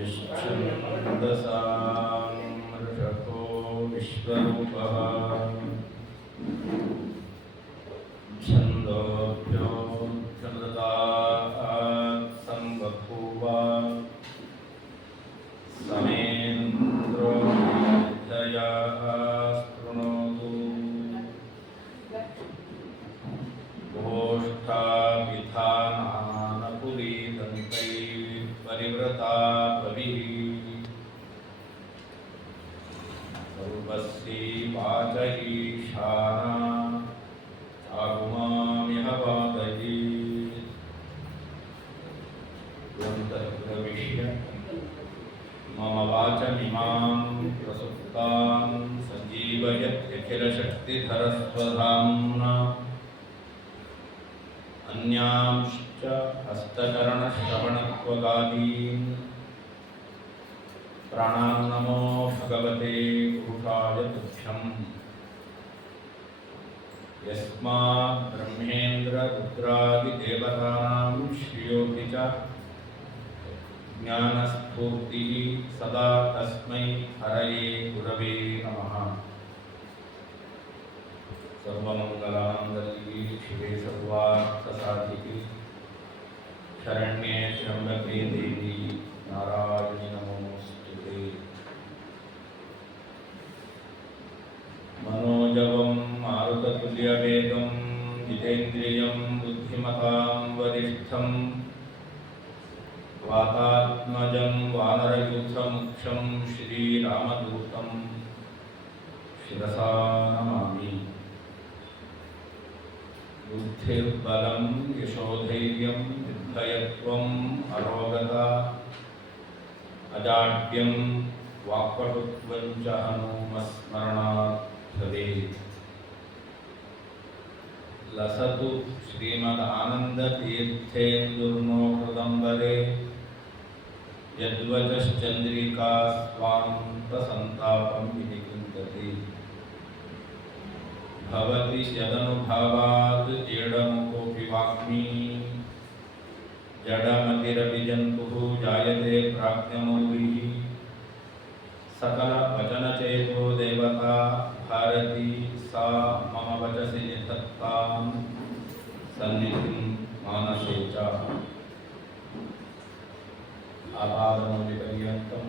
यश्छन्दसामृषभो विश्वरूपः छन्दोभ्योऽभ्युददात् सम्बभूव समेन्द्रो विद्यया शृणोतु गोष्ठाभिधानानपुरीदन्तैः परिवृता सर्वस्यै वाचैशाना आगुमामिह वादयेत् ग्रन्थप्रविश्य मम वाचमिमां प्रसुप्तां सञ्जीवयत्यखिलशक्तिधरस्वधाम्ना अन्यांश्च हस्तचरणश्रवणत्वगादीन् प्राणान् नमो भगवते पुरुषाय तुभ्यम् यस्मात् ब्रह्मेन्द्र रुद्रादिदेवतानां श्रियोऽपि च ज्ञानस्फूर्तिः सदा तस्मै हरये गुरवे नमः। सर्वमङ्गलाङ्गल्ये शिवे सर्वार्थसाधिके शरण्ये त्र्यम्बके देवी नारायणि नमोऽस्तुते। मनोजवं मारुततुल्यवेगं जितेन्द्रियं बुद्धिमतां वरिष्ठं वातात्मजं वानरयूथमुख्यं श्रीरामदूतं शिरसा नमामि। बुद्धिर्बलं यशोधैर्यं निर्भयत्वम् अरोगता अजाड्यं वाक्पटुत्वं च हनुमत्स्मरणात् भवेत्। लसतु श्रीमदानन्दतीर्थेन्दुर्नो हृदम्बरे यद्वचश्चन्द्रिका स्वान्तसन्तापं विनिकृन्तति। भवति यदनुभावात् जेडमुकोऽपि वाग्मी जडमतिरभिजन्तुः जायते प्राज्ञमौलिः। सकलवचनचेतो देवता भारती सा मम वचसि निधत्तां सन्निधिं मानसे च। आपादमौलिपर्यन्तं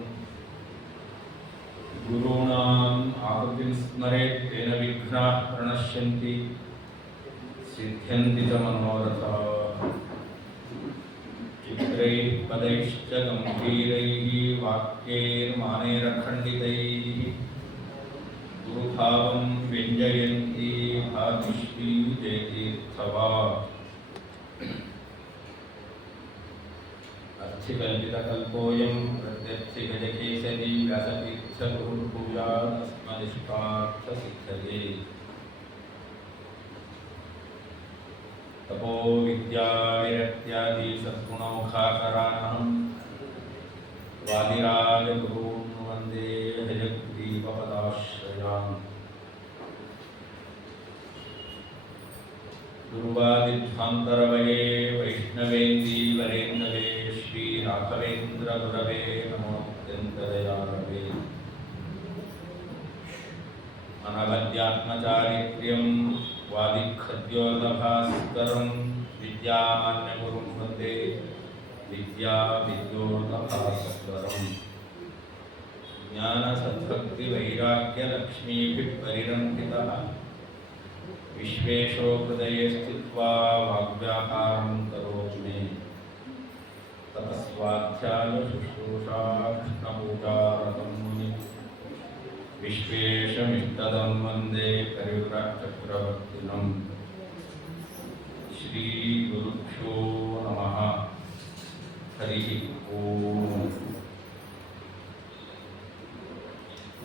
गुरूणाम् आकृतिं स्मरेत् तेन विघ्नाः प्रणश्यन्ति सिद्ध्यन्ति च मनोरथाः। चित्रैः पदैश्च गम्भीरैः वाक्यैर्मानैरखण्डितैः गुरुभावं व्यञ्जयन्ती भातिश्री जयतीर्थवाक्। अर्थिकल्पितकल्पोऽयं प्रत्यर्थिगजकेसरी व्यासतीर्थगुरुर्भूयात् अस्मदिष्टार्थसिद्धये। तपो विद्याविरक्त्यादि सद्गुणौघाकराणं वादिराजगुरून् वन्दे हयग्रीवपदाश्रयान्। गुरुवादिध्वान्तरवये वैष्णवेन्दीवरेन्दवे श्रीराघवेन्द्रगुरवे नमोऽत्यन्तदयालवे। अनवद्यात्मचारित्र्यं वादिखद्योतभास्करं विद्यामान्यगुरुं वन्दे विद्याविद्योतभास्करम्। ज्ञानसद्भक्तिवैराग्यलक्ष्मीभिः परिरञ्जितः विश्वेशो हृदये स्थित्वा वाग्व्यापारं करोतु मे। तपस्वाध्यायशुश्रूषा कृष्णपूजारतं मुनिं विश्वेशमिष्टदं वन्दे कलियुगचक्रवर्तिनम्। श्रीगुरुभ्यो नमः। हरिः ओम्।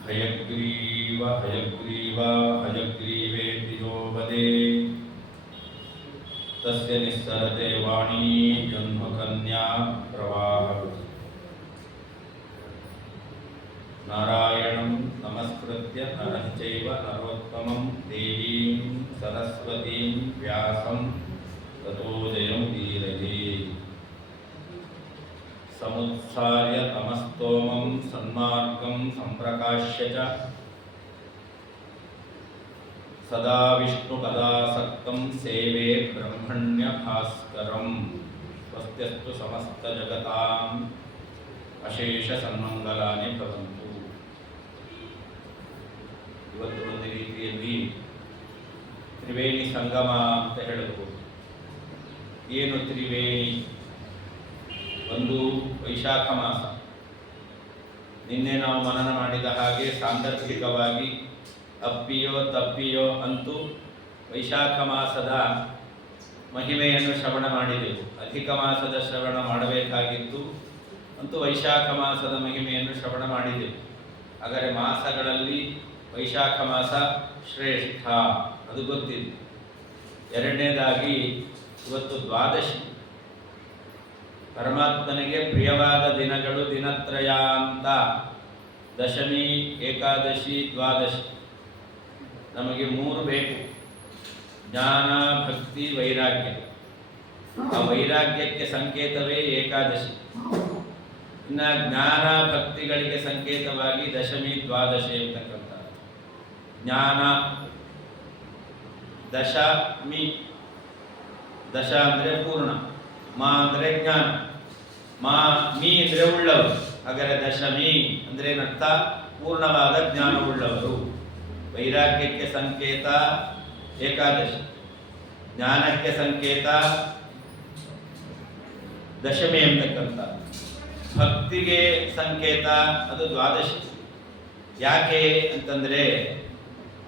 हयग्रीव हयग्रीव हयग्रीवेति यो वदे तस्य निस्सरते वाणी जन्मकन्या प्रवाहवत्। नारायणं नमस्कृत्य नरं चैव नरोत्तमं देवीं सरस्वतीं व्यासं ततो जयमुदीरये। समुत्स ಸಮುತ್ಸಾರ್ಯ ತಮಸ್ತೋಮಂ ಸನ್ಮಾರ್ಗಂ ಸಂಪ್ರಕಾಶ್ಯ ಚ ಸದಾ ವಿಷ್ಣು ಕದಾಸಕ್ತಂ ಸೇವೆ ಬ್ರಹ್ಮಣ್ಯ ಭಾಸ್ಕರಂ ಸ್ವಸ್ತ್ಯಸ್ತು ಸಮಸ್ತ ಜಗತಾಂ ಅಶೇಷ ಸನ್ಮಂಗಲಾನಿ ಭವಂತು. ಇವತ್ತು ಒಂದು ರೀತಿಯಲ್ಲಿ ತ್ರಿವೇಣಿ ಸಂಗಮ ಅಂತ ಹೇಳಬಹುದು. ಏನು ತ್ರಿವೇಣಿ? ಒಂದು ವೈಶಾಖ ಮಾಸ. ನಿನ್ನೆ ನಾವು ಮನನ ಮಾಡಿದ ಹಾಗೆ ಸಾಂದರ್ಭಿಕವಾಗಿ ಅಪ್ಪಿಯೋ ತಪ್ಪಿಯೋ ಅಂತೂ ವೈಶಾಖ ಮಾಸದ ಮಹಿಮೆಯನ್ನು ಶ್ರವಣ ಮಾಡಿದೆವು. ಅಧಿಕ ಮಾಸದ ಶ್ರವಣ ಮಾಡಬೇಕಾಗಿತ್ತು, ಅಂತೂ ವೈಶಾಖ ಮಾಸದ ಮಹಿಮೆಯನ್ನು ಶ್ರವಣ ಮಾಡಿದೆವು. ಹಾಗಾದರೆ ಮಾಸಗಳಲ್ಲಿ ವೈಶಾಖ ಮಾಸ ಶ್ರೇಷ್ಠ, ಅದು ಗೊತ್ತಿದೆ. ಎರಡನೇದಾಗಿ ಇವತ್ತು ದ್ವಾದಶಿ, ಪರಮಾತ್ಮನಿಗೆ ಪ್ರಿಯವಾದ ದಿನಗಳು ದಿನತ್ರಯ ಅಂತ. ದಶಮಿ, ಏಕಾದಶಿ, ದ್ವಾದಶಿ. ನಮಗೆ ಮೂರು ಬೇಕು: ಜ್ಞಾನ, ಭಕ್ತಿ, ವೈರಾಗ್ಯ. ಆ ವೈರಾಗ್ಯಕ್ಕೆ ಸಂಕೇತವೇ ಏಕಾದಶಿ. ಇನ್ನು ಜ್ಞಾನ ಭಕ್ತಿಗಳಿಗೆ ಸಂಕೇತವಾಗಿ ದಶಮಿ, ದ್ವಾದಶಿ ಅಂತಕ್ಕಂಥ. ಜ್ಞಾನ ದಶಮಿ, ದಶ ಅಂದರೆ ಪೂರ್ಣ, ಮಾ ಅಂದರೆ ಜ್ಞಾನ, ಮೀ ಅಂದರೆ ಉಳ್ಳವರು. ಹಾಗಾದರೆ ದಶಮಿ ಅಂದರೆ ಅರ್ಥ ಪೂರ್ಣವಾದ ಜ್ಞಾನವುಳ್ಳವರು. ವೈರಾಗ್ಯಕ್ಕೆ ಸಂಕೇತ ಏಕಾದಶಿ, ಜ್ಞಾನಕ್ಕೆ ಸಂಕೇತ ದಶಮಿ ಅಂತಕ್ಕಂಥ, ಭಕ್ತಿಗೆ ಸಂಕೇತ ಅದು ದ್ವಾದಶಿ. ಯಾಕೆ ಅಂತಂದರೆ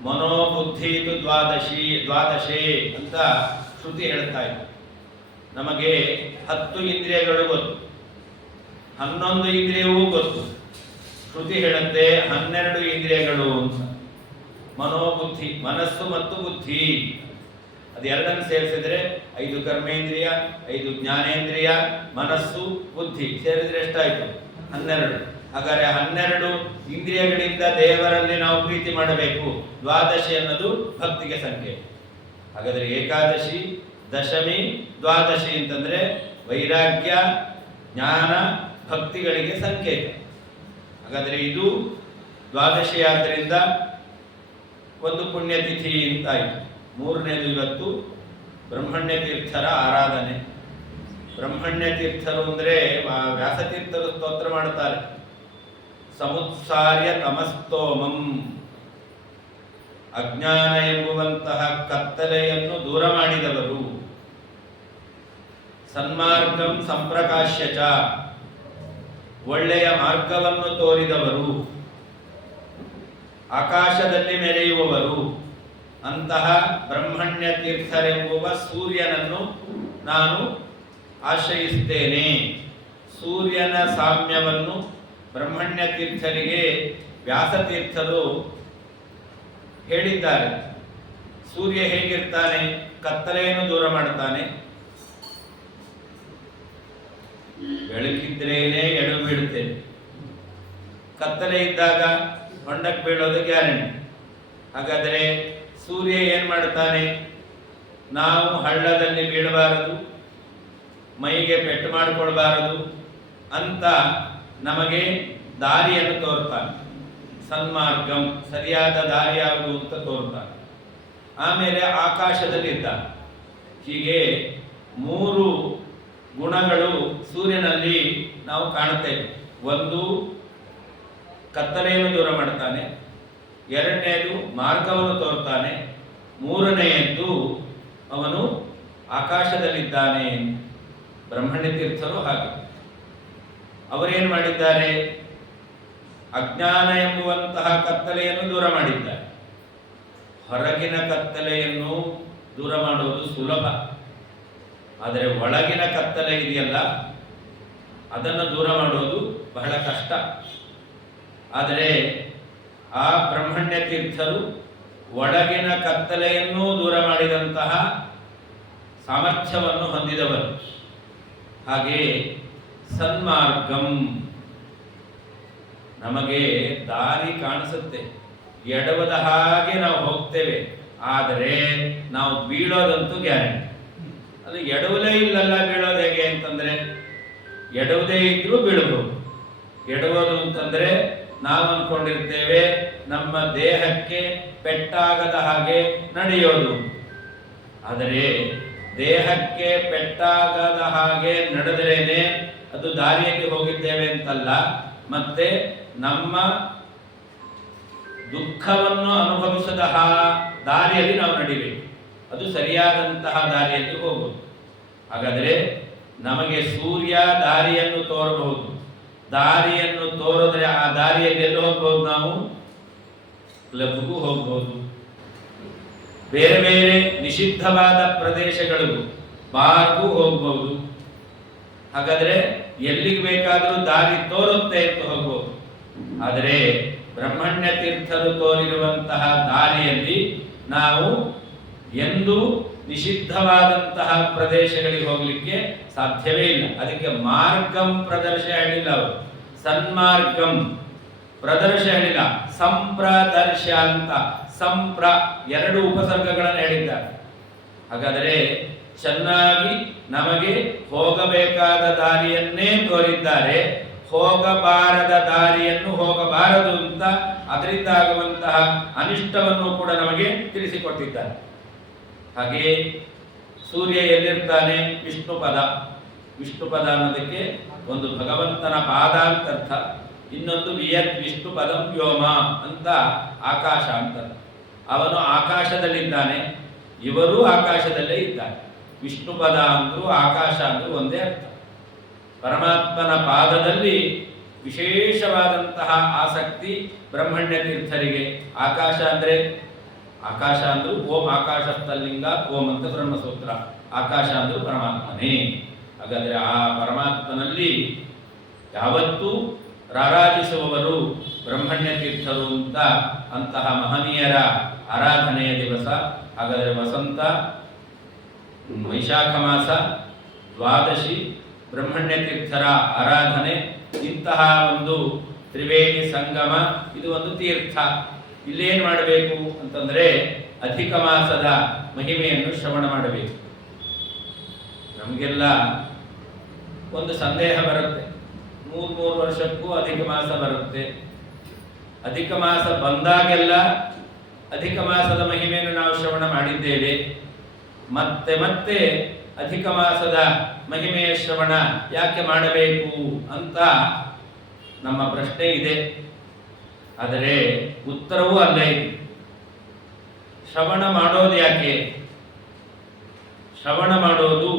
ಮನೋಬುದ್ಧಿ ಇದು ದ್ವಾದಶಿ ಅಂತ ಶ್ರುತಿ ಹೇಳ್ತಾ ಇದೆ. ನಮಗೆ 10 ಇಂದ್ರಿಯಗಳು ಗೊತ್ತು, 11 ಇಂದ್ರಿಯವೂ ಗೊತ್ತು. ಶ್ರುತಿ ಹೇಳುತ್ತೆ 12 ಇಂದ್ರಿಯಗಳು ಅಂತ. ಮನೋಬುದ್ಧಿ, ಮನಸ್ಸು ಮತ್ತು ಬುದ್ಧಿ, ಅದೆರಡನ್ನು ಸೇರಿಸಿದ್ರೆ 5 ಕರ್ಮೇಂದ್ರಿಯ, 5 ಜ್ಞಾನೇಂದ್ರಿಯ, ಮನಸ್ಸು, ಬುದ್ಧಿ ಸೇರಿದ್ರೆ ಎಷ್ಟಾಯಿತು? 12. ಹಾಗಾದರೆ 12 ಇಂದ್ರಿಯಗಳಿಂದ ದೇವರಲ್ಲಿ ನಾವು ಪ್ರೀತಿ ಮಾಡಬೇಕು. ದ್ವಾದಶಿ ಅನ್ನೋದು ಭಕ್ತಿಗೆ ಸಂಕೇತ. ಹಾಗಾದರೆ ಏಕಾದಶಿ, ದಶಮಿ, ದ್ವಾದಶಿ ಅಂತಂದರೆ ವೈರಾಗ್ಯ, ಜ್ಞಾನ, ಭಕ್ತಿಗಳಿಗೆ ಸಂಕೇತ. ಹಾಗಾದರೆ ಇದು ದ್ವಾದಶಿ. ಆದ್ದರಿಂದ ಒಂದು ಪುಣ್ಯತಿಥಿ ಅಂತಾಯಿತು. ಮೂರನೇದು ಇವತ್ತು ಬ್ರಹ್ಮಣ್ಯ ತೀರ್ಥರ ಆರಾಧನೆ. ಬ್ರಹ್ಮಣ್ಯ ತೀರ್ಥರು ಅಂದರೆ ವ್ಯಾಸತೀರ್ಥರು ಸ್ತೋತ್ರ ಮಾಡುತ್ತಾರೆ. ಸಮುತ್ಸಾರ್ಯ ತಮಸ್ತೋಮಂ, ಅಜ್ಞಾನ ಎಂಬುವಂತಹ ಕತ್ತಲೆಯನ್ನು ದೂರ ಮಾಡಿದವರು. ಸನ್ಮಾರ್ಗಂ ಸಂಪ್ರಕಾಶ್ಯ ಚ, ಒಳ್ಳೆಯ ಮಾರ್ಗವನ್ನು ತೋರಿದವರು. ಆಕಾಶದಲ್ಲಿ ಮೆರೆಯುವವರು. ಅಂತಹ ಬ್ರಹ್ಮಣ್ಯ ತೀರ್ಥರೆಂಬುವ ಸೂರ್ಯನನ್ನು ನಾನು ಆಶ್ರಯಿಸುತ್ತೇನೆ. ಸೂರ್ಯನ ಸಾಮ್ಯವನ್ನು ಬ್ರಹ್ಮಣ್ಯ ತೀರ್ಥರಿಗೆ ವ್ಯಾಸತೀರ್ಥರು ಹೇಳಿದ್ದಾರೆ. ಸೂರ್ಯ ಹೇಗಿರ್ತಾನೆ? ಕತ್ತಲೆಯನ್ನು ದೂರ ಮಾಡುತ್ತಾನೆ. ಬೆಳಕಿದ್ರೇನೆ ಎಡವು ಬೀಳುತ್ತೇನೆ, ಕತ್ತಲೆ ಇದ್ದಾಗ ಹೊಂಡಕ್ಕೆ ಬೀಳೋದು ಗ್ಯಾರಂಟಿ. ಹಾಗಾದರೆ ಸೂರ್ಯ ಏನು ಮಾಡುತ್ತಾನೆ? ನಾವು ಹಳ್ಳದಲ್ಲಿ ಬೀಳಬಾರದು, ಮೈಗೆ ಪೆಟ್ಟು ಮಾಡಿಕೊಳ್ಬಾರದು ಅಂತ ನಮಗೆ ದಾರಿಯನ್ನು ತೋರ್ತಾನೆ. ಸನ್ಮಾರ್ಗಂ, ಸರಿಯಾದ ದಾರಿ ಯಾವುದು ಅಂತ ತೋರ್ತಾನೆ. ಆಮೇಲೆ ಆಕಾಶದಲ್ಲಿ ಇದ್ದಾನೆ. ಹೀಗೆ 3 ಗುಣಗಳು ಸೂರ್ಯನಲ್ಲಿ ನಾವು ಕಾಣುತ್ತೇವೆ. ಒಂದು, ಕತ್ತಲೆಯನ್ನು ದೂರ ಮಾಡ್ತಾನೆ. ಎರಡನೇದು, ಮಾರ್ಗವನ್ನು ತೋರ್ತಾನೆ. ಮೂರನೆಯದ್ದು, ಅವನು ಆಕಾಶದಲ್ಲಿದ್ದಾನೆ. ಬ್ರಹ್ಮಣ್ಯ ತೀರ್ಥರು ಹಾಗೆ ಅವರೇನು ಮಾಡಿದ್ದಾರೆ? ಅಜ್ಞಾನ ಎಂಬುವಂತಹ ಕತ್ತಲೆಯನ್ನು ದೂರ ಮಾಡಿದ್ದಾರೆ. ಹೊರಗಿನ ಕತ್ತಲೆಯನ್ನು ದೂರ ಮಾಡುವುದು ಸುಲಭ, ಆದರೆ ಒಳಗಿನ ಕತ್ತಲೆ ಇದೆಯಲ್ಲ, ಅದನ್ನು ದೂರ ಮಾಡುವುದು ಬಹಳ ಕಷ್ಟ. ಆದರೆ ಆ ಬ್ರಹ್ಮಣ್ಯ ತೀರ್ಥರು ಒಳಗಿನ ಕತ್ತಲೆಯನ್ನೂ ದೂರ ಮಾಡಿದಂತಹ ಸಾಮರ್ಥ್ಯವನ್ನು ಹೊಂದಿದವರು. ಹಾಗೆ ಸನ್ಮಾರ್ಗಂ, ನಮಗೆ ದಾರಿ ಕಾಣಿಸುತ್ತೆ, ಎಡವದ ಹಾಗೆ ನಾವು ಹೋಗ್ತೇವೆ, ಆದರೆ ನಾವು ಬೀಳೋದಂತೂ ಗ್ಯಾರಂಟಿ. ಅದು ಎಡವಲೇ ಇಲ್ಲಲ್ಲ, ಬೀಳೋದು ಹೇಗೆ ಅಂತಂದರೆ ಎಡವದೇ ಇದ್ರೂ ಬೀಳಬಹುದು. ಕೆಡುವುದು ಅಂತಂದ್ರೆ ನಾವು ಅಂದ್ಕೊಂಡಿರ್ತೇವೆ ನಮ್ಮ ದೇಹಕ್ಕೆ ಪೆಟ್ಟಾಗದ ಹಾಗೆ ನಡೆಯೋದು. ಆದರೆ ದೇಹಕ್ಕೆ ಪೆಟ್ಟಾಗದ ಹಾಗೆ ನಡೆದ್ರೇನೆ ಅದು ದಾರಿಯಲ್ಲಿ ಹೋಗಿದ್ದೇವೆ ಅಂತಲ್ಲ, ಮತ್ತೆ ನಮ್ಮ ದುಃಖವನ್ನು ಅನುಭವಿಸದ ದಾರಿಯಲ್ಲಿ ನಾವು ನಡಿಬೇಕು. ಅದು ಸರಿಯಾದಂತಹ ದಾರಿಯಲ್ಲಿ ಹೋಗುವುದು. ಹಾಗಾದರೆ ನಮಗೆ ಸೂರ್ಯ ದಾರಿಯನ್ನು ತೋರಬಹುದು. ದಾರಿಯನ್ನು ತೋರಿದ್ರೆ ಆ ದಾರಿಯಲ್ಲಿ ಎಲ್ಲಿ ಹೋಗ್ಬೋದು? ನಾವು ಕ್ಲಬ್ಗೂ ಹೋಗ್ಬೋದು, ಬೇರೆ ಬೇರೆ ನಿಷಿದ್ಧವಾದ ಪ್ರದೇಶಗಳಿಗೂ, ಬಾರ್ಗೂ ಹೋಗ್ಬೋದು. ಹಾಗಾದ್ರೆ ಎಲ್ಲಿಗೆ ಬೇಕಾದರೂ ದಾರಿ ತೋರುತ್ತೆ ಅಂತ ಹೋಗ್ಬೋದು. ಆದರೆ ಬ್ರಹ್ಮಣ್ಯ ತೀರ್ಥರು ತೋರಿರುವಂತಹ ದಾರಿಯಲ್ಲಿ ನಾವು ಎಂದೂ ನಿಷಿದ್ಧವಾದಂತಹ ಪ್ರದೇಶಗಳಿಗೆ ಹೋಗ್ಲಿಕ್ಕೆ ಸಾಧ್ಯವೇ ಇಲ್ಲ. ಅದಕ್ಕೆ ಮಾರ್ಗಂ ಪ್ರದರ್ಶ ಹೇಳಿಲ್ಲ ಅವರು, ಸನ್ಮಾರ್ಗಂ ಪ್ರದರ್ಶ ಹೇಳಿಲ್ಲ, ಸಂಪ್ರದರ್ಶ ಅಂತ ಎರಡು ಉಪಸರ್ಗಗಳನ್ನು ಹೇಳಿದ್ದಾರೆ. ಹಾಗಾದರೆ ಚೆನ್ನಾಗಿ ನಮಗೆ ಹೋಗಬೇಕಾದ ದಾರಿಯನ್ನೇ ತೋರಿದ್ದಾರೆ, ಹೋಗಬಾರದ ದಾರಿಯನ್ನು ಹೋಗಬಾರದು ಅಂತ ಅದರಿಂದ ಆಗುವಂತಹ ಅನಿಷ್ಟವನ್ನು ಕೂಡ ನಮಗೆ ತಿಳಿಸಿಕೊಟ್ಟಿದ್ದಾರೆ. ಹಾಗೆಯೇ ಸೂರ್ಯ ಎಲ್ಲಿರ್ತಾನೆ? ವಿಷ್ಣು ಪದ. ವಿಷ್ಣು ಪದ ಅನ್ನೋದಕ್ಕೆ ಒಂದು ಭಗವಂತನ ಪಾದ ಅಂತ ಅರ್ಥ, ಇನ್ನೊಂದು ವಿಯತ್ ವಿಷ್ಣು ಪದಂ ವ್ಯೋಮ ಅಂತ ಆಕಾಶ ಅಂತ. ಅವನು ಆಕಾಶದಲ್ಲಿದ್ದಾನೆ, ಇವರೂ ಆಕಾಶದಲ್ಲೇ ಇದ್ದಾರೆ. ವಿಷ್ಣು ಪದ ಅಂದ್ರು ಆಕಾಶ ಅಂದ್ರು ಒಂದೇ ಅರ್ಥ. ಪರಮಾತ್ಮನ ಪಾದದಲ್ಲಿ ವಿಶೇಷವಾದಂತಹ ಆಸಕ್ತಿ ಬ್ರಹ್ಮಣ್ಯ ತೀರ್ಥರಿಗೆ. ಆಕಾಶ ಅಂದ್ರು ಓಂ ಆಕಾಶಸ್ಥಲಿಂಗ ಓಂ ಅಂತ ಬ್ರಹ್ಮಸೂತ್ರ. ಆಕಾಶ ಅಂದ್ರು ಪರಮಾತ್ಮನೇ. ಹಾಗಾದರೆ ಆ ಪರಮಾತ್ಮನಲ್ಲಿ ಯಾವತ್ತೂ ರಾರಾಜಿಸುವವರು ಬ್ರಹ್ಮಣ್ಯ ತೀರ್ಥರು ಅಂತ ಅಂತಹ ಮಹನೀಯರ ಆರಾಧನೆಯ ದಿವಸ. ಹಾಗಾದರೆ ವಸಂತ, ವೈಶಾಖ ಮಾಸ, ದ್ವಾದಶಿ, ಬ್ರಹ್ಮಣ್ಯ ತೀರ್ಥರ ಆರಾಧನೆ, ಇಂತಹ ಒಂದು ತ್ರಿವೇಣಿ ಸಂಗಮ, ಇದು ಒಂದು ತೀರ್ಥ. ಇಲ್ಲೇನು ಮಾಡಬೇಕು ಅಂತಂದ್ರೆ ಅಧಿಕ ಮಾಸದ ಮಹಿಮೆಯನ್ನು ಶ್ರವಣ ಮಾಡಬೇಕು. ನಮಗೆಲ್ಲ ಒಂದು ಸಂದೇಹ ಬರುತ್ತೆ, 3 ವರ್ಷಕ್ಕೂ ಅಧಿಕ ಮಾಸ ಬರುತ್ತೆ. ಅಧಿಕ ಮಾಸ ಬಂದಾಗೆಲ್ಲ ಅಧಿಕ ಮಾಸದ ಮಹಿಮೆಯನ್ನು ನಾವು ಶ್ರವಣ ಮಾಡಿದ್ದೇವೆ, ಮತ್ತೆ ಮತ್ತೆ ಅಧಿಕ ಮಾಸದ ಮಹಿಮೆಯ ಶ್ರವಣ ಯಾಕೆ ಮಾಡಬೇಕು ಅಂತ ನಮ್ಮ ಪ್ರಶ್ನೆ ಇದೆ. ಆದರೆ ಉತ್ತರವೂ ಅಲ್ಲೇ ಇದೆ. ಶ್ರವಣ ಮಾಡೋದು ಯಾಕೆ? ಶ್ರವಣ ಮಾಡೋದು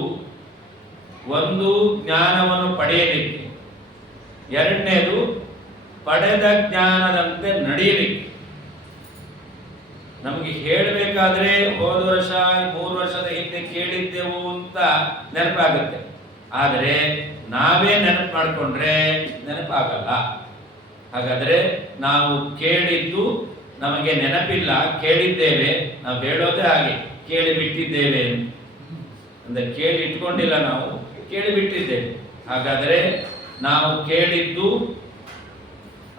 ಒಂದು ಜ್ಞಾನವನ್ನು ಪಡೆಯಲಿಕ್ಕೆ, ಎರಡನೇದು ಪಡೆದ ಜ್ಞಾನದಂತೆ ನಡೆಯಲಿಕ್ಕೆ. ನಮಗೆ ಹೇಳಬೇಕಾದ್ರೆ ಹೋದ ವರ್ಷ 3 ವರ್ಷದ ಹಿಂದೆ ಕೇಳಿದ್ದೆವು ಅಂತ ನೆನಪಾಗುತ್ತೆ. ಆದರೆ ನಾವೇ ನೆನಪು ಮಾಡಿಕೊಂಡ್ರೆ ನೆನಪಾಗಲ್ಲ. ಹಾಗಾದ್ರೆ ನಾವು ಕೇಳಿದ್ದು ನಮಗೆ ನೆನಪಿಲ್ಲ, ಕೇಳಿದ್ದೇವೆ, ನಾವು ಹೇಳೋದೇ ಹಾಗೆ ಕೇಳಿ ಬಿಟ್ಟಿದ್ದೇವೆ ಅಂದ್ರೆ ಕೇಳಿ ಇಟ್ಕೊಂಡಿಲ್ಲ, ನಾವು ಕೇಳಿ ಬಿಟ್ಟಿದ್ದೇವೆ. ಹಾಗಾದರೆ ನಾವು ಕೇಳಿದ್ದು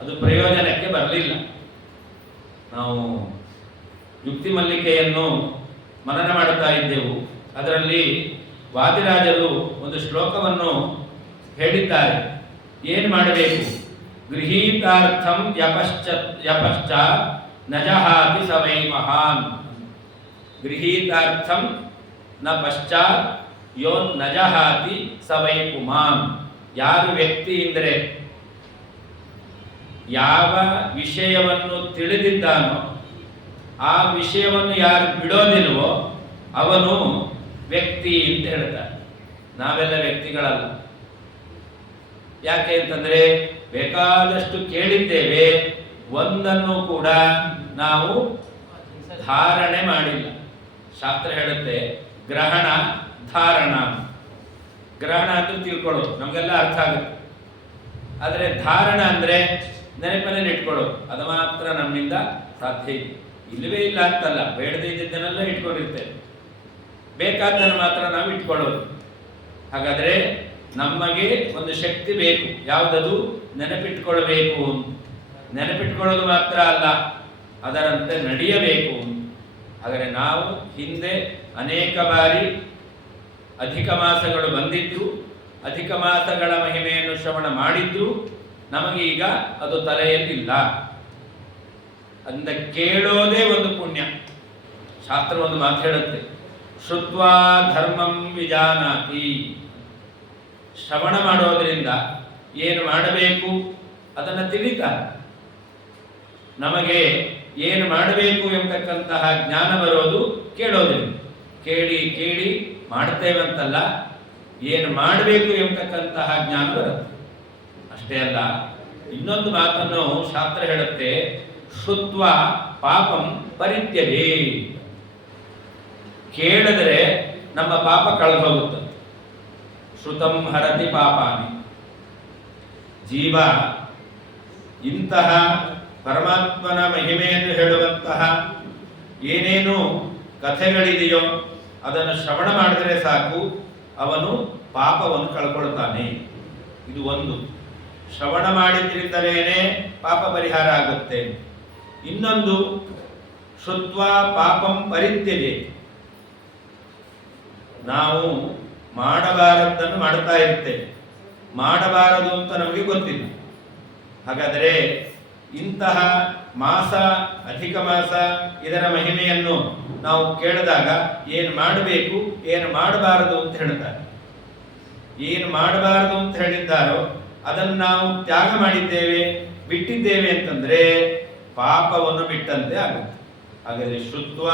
ಅದು ಪ್ರಯೋಜನಕ್ಕೆ ಬರಲಿಲ್ಲ. ನಾವು ಯುಕ್ತಿ ಮಲ್ಲಿಕೆಯನ್ನು ಮನನ ಮಾಡುತ್ತಾ ಇದ್ದೆವು. ಅದರಲ್ಲಿ ವಾದಿರಾಜರು ಒಂದು ಶ್ಲೋಕವನ್ನು ಹೇಳಿದ್ದಾರೆ. ಏನು ಮಾಡಬೇಕು? ಗೃಹೀತಾರ್ಥಂ ಯಪಶ್ಚಾತ್ ನಜಹಾತಿ ಸವೈ ಮಹಾನ್. ಗೃಹೀತಾರ್ಥಂ ನ ಪಶ್ಚಾತ್ ಯೋನ್ ನಜಹಾತಿ ಸವೈ ಪುಮಾನ್. ಯಾರು ವ್ಯಕ್ತಿ ಎಂದರೆ ಯಾವ ವಿಷಯವನ್ನು ತಿಳಿದಿದ್ದಾನೋ ಆ ವಿಷಯವನ್ನು ಯಾರು ಬಿಡೋದಿಲ್ವೋ ಅವನು ವ್ಯಕ್ತಿ ಅಂತ ಹೇಳ್ತಾರೆ. ನಾವೆಲ್ಲ ವ್ಯಕ್ತಿಗಳಲ್ಲ. ಯಾಕೆ ಅಂತಂದ್ರೆ ಬೇಕಾದಷ್ಟು ಕೇಳಿದ್ದೇವೆ, ಒಂದನ್ನು ಕೂಡ ನಾವು ಧಾರಣೆ ಮಾಡಿಲ್ಲ. ಶಾಸ್ತ್ರ ಹೇಳುತ್ತೆ ಗ್ರಹಣ ಧಾರಣ. ಗ್ರಹಣ ಅಂತ ತಿಳ್ಕೊಳ್ಳೋದು ನಮಗೆಲ್ಲ ಅರ್ಥ ಆಗುತ್ತೆ. ಆದರೆ ಧಾರಣ ಅಂದ್ರೆ ನೆನಪಿನಲ್ಲಿ ಇಟ್ಕೊಳ್ಳೋದು, ಅದು ಮಾತ್ರ ನಮ್ಮಿಂದ ಸಾಧ್ಯ ಇಲ್ಲ. ಇಲ್ಲವೇ ಇಲ್ಲ ಅಂತಲ್ಲ, ಬೇಡದೇ ಇದ್ದನ್ನೆಲ್ಲ ಇಟ್ಕೊಂಡಿರ್ತೇವೆ, ಬೇಕಾದ್ದನ್ನು ಮಾತ್ರ ನಾವು ಇಟ್ಕೊಳ್ಳೋದು. ಹಾಗಾದ್ರೆ ನಮಗೆ ಒಂದು ಶಕ್ತಿ ಬೇಕು, ಯಾವುದದು? ನೆನಪಿಟ್ಕೊಳ್ಬೇಕು. ನೆನಪಿಟ್ಕೊಳ್ಳೋದು ಮಾತ್ರ ಅಲ್ಲ, ಅದರಂತೆ ನಡೆಯಬೇಕು. ಹಾಗಾದರೆ ನಾವು ಹಿಂದೆ ಅನೇಕ ಬಾರಿ ಅಧಿಕ ಮಾಸಗಳು ಬಂದಿದ್ದು, ಅಧಿಕ ಮಾಸಗಳ ಮಹಿಮೆಯನ್ನು ಶ್ರವಣ ಮಾಡಿದ್ದು, ನಮಗೀಗ ಅದು ತಲೆಯಲ್ಲಿಲ್ಲ. ಅಂದ ಕೇಳೋದೇ ಒಂದು ಪುಣ್ಯ. ಶಾಸ್ತ್ರ ಒಂದು ಮಾತು ಹೇಳುತ್ತೆ, ಶ್ರುತ್ವಾ ಧರ್ಮಂ ವಿಜಾನಾತಿ. ಶ್ರವಣ ಮಾಡೋದ್ರಿಂದ ಏನು ಮಾಡಬೇಕು ಅದನ್ನು ತಿಳಿತಾರೆ. ನಮಗೆ ಏನು ಮಾಡಬೇಕು ಎಂಬತಕ್ಕಂತಹ ಜ್ಞಾನ ಬರೋದು ಕೇಳೋದ್ರಿಂದ. ಕೇಳಿ ಕೇಳಿ ಮಾಡ್ತೇವಂತಲ್ಲ, ಏನು ಮಾಡಬೇಕು ಎಂಬತಕ್ಕಂತಹ ಜ್ಞಾನ ಬರುತ್ತೆ. ಅಷ್ಟೇ ಅಲ್ಲ, ಇನ್ನೊಂದು ಮಾತನ್ನು ಶಾಸ್ತ್ರ ಹೇಳುತ್ತೆ, ಶ್ರುತ್ವ ಪಾಪಂ ಪರಿತ್ಯಜೇ. ಕೇಳಿದರೆ ನಮ್ಮ ಪಾಪ ಕಳೆದು ಹೋಗುತ್ತದೆ. ಶ್ರುತಂ ಹರತಿ ಪಾಪಾನಿ. ಜೀವ ಇಂತಹ ಪರಮಾತ್ಮನ ಮಹಿಮೆಯನ್ನು ಹೇಳುವಂತಹ ಏನೇನು ಕಥೆಗಳಿದೆಯೋ ಅದನ್ನು ಶ್ರವಣ ಮಾಡಿದರೆ ಸಾಕು, ಅವನು ಪಾಪವನ್ನು ಕಳ್ಕೊಳ್ತಾನೆ. ಇದು ಒಂದು. ಶ್ರವಣ ಮಾಡಿದ್ರಿಂದಲೇ ಪಾಪ ಪರಿಹಾರ ಆಗುತ್ತೆ. ಇನ್ನೊಂದು, ಶ್ರುತ್ವ ಪಾಪಂ ಪರಿತ್ಯಜೆ. ನಾವು ಮಾಡಬಾರದನ್ನು ಮಾಡ್ತಾ ಇರ್ತೇವೆ, ಮಾಡಬಾರದು ಅಂತ ನಮಗೆ ಗೊತ್ತಿಲ್ಲ. ಹಾಗಾದರೆ ಇಂತಹ ಮಾಸ, ಅಧಿಕ ಮಾಸ, ಇದರ ಮಹಿಮೆಯನ್ನು ನಾವು ಕೇಳಿದಾಗ ಏನು ಮಾಡಬೇಕು, ಏನು ಮಾಡಬಾರದು ಅಂತ ಹೇಳ್ತಾರೆ. ಏನು ಮಾಡಬಾರದು ಅಂತ ಹೇಳಿದ್ದಾರೋ ಅದನ್ನು ನಾವು ತ್ಯಾಗ ಮಾಡಿದ್ದೇವೆ, ಬಿಟ್ಟಿದ್ದೇವೆ ಅಂತಂದ್ರೆ ಪಾಪವನ್ನು ಬಿಟ್ಟಂತೆ ಆಗುತ್ತೆ. ಹಾಗಾದರೆ ಶ್ರುತ್ವ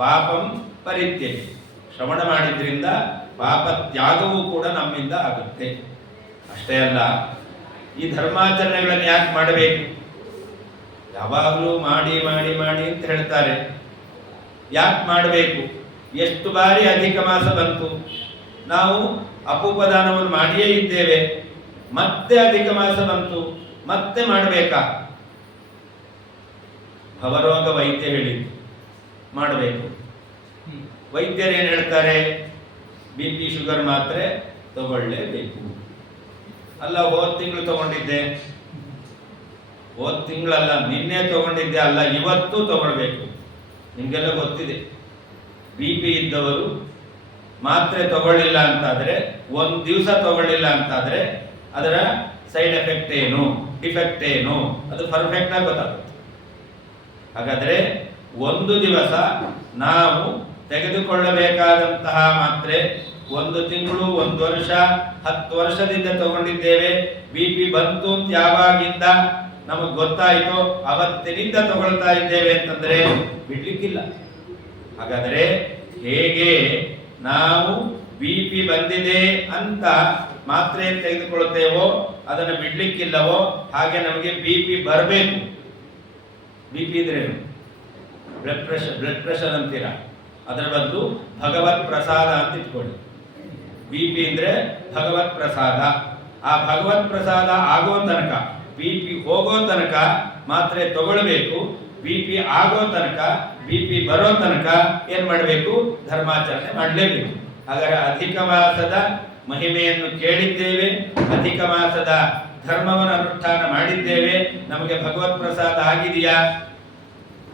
ಪಾಪಂ ಪರಿತ್ಯಜೆ. ಶ್ರವಣ ಮಾಡಿದ್ರಿಂದ ಪಾಪ ತ್ಯಾಗವೂ ಕೂಡ ನಮ್ಮಿಂದ ಆಗುತ್ತೆ. ಅಷ್ಟೇ ಅಲ್ಲ, ಈ ಧರ್ಮಾಚರಣೆಗಳನ್ನು ಯಾಕೆ ಮಾಡಬೇಕು? ಯಾವಾಗಲೂ ಮಾಡಿ ಮಾಡಿ ಮಾಡಿ ಅಂತ ಹೇಳ್ತಾರೆ. ಯಾಕೆ ಮಾಡಬೇಕು? ಎಷ್ಟು ಬಾರಿ ಅಧಿಕ ಮಾಸ ಬಂತು, ನಾವು ಅಪೂಪದಾನವನ್ನು ಮಾಡಿಯೇ ಇದ್ದೇವೆ, ಮತ್ತೆ ಅಧಿಕ ಮಾಸ ಬಂತು, ಮತ್ತೆ ಮಾಡಬೇಕಾ? ಭವರೋಗ ವೈದ್ಯ ಹೇಳಿದ್ದು ಮಾಡಬೇಕು. ವೈದ್ಯರು ಏನು ಹೇಳ್ತಾರೆ? BP ಶುಗರ್ ಮಾತ್ರೆ ತಗೊಳ್ಳೇಬೇಕು. ಅಲ್ಲ, ಹೋದ ತಿಂಗಳು ತಗೊಂಡಿದ್ದೆ, ಹೋದ ತಿಂಗಳಲ್ಲ ನಿನ್ನೆ ತಗೊಂಡಿದ್ದೆ, ಅಲ್ಲ ಇವತ್ತು ತಗೊಳ್ಬೇಕು. ನಿಮಗೆಲ್ಲ ಗೊತ್ತಿದೆ, BP ಇದ್ದವರು ಮಾತ್ರೆ ತಗೊಳ್ಳಿಲ್ಲ ಅಂತಾದರೆ, ಒಂದು ದಿವಸ ತಗೊಳ್ಳಿಲ್ಲ ಅಂತಾದರೆ ಅದರ ಸೈಡ್ ಎಫೆಕ್ಟ್ ಏನು, ಡಿಫೆಕ್ಟ್ ಏನು, ಅದು ಪರ್ಫೆಕ್ಟ್ ಆಗಿ ಗೊತ್ತಾಗುತ್ತೆ. ಹಾಗಾದರೆ ಒಂದು ದಿವಸ ನಾವು ತೆಗೆದುಕೊಳ್ಳಬೇಕಾದಂತಹ ಮಾತ್ರೆ ಒಂದು ತಿಂಗಳು, ಒಂದು ವರ್ಷ, 10 ವರ್ಷದಿಂದ ತಗೊಂಡಿದ್ದೇವೆ. BP ಬಂತು ಅಂತ ಯಾವಾಗಿಂದ ನಮಗೆ ಗೊತ್ತಾಯಿತೋ ಅವತ್ತಿನಿಂದ ತಗೊಳ್ತಾ ಇದ್ದೇವೆ ಅಂತಂದ್ರೆ ಬಿಡ್ಲಿಕ್ಕಿಲ್ಲ. ಹಾಗಾದರೆ ಹೇಗೆ ನಾವು BP ಬಂದಿದೆ ಅಂತ ಮಾತ್ರೆ ತೆಗೆದುಕೊಳ್ತೇವೋ ಅದನ್ನು ಬಿಡ್ಲಿಕ್ಕಿಲ್ಲವೋ, ಹಾಗೆ ನಮಗೆ BP ಬರಬೇಕು. BP ಇದ್ರೆ ಬ್ಲಡ್ ಪ್ರೆಷರ್ ಅಂತೀರಾ, ಅದರ ಬದಲು ಭಗವತ್ ಪ್ರಸಾದ ಅಂತ ಇಟ್ಕೊಳ್ಳಿ. BP ಅಂದ್ರೆ ಭಗವತ್ ಪ್ರಸಾದ. ಆ ಭಗವತ್ ಪ್ರಸಾದ ಆಗೋ ತನಕ, BP ಹೋಗೋ ತನಕ ಮಾತ್ರೆ ತಗೊಳ್ಬೇಕು. BP ಆಗೋ ತನಕ, BP ಬರೋ ತನಕ ಏನ್ ಮಾಡಬೇಕು? ಧರ್ಮಾಚರಣೆ ಮಾಡಲೇಬೇಕು. ಹಾಗಾದರೆ ಅಧಿಕ ಮಾಸದ ಮಹಿಮೆಯನ್ನು ಕೇಳಿದ್ದೇವೆ, ಅಧಿಕ ಮಾಸದ ಧರ್ಮವನ್ನು ಅನುಷ್ಠಾನ ಮಾಡಿದ್ದೇವೆ, ನಮಗೆ ಭಗವತ್ ಪ್ರಸಾದ ಆಗಿದೆಯಾ?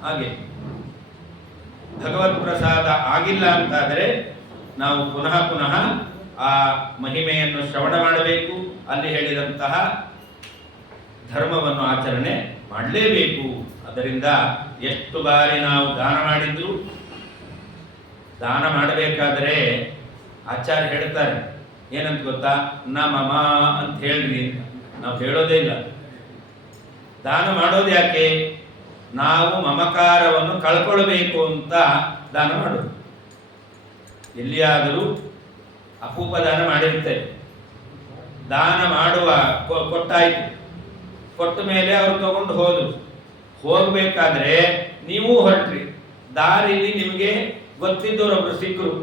ಹಾಗೆ ಭಗವತ್ ಪ್ರಸಾದ ಆಗಿಲ್ಲ ಅಂತಾದರೆ ನಾವು ಪುನಃ ಪುನಃ ಆ ಮಹಿಮೆಯನ್ನು ಶ್ರವಣ ಮಾಡಬೇಕು. ಅಲ್ಲಿ ಹೇಳಿದಂತಹ ಧರ್ಮವನ್ನು ಆಚರಣೆ ಮಾಡಲೇಬೇಕು. ಅದರಿಂದ ಎಷ್ಟು ಬಾರಿ ನಾವು ದಾನ ಮಾಡಿದ್ರು, ದಾನ ಮಾಡಬೇಕಾದರೆ ಆಚಾರ್ಯ ಹೇಳ್ತಾರೆ ಏನಂತ ಗೊತ್ತಾ? ನಮಮ ಅಂತ ಹೇಳ್ರಿ ಅಂತ. ನಾವು ಹೇಳೋದೇ ಇಲ್ಲ. ದಾನ ಮಾಡೋದು ಯಾಕೆ? ನಾವು ಮಮಕಾರವನ್ನು ಕಳ್ಕೊಳ್ಬೇಕು ಅಂತ ದಾನ ಮಾಡೋದು. ಎಲ್ಲಿಯಾದರೂ ಅಪೂಪ ದಾನ ಮಾಡಿರ್ತೇವೆ, ದಾನ ಮಾಡುವ ಕೊಟ್ಟಾಯ್ತು, ಕೊಟ್ಟ ಮೇಲೆ ಅವರು ತಗೊಂಡು ಹೋದ್ರು. ಹೋಗ್ಬೇಕಾದ್ರೆ ನೀವು ಹೊರಟ್ರಿ, ದಾರಿಲಿ ನಿಮಗೆ ಗೊತ್ತಿದ್ದವರೊಬ್ರು ಸಿಕ್ಕರು,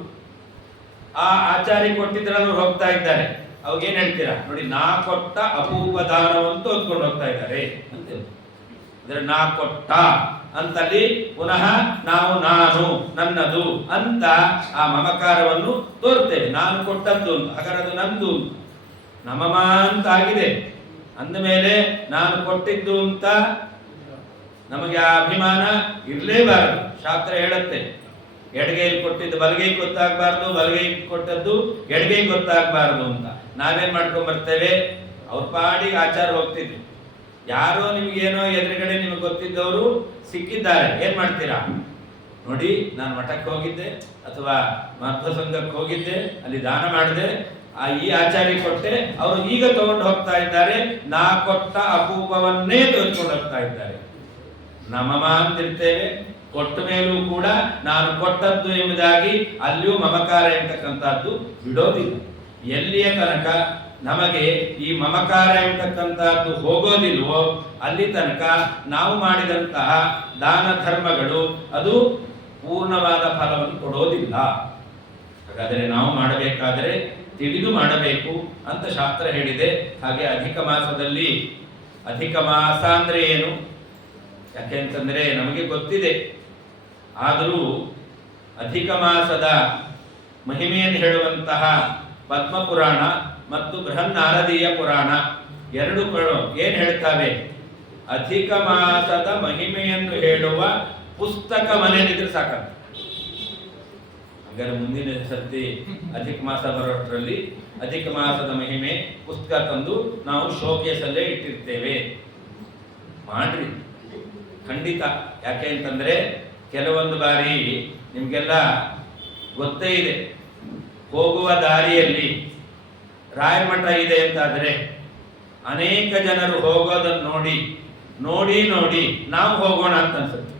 ಆ ಆಚಾರ್ಯ ಕೊಟ್ಟಿದ್ರವ್ರು ಹೋಗ್ತಾ ಇದ್ದಾರೆ. ಅವಾಗೇನು ಹೇಳ್ತೀರಾ? ನೋಡಿ, ನಾ ಕೊಟ್ಟ ಅಪೂಪ ದಾನವಂತೂ ಹೊತ್ಕೊಂಡು ಹೋಗ್ತಾ ಇದ್ದಾರೆ ಅಂತ. ಅಂದ್ರೆ ನಾ ಕೊಟ್ಟ ಅಂತಲ್ಲಿ ಪುನಃ ನಾವು ನಾನು ನನ್ನದು ಅಂತ ಆ ಮಮಕಾರವನ್ನು ತೋರ್ತೇವೆ. ನಾನು ಕೊಟ್ಟದ್ದು ಅಂತ, ಹಾಗಾದ್ರೆ ಅದು ನಂದು ನಮಮ ಅಂತ ಆಗಿದೆ. ಅಂದಮೇಲೆ ನಾನು ಕೊಟ್ಟಿದ್ದು ಅಂತ ನಮಗೆ ಆ ಅಭಿಮಾನ ಇರಲೇಬಾರದು. ಶಾಸ್ತ್ರ ಹೇಳುತ್ತೆ, ಎಡಗೈಲಿ ಕೊಟ್ಟಿದ್ದು ಬಲಗೈ ಗೊತ್ತಾಗಬಾರ್ದು, ಬಲಗೈ ಕೊಟ್ಟದ್ದು ಎಡಗೈ ಗೊತ್ತಾಗಬಾರ್ದು ಅಂತ. ನಾವೇನ್ ಮಾಡ್ಕೊಂಡ್ ಬರ್ತೇವೆ? ಅವ್ರ ಪಾಡಿಗೆ ಆಚಾರ ಹೋಗ್ತಿದ್ವಿ, ಯಾರೋ ನಿಮ್ಗೇನೋ ಎದುರುಗಡೆ ನಿಮಗೆ ಗೊತ್ತಿದ್ದವರು ಸಿಕ್ಕಿದ್ದಾರೆ, ಏನ್ ಮಾಡ್ತೀರಾ? ನೋಡಿ, ನಾನು ಮಠಕ್ಕೆ ಹೋಗಿದ್ದೆ ಅಥವಾ ಮಧ್ವ ಸಂಘಕ್ಕೆ ಹೋಗಿದ್ದೆ, ಅಲ್ಲಿ ದಾನ ಮಾಡಿದೆ, ಈ ಆಚಾರ್ಯ ಕೊಟ್ಟೆ, ಅವರು ಈಗ ತಗೊಂಡು ಹೋಗ್ತಾ ಇದ್ದಾರೆ, ನಾ ಕೊಟ್ಟ ಅಪೂಪವನ್ನೇ ತೋರಿಸ್ಕೊಂಡು ಹೋಗ್ತಾ ಇದ್ದಾರೆ. ನಮಮ ಅಂತಿರ್ತೇವೆ, ಕೊಟ್ಟ ಮೇಲೂ ಕೂಡ ನಾನು ಕೊಟ್ಟದ್ದು ಎಂಬುದಾಗಿ ಅಲ್ಲಿಯೂ ಮಮಕಾರ ಎಂಬತಕ್ಕಂಥದ್ದು ಬಿಡೋದಿಲ್ಲ. ಎಲ್ಲಿಯ ತನಕ ನಮಗೆ ಈ ಮಮಕಾರ ಎಂಬತಕ್ಕಂಥದ್ದು ಹೋಗೋದಿಲ್ವೋ ಅಲ್ಲಿ ತನಕ ನಾವು ಮಾಡಿದಂತಹ ದಾನ ಧರ್ಮಗಳು ಅದು ಪೂರ್ಣವಾದ ಫಲವನ್ನು ಕೊಡೋದಿಲ್ಲ. ಹಾಗಾದರೆ ನಾವು ಮಾಡಬೇಕಾದರೆ ತಿಳಿದು ಮಾಡಬೇಕು ಅಂತ ಶಾಸ್ತ್ರ ಹೇಳಿದೆ. ಹಾಗೆ ಅಧಿಕ ಮಾಸದಲ್ಲಿ, ಅಧಿಕ ಮಾಸ ಅಂದ್ರೆ ಏನು? ಯಾಕೆಂತಂದ್ರೆ ನಮಗೆ ಗೊತ್ತಿದೆ, ಆದರೂ ಅಧಿಕ ಮಾಸದ ಮಹಿಮೆಯನ್ನು ಹೇಳುವಂತಹ ಪದ್ಮಪುರಾಣ ಮತ್ತು ಬೃಹನ್ನಾರದೀಯ ಪುರಾಣ ಎರಡೂಗಳು ಏನ್ ಹೇಳ್ತಾವೆ? ಅಧಿಕ ಮಾಸದ ಮಹಿಮೆಯನ್ನು ಹೇಳುವ ಪುಸ್ತಕ ಮನೆಯಲ್ಲಿದ್ರೆ ಸಾಕಂತ. ಹಾಗಾದ್ರೆ ಮುಂದಿನ ಸರ್ತಿ ಅಧಿಕ ಮಾಸ ಬರೋಷ್ಟರಲ್ಲಿ ಅಧಿಕ ಮಾಸದ ಮಹಿಮೆ ಪುಸ್ತಕ ತಂದು ನಾವು ಶೋಕೇಸಲ್ಲೇ ಇಟ್ಟಿರ್ತೇವೆ. ಮಾಡ್ರಿ, ಖಂಡಿತ. ಯಾಕೆ ಅಂತಂದ್ರೆ ಕೆಲವೊಂದು ಬಾರಿ ನಿಮ್ಗೆಲ್ಲ ಗೊತ್ತೇ ಇದೆ, ಹೋಗುವ ದಾರಿಯಲ್ಲಿ ರಾಯರ ಮಠ ಇದೆ ಅಂತಾದ್ರೆ ಅನೇಕ ಜನರು ಹೋಗೋದನ್ನು ನೋಡಿ ನೋಡಿ ನೋಡಿ ನಾವು ಹೋಗೋಣ ಅಂತ ಅನ್ಸುತ್ತೆ.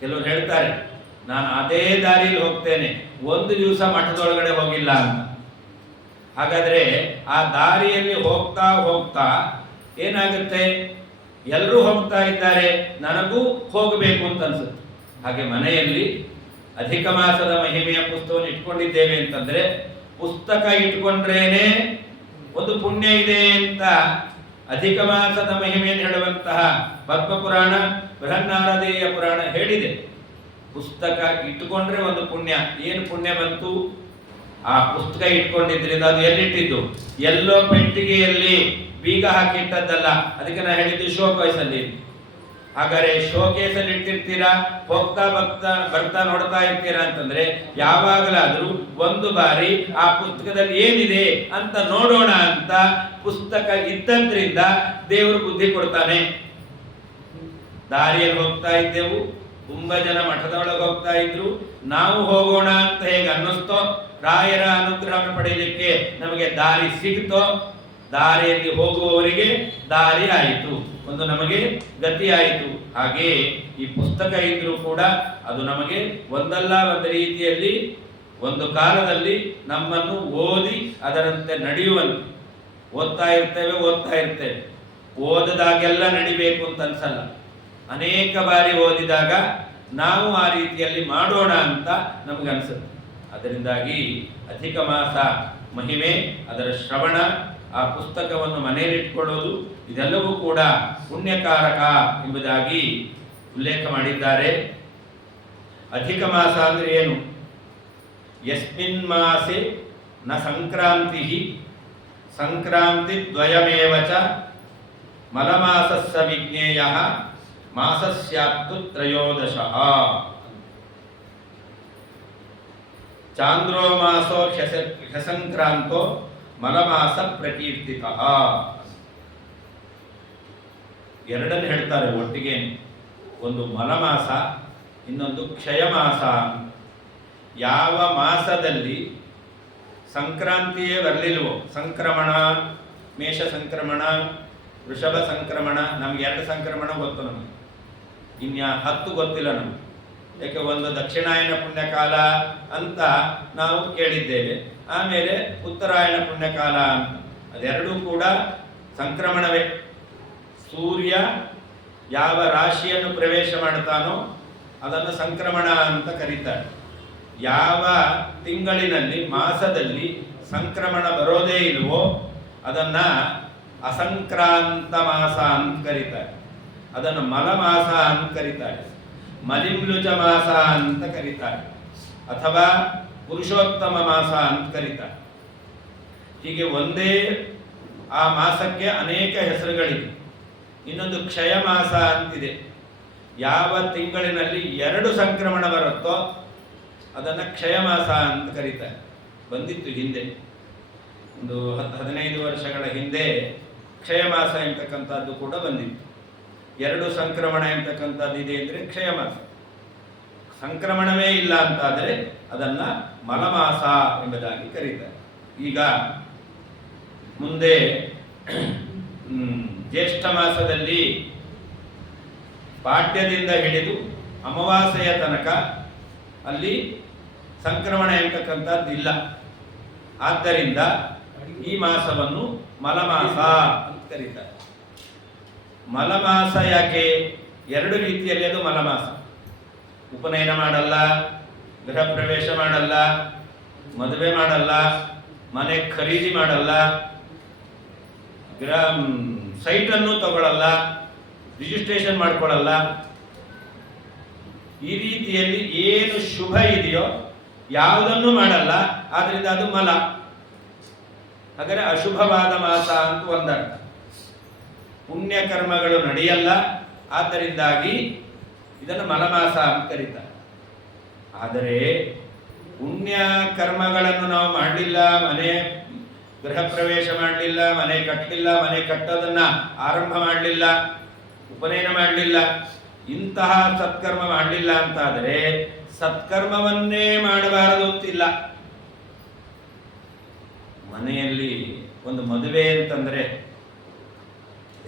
ಕೆಲವರು ಹೇಳ್ತಾರೆ, ನಾನು ಅದೇ ದಾರಿಯಲ್ಲಿ ಹೋಗ್ತೇನೆ, ಒಂದು ದಿವಸ ಮಠದೊಳಗಡೆ ಹೋಗಿಲ್ಲ ಅಂತ. ಹಾಗಾದ್ರೆ ಆ ದಾರಿಯಲ್ಲಿ ಹೋಗ್ತಾ ಹೋಗ್ತಾ ಏನಾಗುತ್ತೆ? ಎಲ್ಲರೂ ಹೋಗ್ತಾ ಇದ್ದಾರೆ, ನನಗೂ ಹೋಗಬೇಕು ಅಂತ ಅನ್ಸುತ್ತೆ. ಹಾಗೆ ಮನೆಯಲ್ಲಿ ಅಧಿಕ ಮಾಸದ ಮಹಿಮೆಯ ಪುಸ್ತಕವನ್ನು ಇಟ್ಕೊಂಡಿದ್ದೇವೆ ಅಂತಂದ್ರೆ, ಪುಸ್ತಕ ಇಟ್ಕೊಂಡ್ರೇನೆ ಒಂದು ಪುಣ್ಯ ಇದೆ ಅಂತ ಅಧಿಕ ಮಾಸದ ಮಹಿಮೆಯನ್ನು ಹೇಳುವಂತಹ ಪದ್ಮಪುರಾಣ, ಬೃಹನ್ನಾರದೀಯ ಪುರಾಣ ಹೇಳಿದೆ. ಪುಸ್ತಕ ಇಟ್ಟುಕೊಂಡ್ರೆ ಒಂದು ಪುಣ್ಯ. ಏನು ಪುಣ್ಯ ಬಂತು? ಆ ಪುಸ್ತಕ ಇಟ್ಕೊಂಡಿದ್ರಿಂದ ಅದು ಎಲ್ಲಿಟ್ಟಿದ್ದು? ಎಲ್ಲೋ ಪೆಟ್ಟಿಗೆಯಲ್ಲಿ ಬೀಗ ಹಾಕಿ ಇಟ್ಟದ್ದಲ್ಲ. ಅದಕ್ಕೆ ನಾನು ಹೇಳಿದ್ದು ಶೋಕೇಸಲ್ಲಿ. ಹಾಗಾದ್ರೆ ಶೋಕೇಸಲ್ಲಿ ಇಟ್ಟಿರ್ತೀರಾ, ಹೋಗ್ತಾ ಬರ್ತಾ ನೋಡ್ತಾ ಇರ್ತೀರಾ ಅಂತಂದ್ರೆ ಯಾವಾಗಲಾದ್ರೂ ಒಂದು ಬಾರಿ ಆ ಪುಸ್ತಕದಲ್ಲಿ ಏನಿದೆ ಅಂತ ನೋಡೋಣ ಅಂತ ಪುಸ್ತಕ ಇದ್ದದ್ರಿಂದ ದೇವರು ಬುದ್ಧಿ ಕೊಡ್ತಾನೆ. ದಾರಿಯಲ್ಲಿ ಹೋಗ್ತಾ ಇದ್ದೆವು, ತುಂಬಾ ಜನ ಮಠದೊಳಗೆ ಹೋಗ್ತಾ ಇದ್ರು, ನಾವು ಹೋಗೋಣ ಅಂತ ಹೇಗೆ ಅನ್ನಿಸ್ತೋ, ರಾಯರ ಅನುಗ್ರಹವನ್ನು ಪಡೆಯಲಿಕ್ಕೆ ನಮಗೆ ದಾರಿ ಸಿಗ್ತೋ, ದಾರಿಯಲ್ಲಿ ಹೋಗುವವರಿಗೆ ದಾರಿ ಆಯಿತು, ಒಂದು ನಮಗೆ ಗತಿ ಆಯಿತು. ಹಾಗೆ ಈ ಪುಸ್ತಕ ಇದ್ರೂ ಕೂಡ ಅದು ನಮಗೆ ಒಂದಲ್ಲ ಒಂದು ರೀತಿಯಲ್ಲಿ ಒಂದು ಕಾಲದಲ್ಲಿ ನಮ್ಮನ್ನು ಓದಿ ಅದರಂತೆ ನಡೆಯುವಂತೆ ಓದ್ತಾ ಇರ್ತೇವೆ. ಓದದಾಗೆಲ್ಲ ನಡಿಬೇಕು ಅಂತ ಅನ್ಸಲ್ಲ. ಅನೇಕ ಬಾರಿ ಓದಿದಾಗ ನಾವು ಆ ರೀತಿಯಲ್ಲಿ ಮಾಡೋಣ ಅಂತ ನಮ್ಗೆ ಅನ್ಸುತ್ತೆ. ಅದರಿಂದಾಗಿ ಅಧಿಕ ಮಾಸ ಮಹಿಮೆ, ಅದರ ಶ್ರವಣ, ಆ ಪುಸ್ತಕವನ್ನು ಮನೆಯಲ್ಲಿಟ್ಕೊಳ್ಳೋದು, ಇದೆಲ್ಲವೂ ಕೂಡ ಪುಣ್ಯಕಾರಕ ಎಂಬುದಾಗಿ ಉಲ್ಲೇಖ ಮಾಡಿದ್ದಾರೆ. ಅಧಿಕ ಮಾಸ ಅಂದ್ರೆ ಏನು? ಯಸ್ಮಿನ್ ಮಾಸೆ ನ ಸಂಕ್ರಾಂತಿ ಸಂಕ್ರಾಂತಿ ದ್ವಯಮೇವ ಚ ಮಲಮಾಸಸ್ಯ ವಿಜ್ಞೇಯಃ ಮಾಸಸ್ಯಾತ್ತು ತ್ರಯೋದಶಃ ಚಾಂದ್ರೋ ಮಾಸೋ ಹ್ಯಸಂಕ್ರಾಂತೋ ಮಲಮಾಸ ಪ್ರಕೀರ್ತಿತಃ. ಎರಡನ್ನು ಹೇಳ್ತಾರೆ ಒಟ್ಟಿಗೆ, ಒಂದು ಮಲಮಾಸ, ಇನ್ನೊಂದು ಕ್ಷಯಮಾಸ. ಯಾವ ಮಾಸದಲ್ಲಿ ಸಂಕ್ರಾಂತಿಯೇ ಬರಲಿಲ್ವೋ, ಸಂಕ್ರಮಣ, ಮೇಷ ಸಂಕ್ರಮಣ, ವೃಷಭ ಸಂಕ್ರಮಣ, ನಮ್ಗೆ 2 ಸಂಕ್ರಮಣ ಗೊತ್ತು, ನಮಗೆ ಇನ್ಯ 10 ಗೊತ್ತಿಲ್ಲ ನಮ್ಗೆ. ಯಾಕೆ ಒಂದು ದಕ್ಷಿಣಾಯನ ಪುಣ್ಯಕಾಲ ಅಂತ ನಾವು ಕೇಳಿದ್ದೇವೆ, ಆಮೇಲೆ ಉತ್ತರಾಯಣ ಪುಣ್ಯಕಾಲ ಅಂತ. ಅದೆರಡೂ ಕೂಡ ಸಂಕ್ರಮಣವೇ. ಸೂರ್ಯ ಯಾವ ರಾಶಿಯನ್ನು ಪ್ರವೇಶ ಮಾಡ್ತಾನೋ ಅದನ್ನು ಸಂಕ್ರಮಣ ಅಂತ ಕರೀತಾರೆ. ಯಾವ ತಿಂಗಳಿನಲ್ಲಿ ಮಾಸದಲ್ಲಿ ಸಂಕ್ರಮಣ ಬರೋದೇ ಇಲ್ವೋ ಅದನ್ನ ಅಸಂಕ್ರಾಂತ ಮಾಸ ಅಂತ ಕರೀತಾರೆ, ಅದನ್ನು ಮಲಮಾಸ ಅಂತ ಕರೀತಾರೆ, ಮಲಿಮ್ಲುಜ ಮಾಸ ಅಂತ ಕರೀತಾರೆ, ಅಥವಾ ಪುರುಷೋತ್ತಮ ಮಾಸ ಅಂತ ಕರೀತಾರೆ. ಹೀಗೆ ಒಂದೇ ಆ ಮಾಸಕ್ಕೆ ಅನೇಕ ಹೆಸರುಗಳಿವೆ. ಇನ್ನೊಂದು ಕ್ಷಯ ಮಾಸ ಅಂತಿದೆ. ಯಾವ ತಿಂಗಳಿನಲ್ಲಿ 2 ಸಂಕ್ರಮಣ ಬರುತ್ತೋ ಅದನ್ನು ಕ್ಷಯ ಮಾಸ ಅಂತ ಕರೀತಾರೆ. ಬಂದಿತ್ತು ಹಿಂದೆ, ಒಂದು 10-15 ವರ್ಷಗಳ ಹಿಂದೆ ಕ್ಷಯಮಾಸ ಎಂತಕ್ಕಂಥದ್ದು ಕೂಡ ಬಂದಿತ್ತು. 2 ಸಂಕ್ರಮಣ ಎಂತಕ್ಕಂಥದ್ದು ಇದೆ ಅಂದರೆ ಕ್ಷಯಮಾಸ. ಸಂಕ್ರಮಣವೇ ಇಲ್ಲ ಅಂತಾದರೆ ಅದನ್ನ ಮಲಮಾಸ ಎಂಬುದಾಗಿ ಕರೀತಾರೆ. ಈಗ ಮುಂದೆ ಜ್ಯೇಷ್ಠ ಮಾಸದಲ್ಲಿ ಪಾಡ್ಯದಿಂದ ಹಿಡಿದು ಅಮಾವಾಸ್ಯೆಯ ತನಕ ಅಲ್ಲಿ ಸಂಕ್ರಮಣ ಎಂತಕ್ಕಂಥದ್ದಿಲ್ಲ. ಆದ್ದರಿಂದ ಈ ಮಾಸವನ್ನು ಮಲಮಾಸ ಅಂತ ಕರೀತಾರೆ. ಮಲಮಾಸ ಯಾಕೆ? 2 ರೀತಿಯಲ್ಲಿ ಅದು ಮಲಮಾಸ. ಉಪನಯನ ಮಾಡಲ್ಲ, ಗೃಹ ಪ್ರವೇಶ ಮಾಡಲ್ಲ, ಮದುವೆ ಮಾಡಲ್ಲ, ಮನೆ ಖರೀದಿ ಮಾಡಲ್ಲ, ಸೈಟನ್ನು ತಗೊಳ್ಳಲ್ಲ, ರಿಜಿಸ್ಟ್ರೇಷನ್ ಮಾಡ್ಕೊಳ್ಳಲ್ಲ. ಈ ರೀತಿಯಲ್ಲಿ ಏನು ಶುಭ ಇದೆಯೋ ಯಾವುದನ್ನು ಮಾಡಲ್ಲ. ಆದ್ರಿಂದ ಅದು ಮಲ. ಹಾಗಾದರೆ ಅಶುಭವಾದ ಮಾಸ ಅಂತ ಒಂದರ್ಥ. ಪುಣ್ಯ ಕರ್ಮಗಳು ನಡೆಯಲ್ಲ, ಆದ್ದರಿಂದಾಗಿ ಇದನ್ನು ಮಲಮಾಸ ಅಂತ ಕರೀತಾರೆ. ಆದರೆ ಪುಣ್ಯ ಕರ್ಮಗಳನ್ನು ನಾವು ಮಾಡಲಿಲ್ಲ, ಮನೆ ಗೃಹ ಪ್ರವೇಶ ಮಾಡಲಿಲ್ಲ, ಮನೆ ಕಟ್ಟಲಿಲ್ಲ, ಮನೆ ಕಟ್ಟೋದನ್ನ ಆರಂಭ ಮಾಡಲಿಲ್ಲ, ಉಪನಯನ ಮಾಡಲಿಲ್ಲ, ಇಂತಹ ಸತ್ಕರ್ಮ ಮಾಡಲಿಲ್ಲ ಅಂತಾದರೆ ಸತ್ಕರ್ಮವನ್ನೇ ಮಾಡಬಾರದು ಅಂತಿಲ್ಲ. ಮನೆಯಲ್ಲಿ ಒಂದು ಮದುವೆ ಅಂತಂದ್ರೆ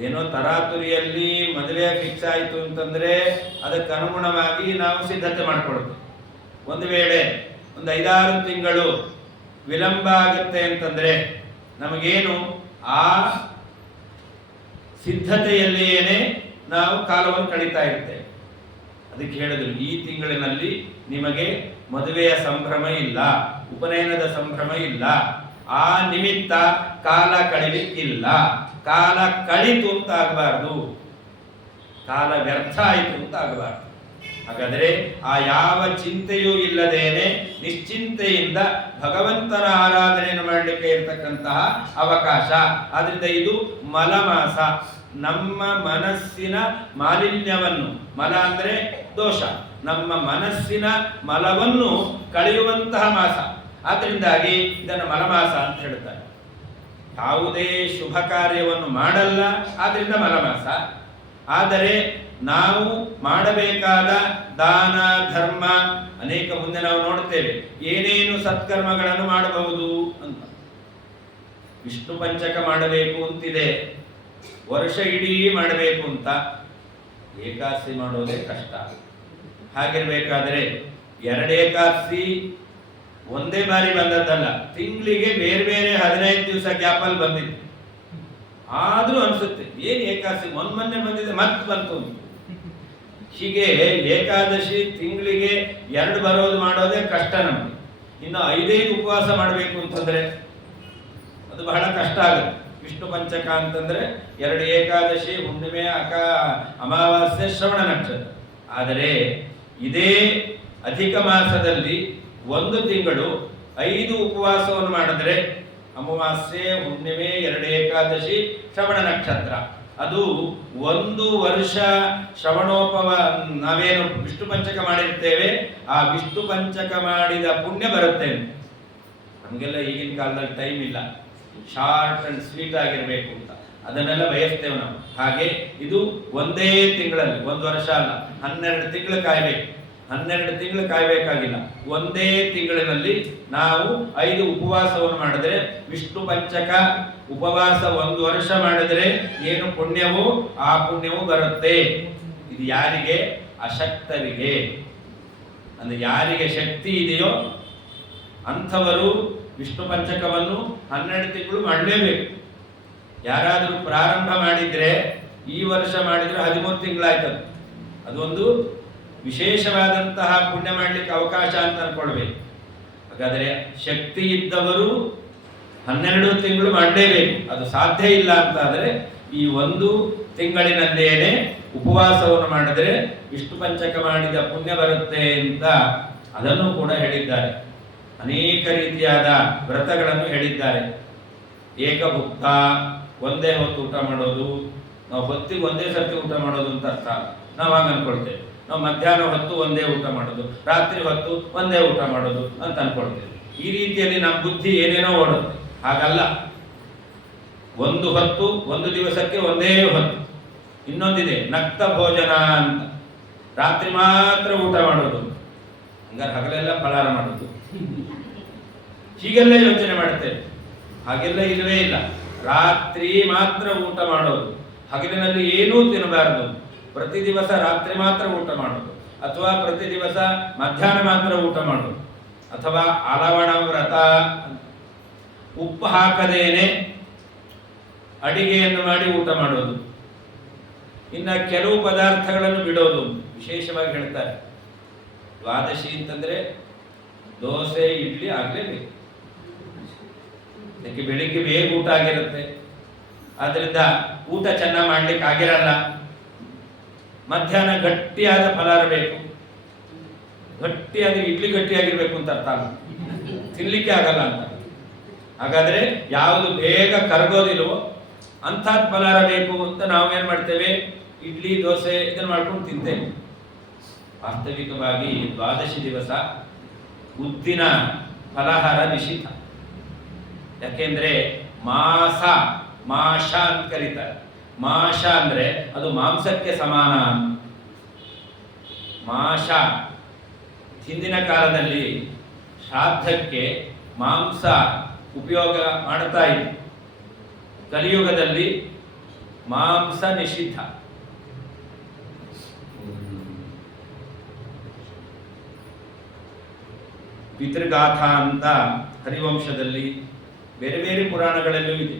ಏನೋ ತರಾತುರಿಯಲ್ಲಿ ಮದುವೆ ಫಿಕ್ಸ್ ಆಯಿತು ಅಂತಂದ್ರೆ ಅದಕ್ಕೆ ಅನುಗುಣವಾಗಿ ನಾವು ಸಿದ್ಧತೆ ಮಾಡಿಕೊಳ್ಳುತ್ತೇವೆ. ಒಂದು ವೇಳೆ ಒಂದು 5-6 ತಿಂಗಳು ವಿಳಂಬ ಆಗುತ್ತೆ ಅಂತಂದ್ರೆ ನಮಗೇನು ಆ ಸಿದ್ಧತೆಯಲ್ಲಿಯೇನೆ ನಾವು ಕಾಲವನ್ನು ಕಳೀತಾ ಇರ್ತೇವೆ. ಅದಕ್ಕೆ ಹೇಳಿದ್ರು, ಈ ತಿಂಗಳಿನಲ್ಲಿ ನಿಮಗೆ ಮದುವೆಯ ಸಂಭ್ರಮ ಇಲ್ಲ, ಉಪನಯನದ ಸಂಭ್ರಮ ಇಲ್ಲ, ಆ ನಿಮಿತ್ತ ಕಾಲ ಕಳಿಲಿಕ್ಕಿಲ್ಲ. ಕಾಲ ಕಳಿತು ಅಂತ ಆಗಬಾರ್ದು, ಕಾಲ ವ್ಯರ್ಥ ಆಯಿತು ಅಂತ ಆಗಬಾರ್ದು. ಹಾಗಾದರೆ ಆ ಯಾವ ಚಿಂತೆಯೂ ಇಲ್ಲದೇನೆ ನಿಶ್ಚಿಂತೆಯಿಂದ ಭಗವಂತನ ಆರಾಧನೆಯನ್ನು ಮಾಡಲಿಕ್ಕೆ ಇರತಕ್ಕಂತಹ ಅವಕಾಶ. ಆದ್ರಿಂದ ಇದು ಮಲಮಾಸ. ನಮ್ಮ ಮನಸ್ಸಿನ ಮಾಲಿನ್ಯವನ್ನು, ಮಲ ಅಂದರೆ ದೋಷ, ನಮ್ಮ ಮನಸ್ಸಿನ ಮಲವನ್ನು ಕಳೆಯುವಂತಹ ಮಾಸ. ಆದ್ದರಿಂದಾಗಿ ಇದನ್ನು ಮಲಮಾಸ ಅಂತ ಹೇಳ್ತಾರೆ. ಯಾವುದೇ ಶುಭ ಕಾರ್ಯವನ್ನು ಮಾಡಲ್ಲ, ಆದ್ರಿಂದ ಮಲಮಾಸ. ಆದರೆ ನಾವು ಮಾಡಬೇಕಾದ ದಾನ ಧರ್ಮ ಅನೇಕ ಮುಂದೆ ನಾವು ನೋಡ್ತೇವೆ, ಏನೇನು ಸತ್ಕರ್ಮಗಳನ್ನು ಮಾಡಬಹುದು ಅಂತ. ವಿಷ್ಣು ಪಂಚಕ ಮಾಡಬೇಕು ಅಂತಿದೆ, ವರ್ಷ ಇಡೀ ಮಾಡಬೇಕು ಅಂತ. ಏಕಾದಶಿ ಮಾಡೋದೇ ಕಷ್ಟ. ಹಾಗಿರ್ಬೇಕಾದ್ರೆ 2 ಏಕಾದಶಿ ಒಂದೇ ಬಾರಿ ಬಂದದ್ದಲ್ಲ, ತಿಂಗಳಿಗೆ ಬೇರೆ ಬೇರೆ 15 ದಿವಸ ಗ್ಯಾಪಲ್ಲಿ ಬಂದಿತ್ತು. ಆದ್ರೂ ಅನ್ಸುತ್ತೆ ಏನ್ ಏಕಾದಶಿ ಮೊನ್ನೆ ಬಂದಿದೆ ಮತ್ತೆ ಬಂತು. ಹೀಗೆ ಏಕಾದಶಿ ತಿಂಗಳಿಗೆ 2 ಬರೋದು ಮಾಡೋದೇ ಕಷ್ಟ ನಮಗೆ. ಇನ್ನು 5 ಉಪವಾಸ ಮಾಡಬೇಕು ಅಂತಂದ್ರೆ ಅದು ಬಹಳ ಕಷ್ಟ ಆಗುತ್ತೆ. ವಿಷ್ಣು ಪಂಚಕ ಅಂತಂದ್ರೆ 2 ಏಕಾದಶಿ, ಹುಣ್ಣಿಮೆ, ಅಮಾವಾಸ್ಯೆ, ಶ್ರವಣ ನಕ್ಷತ್ರ. ಆದರೆ ಇದೇ ಅಧಿಕ ಮಾಸದಲ್ಲಿ 1 ತಿಂಗಳು 5 ಉಪವಾಸವನ್ನು ಮಾಡಿದ್ರೆ ಅಮಾವಾಸ್ಯೆ, ಹುಣ್ಣಿಮೆ, 2 ಏಕಾದಶಿ, ಶ್ರವಣ ನಕ್ಷತ್ರ, ಅದು 1 ವರ್ಷ ನಾವೇನು ವಿಷ್ಣು ಪಂಚಕ ಮಾಡಿರ್ತೇವೆ ಆ ವಿಷ್ಣು ಪಂಚಕ ಮಾಡಿದ ಪುಣ್ಯ ಬರುತ್ತೆ. ನಮಗೆಲ್ಲ ಈಗಿನ ಕಾಲದಲ್ಲಿ ಟೈಮ್ ಇಲ್ಲ, ಶಾರ್ಟ್ ಅಂಡ್ ಸ್ವೀಟ್ ಆಗಿರ್ಬೇಕು ಅಂತ ಅದನ್ನೆಲ್ಲ ಬಯಸ್ತೇವೆ ನಾವು. ಹಾಗೆ ಇದು ಒಂದೇ ತಿಂಗಳಲ್ಲಿ, 1 ವರ್ಷ ಅಲ್ಲ, 12 ತಿಂಗಳು ಕಾಯ್ಬೇಕು. 12 ತಿಂಗಳು ಕಾಯ್ಬೇಕಾಗಿಲ್ಲ, ಒಂದೇ ತಿಂಗಳಿನಲ್ಲಿ ನಾವು 5 ಉಪವಾಸವನ್ನು ಮಾಡಿದ್ರೆ ವಿಷ್ಣು ಪಂಚಕ ಉಪವಾಸ 1 ವರ್ಷ ಮಾಡಿದ್ರೆ ಏನು ಪುಣ್ಯವೋ ಆ ಪುಣ್ಯವು ಬರುತ್ತೆ. ಇದು ಯಾರಿಗೆ? ಅಶಕ್ತರಿಗೆ. ಅಂದ್ರೆ ಯಾರಿಗೆ ಶಕ್ತಿ ಇದೆಯೋ ಅಂಥವರು ವಿಷ್ಣು ಪಂಚಕವನ್ನು 12 ತಿಂಗಳು ಮಾಡಲೇಬೇಕು. ಯಾರಾದರೂ ಪ್ರಾರಂಭ ಮಾಡಿದ್ರೆ ಈ ವರ್ಷ ಮಾಡಿದ್ರೆ 13 ತಿಂಗಳಾಯ್ತದೆ. ಅದೊಂದು ವಿಶೇಷವಾದಂತಹ ಪುಣ್ಯ ಮಾಡಲಿಕ್ಕೆ ಅವಕಾಶ ಅಂತ ಅನ್ಕೊಳ್ಬೇಕು. ಹಾಗಾದರೆ ಶಕ್ತಿ ಇದ್ದವರು 12 ತಿಂಗಳು ಮಾಡಲೇಬೇಕು. ಅದು ಸಾಧ್ಯ ಇಲ್ಲ ಅಂತಾದರೆ ಈ 1 ತಿಂಗಳಿನಲ್ಲೇನೆ ಉಪವಾಸವನ್ನು ಮಾಡಿದರೆ ವಿಷ್ಣು ಪಂಚಕ ಮಾಡಿದ ಪುಣ್ಯ ಬರುತ್ತೆ ಅಂತ ಅದನ್ನು ಕೂಡ ಹೇಳಿದ್ದಾರೆ. ಅನೇಕ ರೀತಿಯಾದ ವ್ರತಗಳನ್ನು ಹೇಳಿದ್ದಾರೆ. ಏಕಭುಕ್ತ, ಒಂದೇ ಹೊತ್ತು ಊಟ ಮಾಡೋದು. ನಾವು ಹೊತ್ತಿಗೆ ಒಂದೇ ಸರ್ತಿ ಊಟ ಮಾಡೋದು ಅಂತ ಅರ್ಥ. ನಾವು ಹಾಗೆ ಅನ್ಕೊಳ್ತೇವೆ. ನಾವು ಮಧ್ಯಾಹ್ನ ಹೊತ್ತು ಒಂದೇ ಊಟ ಮಾಡೋದು, ರಾತ್ರಿ ಹೊತ್ತು ಒಂದೇ ಊಟ ಮಾಡೋದು ಅಂತ ಅನ್ಕೊಳ್ತೇವೆ. ಈ ರೀತಿಯಲ್ಲಿ ನಮ್ಮ ಬುದ್ಧಿ ಏನೇನೋ ಓಡುತ್ತೆ. ಹಾಗಲ್ಲ, ಒಂದು ಹೊತ್ತು, ಒಂದು ದಿವಸಕ್ಕೆ ಒಂದೇ ಹೊತ್ತು. ಇನ್ನೊಂದಿದೆ ನಕ್ತ ಭೋಜನ ಅಂತ, ರಾತ್ರಿ ಮಾತ್ರ ಊಟ ಮಾಡೋದು, ಹಂಗಾರೆ ಹಗಲೆಲ್ಲ ಫಲಾರ ಮಾಡೋದು. ಹೀಗೆಲ್ಲ ಯೋಚನೆ ಮಾಡ್ತೇವೆ. ಹಾಗೆಲ್ಲ ಇಲ್ಲವೇ ಇಲ್ಲ. ರಾತ್ರಿ ಮಾತ್ರ ಊಟ ಮಾಡೋದು, ಹಗಲಿನಲ್ಲಿ ಏನೂ ತಿನ್ನಬಾರದು. ಪ್ರತಿ ದಿವಸ ರಾತ್ರಿ ಮಾತ್ರ ಊಟ ಮಾಡೋದು, ಅಥವಾ ಪ್ರತಿ ದಿವಸ ಮಧ್ಯಾಹ್ನ ಮಾತ್ರ ಊಟ ಮಾಡೋದು, ಅಥವಾ ಅಲವಣ ವ್ರತ, ಉಪ್ಪು ಹಾಕದೇನೆ ಅಡಿಗೆಯನ್ನು ಮಾಡಿ ಊಟ ಮಾಡೋದು. ಇನ್ನು ಕೆಲವು ಪದಾರ್ಥಗಳನ್ನು ಬಿಡೋದು, ವಿಶೇಷವಾಗಿ ಹೇಳ್ತಾರೆ. ದ್ವಾದಶಿ ಅಂತಂದ್ರೆ ದೋಸೆ ಇಡ್ಲಿ ಆಗಲೇಬೇಕು, ಅದಕ್ಕೆ ಬೆಳಿಗ್ಗೆ ಬೇಗ ಊಟ ಆಗಿರುತ್ತೆ, ಆದ್ರಿಂದ ಊಟ ಚೆನ್ನಾಗಿ ಮಾಡ್ಲಿಕ್ಕೆ ಆಗಿರಲ್ಲ. ಮಧ್ಯಾಹ್ನ ಗಟ್ಟಿಯಾದ ಫಲಾರ ಬೇಕು, ಗಟ್ಟಿಯಾದ ಇಡ್ಲಿ ಗಟ್ಟಿಯಾಗಿರ್ಬೇಕು ಅಂತ ಅರ್ಥ ಅಲ್ಲ, ತಿನ್ಲಿಕ್ಕೆ ಆಗಲ್ಲ ಅಂತ. ಹಾಗಾದ್ರೆ ಯಾವುದು ಬೇಗ ಕರಗೋದಿಲ್ವೋ ಅಂಥದ್ದು ಫಲಾರ ಬೇಕು ಅಂತ ನಾವೇನ್ ಮಾಡ್ತೇವೆ, ಇಡ್ಲಿ ದೋಸೆ ಇದನ್ನು ಮಾಡ್ಕೊಂಡು ತಿಂತೇವೆ. ವಾಸ್ತವಿಕವಾಗಿ ದ್ವಾದಶಿ ದಿವಸ ಉದ್ದಿನ ಫಲಾಹಾರ ನಿಷಿದ್ಧ. ಯಾಕೆಂದ್ರೆ ಮಾಷ ಅಂತ ಕರೀತಾರೆ. ಮಾಷ ಅಂದ್ರೆ ಅದು ಮಾಂಸಕ್ಕೆ ಸಮಾನ. ಮಾಷ ಹಿಂದಿನ ಕಾಲದಲ್ಲಿ ಶ್ರಾದ್ದಕ್ಕೆ ಮಾಂಸ ಉಪಯೋಗ ಮಾಡ್ತಾ ಇತ್ತು. ಕಲಿಯುಗದಲ್ಲಿ ಮಾಂಸ ನಿಷಿದ್ಧ. ಪಿತೃಗಾಥಾ ಅಂತ ಹರಿವಂಶದಲ್ಲಿ ಬೇರೆ ಬೇರೆ ಪುರಾಣಗಳಲ್ಲೂ ಇದೆ.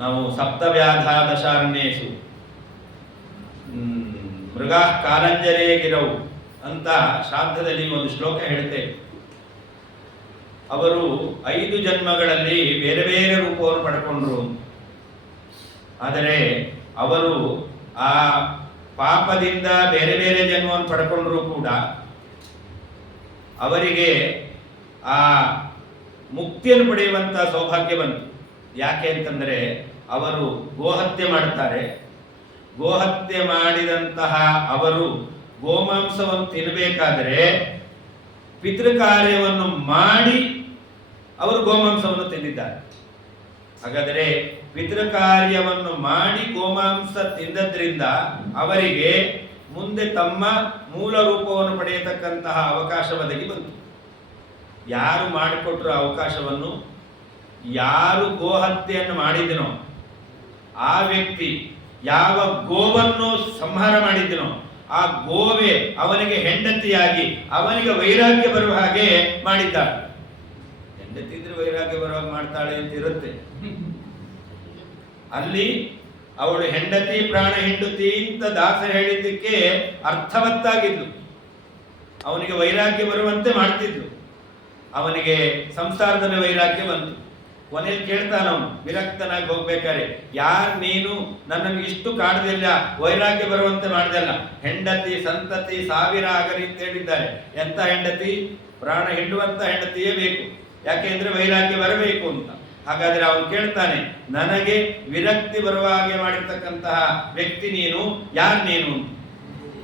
ನಾವು ಸಪ್ತವ್ಯಾಧ ದಶಾರಣ್ಯೇಶು ಮೃಗ ಕಾಲಂಜರೇ ಗಿರವು ಅಂತ ಶ್ರಾದ್ದದಲ್ಲಿ ಒಂದು ಶ್ಲೋಕ ಹೇಳ್ತೇವೆ. ಅವರು 5 ಜನ್ಮಗಳಲ್ಲಿ ಬೇರೆ ಬೇರೆ ರೂಪವನ್ನು ಪಡ್ಕೊಂಡ್ರು. ಆದರೆ ಅವರು ಆ ಪಾಪದಿಂದ ಬೇರೆ ಬೇರೆ ಜನ್ಮವನ್ನು ಪಡ್ಕೊಂಡ್ರು ಕೂಡ ಅವರಿಗೆ ಆ ಮುಕ್ತಿಯನ್ನು ಪಡೆಯುವಂತ ಸೌಭಾಗ್ಯ ಬಂತು. ಯಾಕೆ ಅಂತಂದ್ರೆ ಅವರು ಗೋಹತ್ಯೆ ಮಾಡ್ತಾರೆ. ಗೋಹತ್ಯೆ ಮಾಡಿದಂತಹ ಅವರು ಗೋಮಾಂಸವನ್ನು ತಿನ್ನಬೇಕಾದರೆ ಪಿತೃಕಾರ್ಯವನ್ನು ಮಾಡಿ ಅವರು ಗೋಮಾಂಸವನ್ನು ತಿಂದಿದ್ದಾರೆ. ಹಾಗಾದರೆ ಪಿತೃಕಾರ್ಯವನ್ನು ಮಾಡಿ ಗೋಮಾಂಸ ತಿಂದದ್ರಿಂದ ಅವರಿಗೆ ಮುಂದೆ ತಮ್ಮ ಮೂಲ ರೂಪವನ್ನು ಪಡೆಯತಕ್ಕಂತಹ ಅವಕಾಶ ಒದಗಿ ಬಂತು. ಯಾರು ಮಾಡಿಕೊಟ್ರು ಅವಕಾಶವನ್ನು, ಯಾರು ಗೋಹತ್ಯೆಯನ್ನು ಮಾಡಿದನೋ ಆ ವ್ಯಕ್ತಿ ಯಾವ ಗೋವನ್ನು ಸಂಹಾರ ಮಾಡಿದನೋ ಆ ಗೋವೇ ಅವನಿಗೆ ಹೆಂಡತಿಯಾಗಿ ಅವನಿಗೆ ವೈರಾಗ್ಯ ಬರುವ ಹಾಗೆ ಮಾಡಿದ್ದಾಳೆ. ಹೆಂಡತಿ ಇದ್ರೆ ವೈರಾಗ್ಯ ಬರುವಾಗ ಮಾಡ್ತಾಳೆ ಅಂತ ಇರುತ್ತೆ. ಅಲ್ಲಿ ಅವಳು ಹೆಂಡತಿ ಪ್ರಾಣ ಹೆಂಡತಿ ಅಂತ ದಾಸ ಹೇಳಿದ್ದಕ್ಕೆ ಅರ್ಥವತ್ತಾಗಿದ್ಲು. ಅವನಿಗೆ ವೈರಾಗ್ಯ ಬರುವಂತೆ ಮಾಡ್ತಿದ್ಲು. ಅವನಿಗೆ ಸಂಸಾರದಲ್ಲಿ ವೈರಾಗ್ಯ ಬಂತು. ಕೊನೆಯಲ್ಲಿ ಕೇಳ್ತಾನ ಅವನು ವಿರಕ್ತನಾಗಿ ಹೋಗ್ಬೇಕಾರೆ, ಯಾರು ನೀನು ನನ್ನನ್ನು ಇಷ್ಟು ಕಾಡ್ದಿಲ್ಲ, ವೈರಾಗ್ಯ ಬರುವಂತೆ ಮಾಡ್ದಲ್ಲ, ಹೆಂಡತಿ ಸಂತತಿ 1000 ಆಗಲಿ ಅಂತ ಹೇಳಿದ್ದಾರೆ. ಎಂತ ಹೆಂಡತಿ? ಪ್ರಾಣ ಹಿಂಡುವಂತ ಹೆಂಡತಿಯೇ ಬೇಕು. ಯಾಕೆಂದ್ರೆ ವೈರಾಗ್ಯ ಬರಬೇಕು ಅಂತ. ಹಾಗಾದ್ರೆ ಅವನು ಕೇಳ್ತಾನೆ, ನನಗೆ ವಿರಕ್ತಿ ಬರುವ ಹಾಗೆ ಮಾಡಿರ್ತಕ್ಕಂತಹ ವ್ಯಕ್ತಿ ನೀನು, ಯಾರು ನೀನು?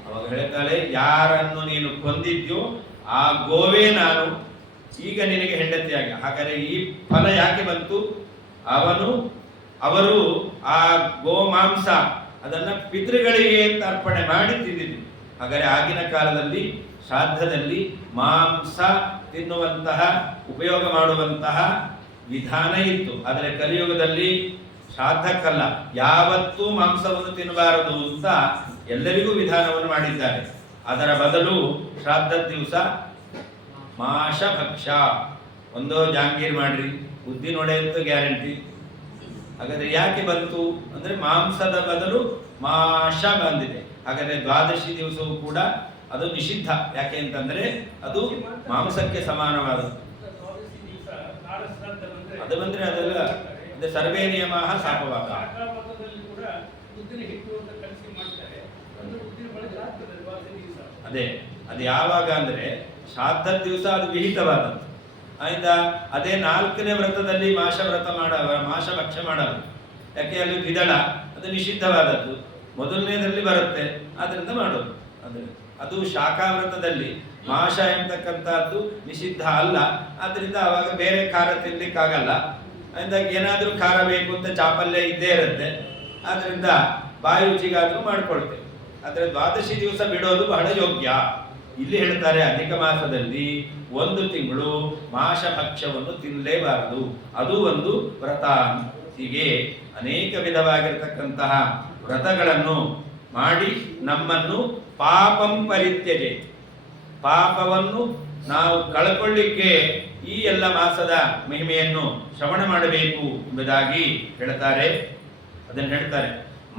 ಅವಾಗ ಹೇಳ್ತಾಳೆ, ಯಾರನ್ನು ನೀನು ಕೊಂದಿದ್ಯೋ ಆ ಗೋವೇ ನಾನು, ಈಗ ನಿನಗೆ ಹೆಂಡತಿಯಾಗಿ. ಹಾಗಾದರೆ ಈ ಫಲ ಯಾಕೆ ಬಂತು? ಅವರು ಆ ಗೋಮಾಂಸ ಅದನ್ನ ಪಿತೃಗಳಿಗೆ ಅಂತ ಅರ್ಪಣೆ ಮಾಡಿ ತಿಂದಿದ್ರು. ಹಾಗಾದರೆ ಆಗಿನ ಕಾಲದಲ್ಲಿ ಶ್ರಾದ್ದದಲ್ಲಿ ಮಾಂಸ ತಿನ್ನುವಂತಹ ಉಪಯೋಗ ಮಾಡುವಂತಹ ವಿಧಾನ ಇತ್ತು. ಆದರೆ ಕಲಿಯುಗದಲ್ಲಿ ಶ್ರಾದ್ದಕ್ಕಲ್ಲ, ಯಾವತ್ತೂ ಮಾಂಸವನ್ನು ತಿನ್ನಬಾರದು ಅಂತ ಎಲ್ಲರಿಗೂ ವಿಧಾನವನ್ನು ಮಾಡಿದ್ದಾರೆ. ಅದರ ಬದಲು ಶ್ರಾದ್ದದ ದಿವಸ ಮಾಷ ಭಕ್ಷ್ಯ ಒಂದೋ ಜಾಂಗೀರ್ ಮಾಡ್ರಿ, ಉದ್ದಿನ ವಡೆ ಅಂತ ಗ್ಯಾರಂಟಿ. ಹಾಗಾದ್ರೆ ಯಾಕೆ ಬಂತು ಅಂದ್ರೆ ಮಾಂಸದ ಬದಲು ಮಾಷ ಬಂದಿದೆ. ಹಾಗಾದ್ರೆ ದ್ವಾದಶಿ ದಿವಸವೂ ಕೂಡ ಅದು ನಿಷಿದ್ಧ. ಯಾಕೆ ಅಂತಂದ್ರೆ ಅದು ಮಾಂಸಕ್ಕೆ ಸಮಾನವಾದದ್ದು. ಅದು ಬಂದ್ರೆ ಅದೆಲ್ಲ ಅದೇ ಸರ್ವೇ ನಿಯಮ ಶಾಪವಾದ. ಅದೇ ಅದು ಯಾವಾಗ ಅಂದ್ರೆ ಶ್ರಾದ್ದ ದಿವಸ ಅದು ವಿಹಿತವಾದದ್ದು. ಆಯ್ತಾ? ಅದೇ 4ನೇ ವ್ರತದಲ್ಲಿ ಮಾಷ ಭಕ್ಷ್ಯ ಮಾಡಲ್ಲ. ಯಾಕೆ? ಅಲ್ಲಿ ದ್ವಿದಳ ಅದು ನಿಷಿದ್ಧವಾದದ್ದು. ಮೊದಲನೇದರಲ್ಲಿ ಬರುತ್ತೆ, ಆದ್ರಿಂದ ಮಾಡೋದು. ಅಂದ್ರೆ ಅದು ಶಾಖಾವ್ರತದಲ್ಲಿ ಮಾಷ ಎಂಬತಕ್ಕಂಥದ್ದು ನಿಷಿದ್ಧ ಅಲ್ಲ. ಆದ್ರಿಂದ ಅವಾಗ ಬೇರೆ ಖಾರ ತಿನ್ಲಿಕ್ಕಾಗಲ್ಲ. ಅಂದಾಗ ಏನಾದರೂ ಖಾರ ಬೇಕು ಅಂತ ಚಾಪಲ್ಯ ಇದ್ದೇ ಇರುತ್ತೆ. ಆದ್ರಿಂದ ಬಾಯಿ ರುಚಿಗಾದ್ರೂ ಮಾಡ್ಕೊಳ್ತೇವೆ. ಆದರೆ ದ್ವಾದಶಿ ದಿವಸ ಬಿಡೋದು ಬಹಳ ಯೋಗ್ಯ. ಇಲ್ಲಿ ಹೇಳ್ತಾರೆ ಅಧಿಕ ಮಾಸದಲ್ಲಿ 1 ತಿಂಗಳು ಮಾಂಸ ಭಕ್ಷ್ಯವನ್ನು ತಿನ್ನಲೇಬಾರದು, ಅದು ಒಂದು ವ್ರತ. ಹೀಗೆ ಅನೇಕ ವಿಧವಾಗಿರತಕ್ಕಂತಹ ವ್ರತಗಳನ್ನು ಮಾಡಿ ನಮ್ಮನ್ನು ಪಾಪಂ ಪರಿತ್ಯಜೆ, ಪಾಪವನ್ನು ನಾವು ಕಳ್ಕೊಳ್ಳಿಕ್ಕೆ ಈ ಎಲ್ಲ ಮಾಸದ ಮಹಿಮೆಯನ್ನು ಶ್ರವಣ ಮಾಡಬೇಕು ಎಂಬುದಾಗಿ ಹೇಳ್ತಾರೆ. ಅದನ್ನು ಹೇಳ್ತಾರೆ,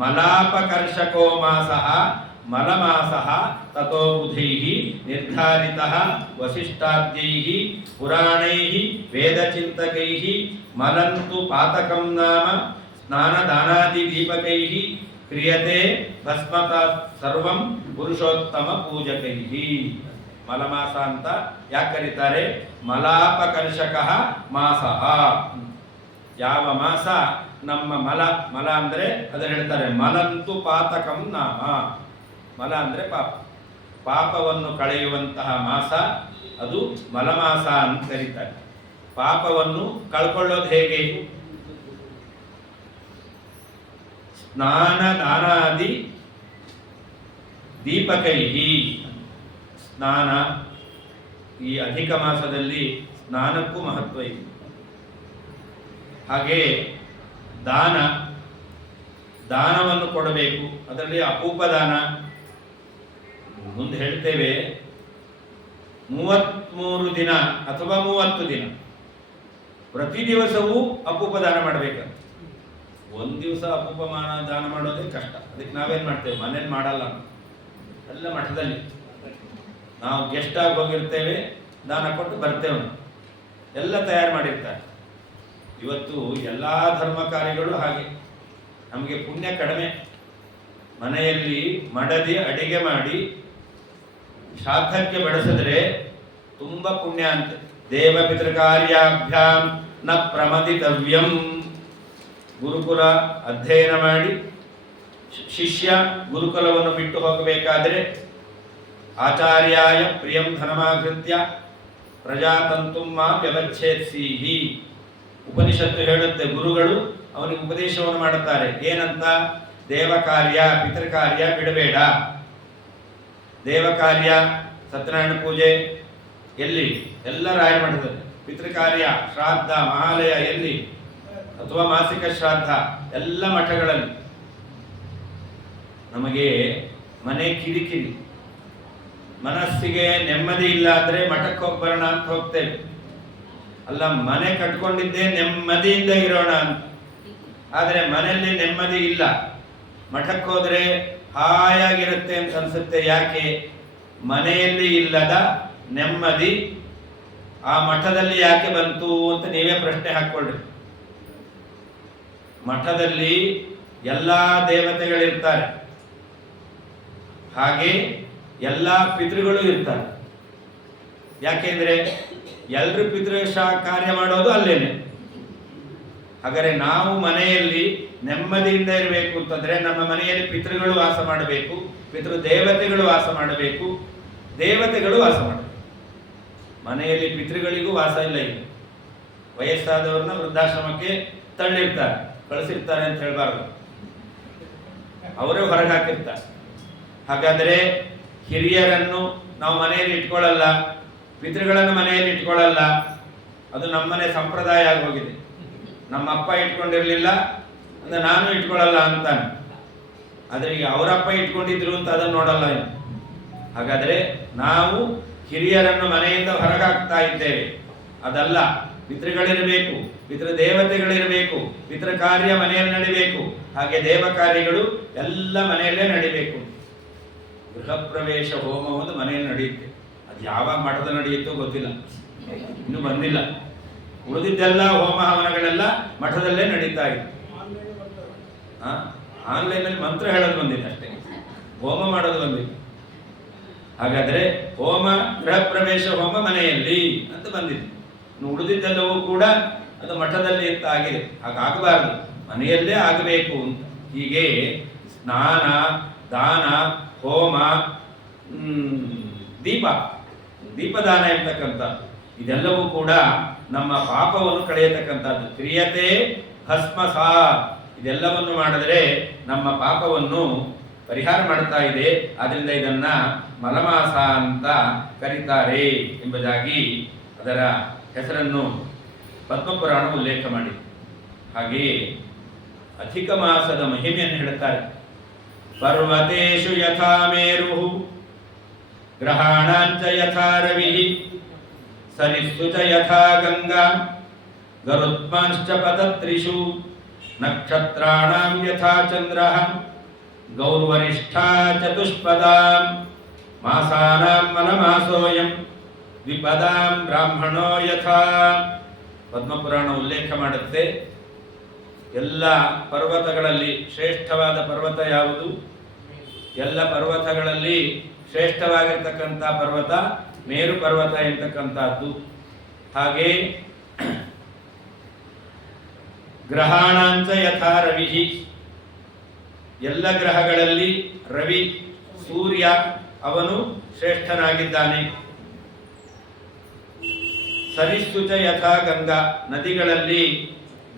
ಮಲಾಪಕರ್ಷಕೋ ಮಾಸಃ ಮಲಮಾಸಃ ತಥೋ ಬುಧೈಃ ನಿರ್ಧಾರಿತಃ ವಸಿಷ್ಠಾದ್ಯೈಃ ಪುರಾಣೈಃ ವೇದಚಿಂತಕೈಃ ಮಲಂತು ಪಾತಕಂ ನಾಮ ಸ್ನಾನದಾನಾದಿ ದೀಪಕೈಃ ಕ್ರಿಯತೆ ಭಸ್ಮತ ಸರ್ವಂ ಪುರುಷೋತ್ತಮ ಪೂಜಕೈಃ. ಮಲಮಾಸ ಅಂತ ಯಾಕೆ ಕರೀತಾರೆ? ಮಲಾಪಕರ್ಷಕ ಮಾಸಃ. ಯಾವ ಮಾಸ ನಮ್ಮ ಮಲ ಅಂದ್ರೆ ಅದನ್ನು ಹೇಳ್ತಾರೆ ಮಲಂತು ಪಾತಕಂ ನಾಮ. ಮಲ ಅಂದ್ರೆ ಪಾಪವನ್ನು ಕಳೆಯುವಂತಹ ಮಾಸ, ಅದು ಮಲಮಾಸ ಅಂತ ಕರೀತಾರೆ. ಪಾಪವನ್ನು ಕಳ್ಕೊಳ್ಳೋದು ಹೇಗೆ? ಸ್ನಾನ ದಾನಾದಿ ದೀಪಕೈಹಿ. ಸ್ನಾನ, ಈ ಅಧಿಕ ಮಾಸದಲ್ಲಿ ಸ್ನಾನಕ್ಕೂ ಮಹತ್ವ ಇದೆ. ಹಾಗೆ ದಾನವನ್ನು ಕೊಡಬೇಕು. ಅದರಲ್ಲಿ ಅಪೂಪ ದಾನ ಮುಂದೆ ಹೇಳ್ತೇವೆ. 33 ದಿನ ಅಥವಾ 30 ದಿನ ಪ್ರತಿ ದಿವಸವೂ ಅಪೂಪ ದಾನ ಮಾಡಬೇಕಂತ. ಒಂದು ದಿವಸ ಅಪೂಪ ದಾನ ಮಾಡೋದೇ ಕಷ್ಟ. ಅದಕ್ಕೆ ನಾವೇನು ಮಾಡ್ತೇವೆ? ಮನೇಲಿ ಮಾಡಲ್ಲ, ಎಲ್ಲ ಮಠದಲ್ಲಿ ನಾವು ಗೆಸ್ಟ್ ಆಗಿ ಹೋಗಿರ್ತೇವೆ, ದಾನ ಕೊಟ್ಟು ಬರ್ತೇವೆ. ಎಲ್ಲ ತಯಾರು ಮಾಡಿರ್ತಾರೆ. ಇವತ್ತು ಎಲ್ಲ ಧರ್ಮ ಕಾರ್ಯಗಳು ಹಾಗೆ. ನಮಗೆ ಪುಣ್ಯ ಕಡಿಮೆ. ಮನೆಯಲ್ಲಿ ಮಡದಿ ಅಡಿಗೆ ಮಾಡಿ ಶ್ರಾದ್ದಕ್ಕೆ ಬಡಿಸಿದ್ರೆ ತುಂಬ ಪುಣ್ಯ ಅಂತ. ದೇವ ಪಿತೃಕಾರ್ಯಾಭ್ಯಾಂ ನ ಪ್ರಮದಿತವ್ಯಂ. ಗುರುಕುಲ ಅಧ್ಯಯನ ಮಾಡಿ ಶಿಷ್ಯ ಗುರುಕುಲವನ್ನು ಬಿಟ್ಟು ಹೋಗಬೇಕಾದರೆ ಆಚಾರ್ಯಾಯ ಪ್ರಿಯಂ ಧನಮಾಕೃತ್ಯ ಪ್ರಜಾತಂತು ಮಾ ವ್ಯವಚ್ಛೇತ್ಸೀಹಿ. ಉಪನಿಷತ್ತು ಹೇಳುತ್ತೆ, ಗುರುಗಳು ಅವನಿಗೆ ಉಪದೇಶವನ್ನು ಮಾಡುತ್ತಾರೆ. ಏನಂತ? ದೇವ ಕಾರ್ಯ ಪಿತೃಕಾರ್ಯ ಬಿಡಬೇಡ. ದೇವ ಕಾರ್ಯ ಸತ್ಯನಾರಾಯಣ ಪೂಜೆ ಎಲ್ಲಿ? ಎಲ್ಲ ರಾಯರ ಮಠದಲ್ಲಿ. ಪಿತೃಕಾರ್ಯ ಶ್ರಾದ್ದ ಮಹಾಲಯ ಎಲ್ಲಿ? ಅಥವಾ ಮಾಸಿಕ ಶ್ರಾದ್ದ ಎಲ್ಲ ಮಠಗಳಲ್ಲಿ. ನಮಗೆ ಮನೆ ಕಿರಿಕಿರಿ, ಮನಸ್ಸಿಗೆ ನೆಮ್ಮದಿ ಇಲ್ಲ ಅಂದ್ರೆ ಮಠಕ್ಕೆ ಹೋಗಿ ಬರೋಣ ಅಂತ ಹೋಗ್ತೇವೆ. ಅಲ್ಲ, ಮನೆ ಕಟ್ಕೊಂಡಿದ್ದೇ ನೆಮ್ಮದಿಯಿಂದ ಇರೋಣ ಅಂತ. ಆದರೆ ಮನೆಯಲ್ಲಿ ನೆಮ್ಮದಿ ಇಲ್ಲ, ಮಠಕ್ಕೆ ಹೋದ್ರೆ ಹಾಯಾಗಿರುತ್ತೆ ಅಂತ ಅನ್ಸುತ್ತೆ. ಯಾಕೆ? ಮನೆಯಲ್ಲಿ ಇಲ್ಲದ ನೆಮ್ಮದಿ ಆ ಮಠದಲ್ಲಿ ಯಾಕೆ ಬಂತು ಅಂತ ನೀವೇ ಪ್ರಶ್ನೆ ಹಾಕ್ಕೊಳ್ರಿ. ಮಠದಲ್ಲಿ ಎಲ್ಲ ದೇವತೆಗಳಿರ್ತಾರೆ, ಹಾಗೆ ಎಲ್ಲ ಪಿತೃಗಳು ಇರ್ತಾರೆ. ಯಾಕೆಂದ್ರೆ ಎಲ್ಲರೂ ಕಾರ್ಯ ಮಾಡೋದು ಅಲ್ಲೇನೆ. ಹಾಗಾದರೆ ನಾವು ಮನೆಯಲ್ಲಿ ನೆಮ್ಮದಿಯಿಂದ ಇರಬೇಕು ಅಂತಂದ್ರೆ ನಮ್ಮ ಮನೆಯಲ್ಲಿ ಪಿತೃಗಳು ವಾಸ ಮಾಡಬೇಕು, ಪಿತೃ ದೇವತೆಗಳು ವಾಸ ಮಾಡಬೇಕು, ದೇವತೆಗಳು ವಾಸ ಮಾಡಬೇಕು. ಮನೆಯಲ್ಲಿ ಪಿತೃಗಳಿಗೂ ವಾಸ ಇಲ್ಲ. ಈಗ ವಯಸ್ಸಾದವ್ರನ್ನ ವೃದ್ಧಾಶ್ರಮಕ್ಕೆ ತಳ್ಳಿರ್ತಾರೆ, ಕಳಿಸಿರ್ತಾರೆ ಅಂತ ಹೇಳಬಾರ್ದು, ಅವರೇ ಹೊರಗೆ ಹಾಕಿರ್ತಾರೆ. ಹಾಗಾದರೆ ಹಿರಿಯರನ್ನು ನಾವು ಮನೆಯಲ್ಲಿ ಇಟ್ಕೊಳ್ಳಲ್ಲ, ಪಿತೃಗಳನ್ನು ಮನೆಯಲ್ಲಿ ಇಟ್ಕೊಳ್ಳಲ್ಲ. ಅದು ನಮ್ಮನೆ ಸಂಪ್ರದಾಯ ಆಗೋಗಿದೆ. ನಮ್ಮ ಅಪ್ಪ ಇಟ್ಕೊಂಡಿರ್ಲಿಲ್ಲ ಅಂದ್ರೆ ನಾನು ಇಟ್ಕೊಳ್ಳಲ್ಲ ಅಂತಾನೆ. ಆದರೆ ಈಗ ಅವರಪ್ಪ ಇಟ್ಕೊಂಡಿದ್ರು ಅಂತ ಅದನ್ನು ನೋಡಲ್ಲ. ಹಾಗಾದರೆ ನಾವು ಹಿರಿಯರನ್ನು ಮನೆಯಿಂದ ಹೊರಗಾಕ್ತಾ ಇದ್ದೇವೆ. ಅದಲ್ಲ, ಪಿತೃಗಳಿರಬೇಕು, ಪಿತೃ ದೇವತೆಗಳಿರಬೇಕು, ಪಿತೃ ಕಾರ್ಯ ಮನೆಯಲ್ಲಿ ನಡಿಬೇಕು. ಹಾಗೆ ದೇವ ಕಾರ್ಯಗಳು ಎಲ್ಲ ಮನೆಯಲ್ಲೇ ನಡಿಬೇಕು. ಗೃಹ ಪ್ರವೇಶ ಹೋಮ ಒಂದು ಮನೆಯಲ್ಲಿ ನಡೆಯುತ್ತೆ. ಅದು ಯಾವಾಗ ಮಠದ ನಡೆಯುತ್ತೋ ಗೊತ್ತಿಲ್ಲ, ಇನ್ನು ಬಂದಿಲ್ಲ. ಉಳಿದಿದ್ದೆಲ್ಲ ಹೋಮ ಹವನಗಳೆಲ್ಲ ಮಠದಲ್ಲೇ ನಡೀತಾ ಇದೆ. ಆನ್ಲೈನಲ್ಲಿ ಮಂತ್ರ ಹೇಳೋದು ಬಂದಿದೆ ಅಷ್ಟೇ, ಹೋಮ ಮಾಡೋದು ಬಂದಿದೆ. ಹಾಗಾದ್ರೆ ಹೋಮ ಗೃಹ ಪ್ರವೇಶ ಹೋಮ ಮನೆಯಲ್ಲಿ ಅಂತ ಬಂದಿದೆ. ಉಳಿದಿದ್ದೆಲ್ಲವೂ ಕೂಡ ಅದು ಮಠದಲ್ಲಿ ಅಂತ ಆಗಿದೆ. ಹಾಗಾಗಬಾರದು, ಮನೆಯಲ್ಲೇ ಆಗಬೇಕು ಅಂತ. ಹೀಗೆ ಸ್ನಾನ, ದಾನ, ಹೋಮ, ದೀಪದಾನ ಇರ್ತಕ್ಕಂಥ ಇದೆಲ್ಲವೂ ಕೂಡ ನಮ್ಮ ಪಾಪವನ್ನು ಕಳೆಯತಕ್ಕಂಥದ್ದು. ಕ್ರಿಯತೆ ಭಸ್ಮಸ, ಇದೆಲ್ಲವನ್ನು ಮಾಡಿದ್ರೆ ನಮ್ಮ ಪಾಪವನ್ನು ಪರಿಹಾರ ಮಾಡ್ತಾ ಇದೆ. ಆದ್ರಿಂದ ಇದನ್ನ ಮಲಮಾಸ ಅಂತ ಕರೀತಾರೆ ಎಂಬುದಾಗಿ ಅದರ ಹೆಸರನ್ನು ಪದ್ಮಪುರಾಣ ಉಲ್ಲೇಖ ಮಾಡಿ. ಹಾಗೆಯೇ ಅಧಿಕ ಮಾಸದ ಮಹಿಮೆಯನ್ನು ಹೇಳುತ್ತಾರೆ. ಪರ್ವತೇಶು ಯಥಾ ಮೇರು ಗ್ರಹಾಣಾಂಚ ಯಥಾ ರವಿ ಸರಿಸ್ಸು ಚ ಯಥಾ ಗಂಗಾ ಗರುತ್ಮಾಂಶ್ಚ ಪತತ್ರಿಷು ನಕ್ಷತ್ರಾಣಾಂ ಯಥಾ ಚಂದ್ರಃ ಗೌರ್ವರಿಷ್ಠಾ ಚತುಷ್ಪದಾಂ ಮಾಸಾನಾಂ ಮಲಮಾಸೋಯಂ ದ್ವಿಪದಾಂ ಬ್ರಾಹ್ಮಣೋ ಯಥಾ. ಪದ್ಮಪುರಾಣ ಉಲ್ಲೇಖ ಮಾಡುತ್ತೆ. ಎಲ್ಲ ಪರ್ವತಗಳಲ್ಲಿ ಶ್ರೇಷ್ಠವಾದ ಪರ್ವತ ಯಾವುದು? ಎಲ್ಲ ಪರ್ವತಗಳಲ್ಲಿ ಶ್ರೇಷ್ಠವಾಗಿರ್ತಕ್ಕಂಥ ಪರ್ವತ ಮೇರು ಪರ್ವತ ಎಂತಕ್ಕಂಥದ್ದು. ಹಾಗೆ ಗ್ರಹಾಣಾಂಚ ಯಥಾ ರವಿ, ಎಲ್ಲ ಗ್ರಹಗಳಲ್ಲಿ ರವಿ ಸೂರ್ಯ ಅವನು ಶ್ರೇಷ್ಠನಾಗಿದ್ದಾನೆ. ಸರಿಸ್ಸುಚ ಯಥಾ ಗಂಗಾ, ನದಿಗಳಲ್ಲಿ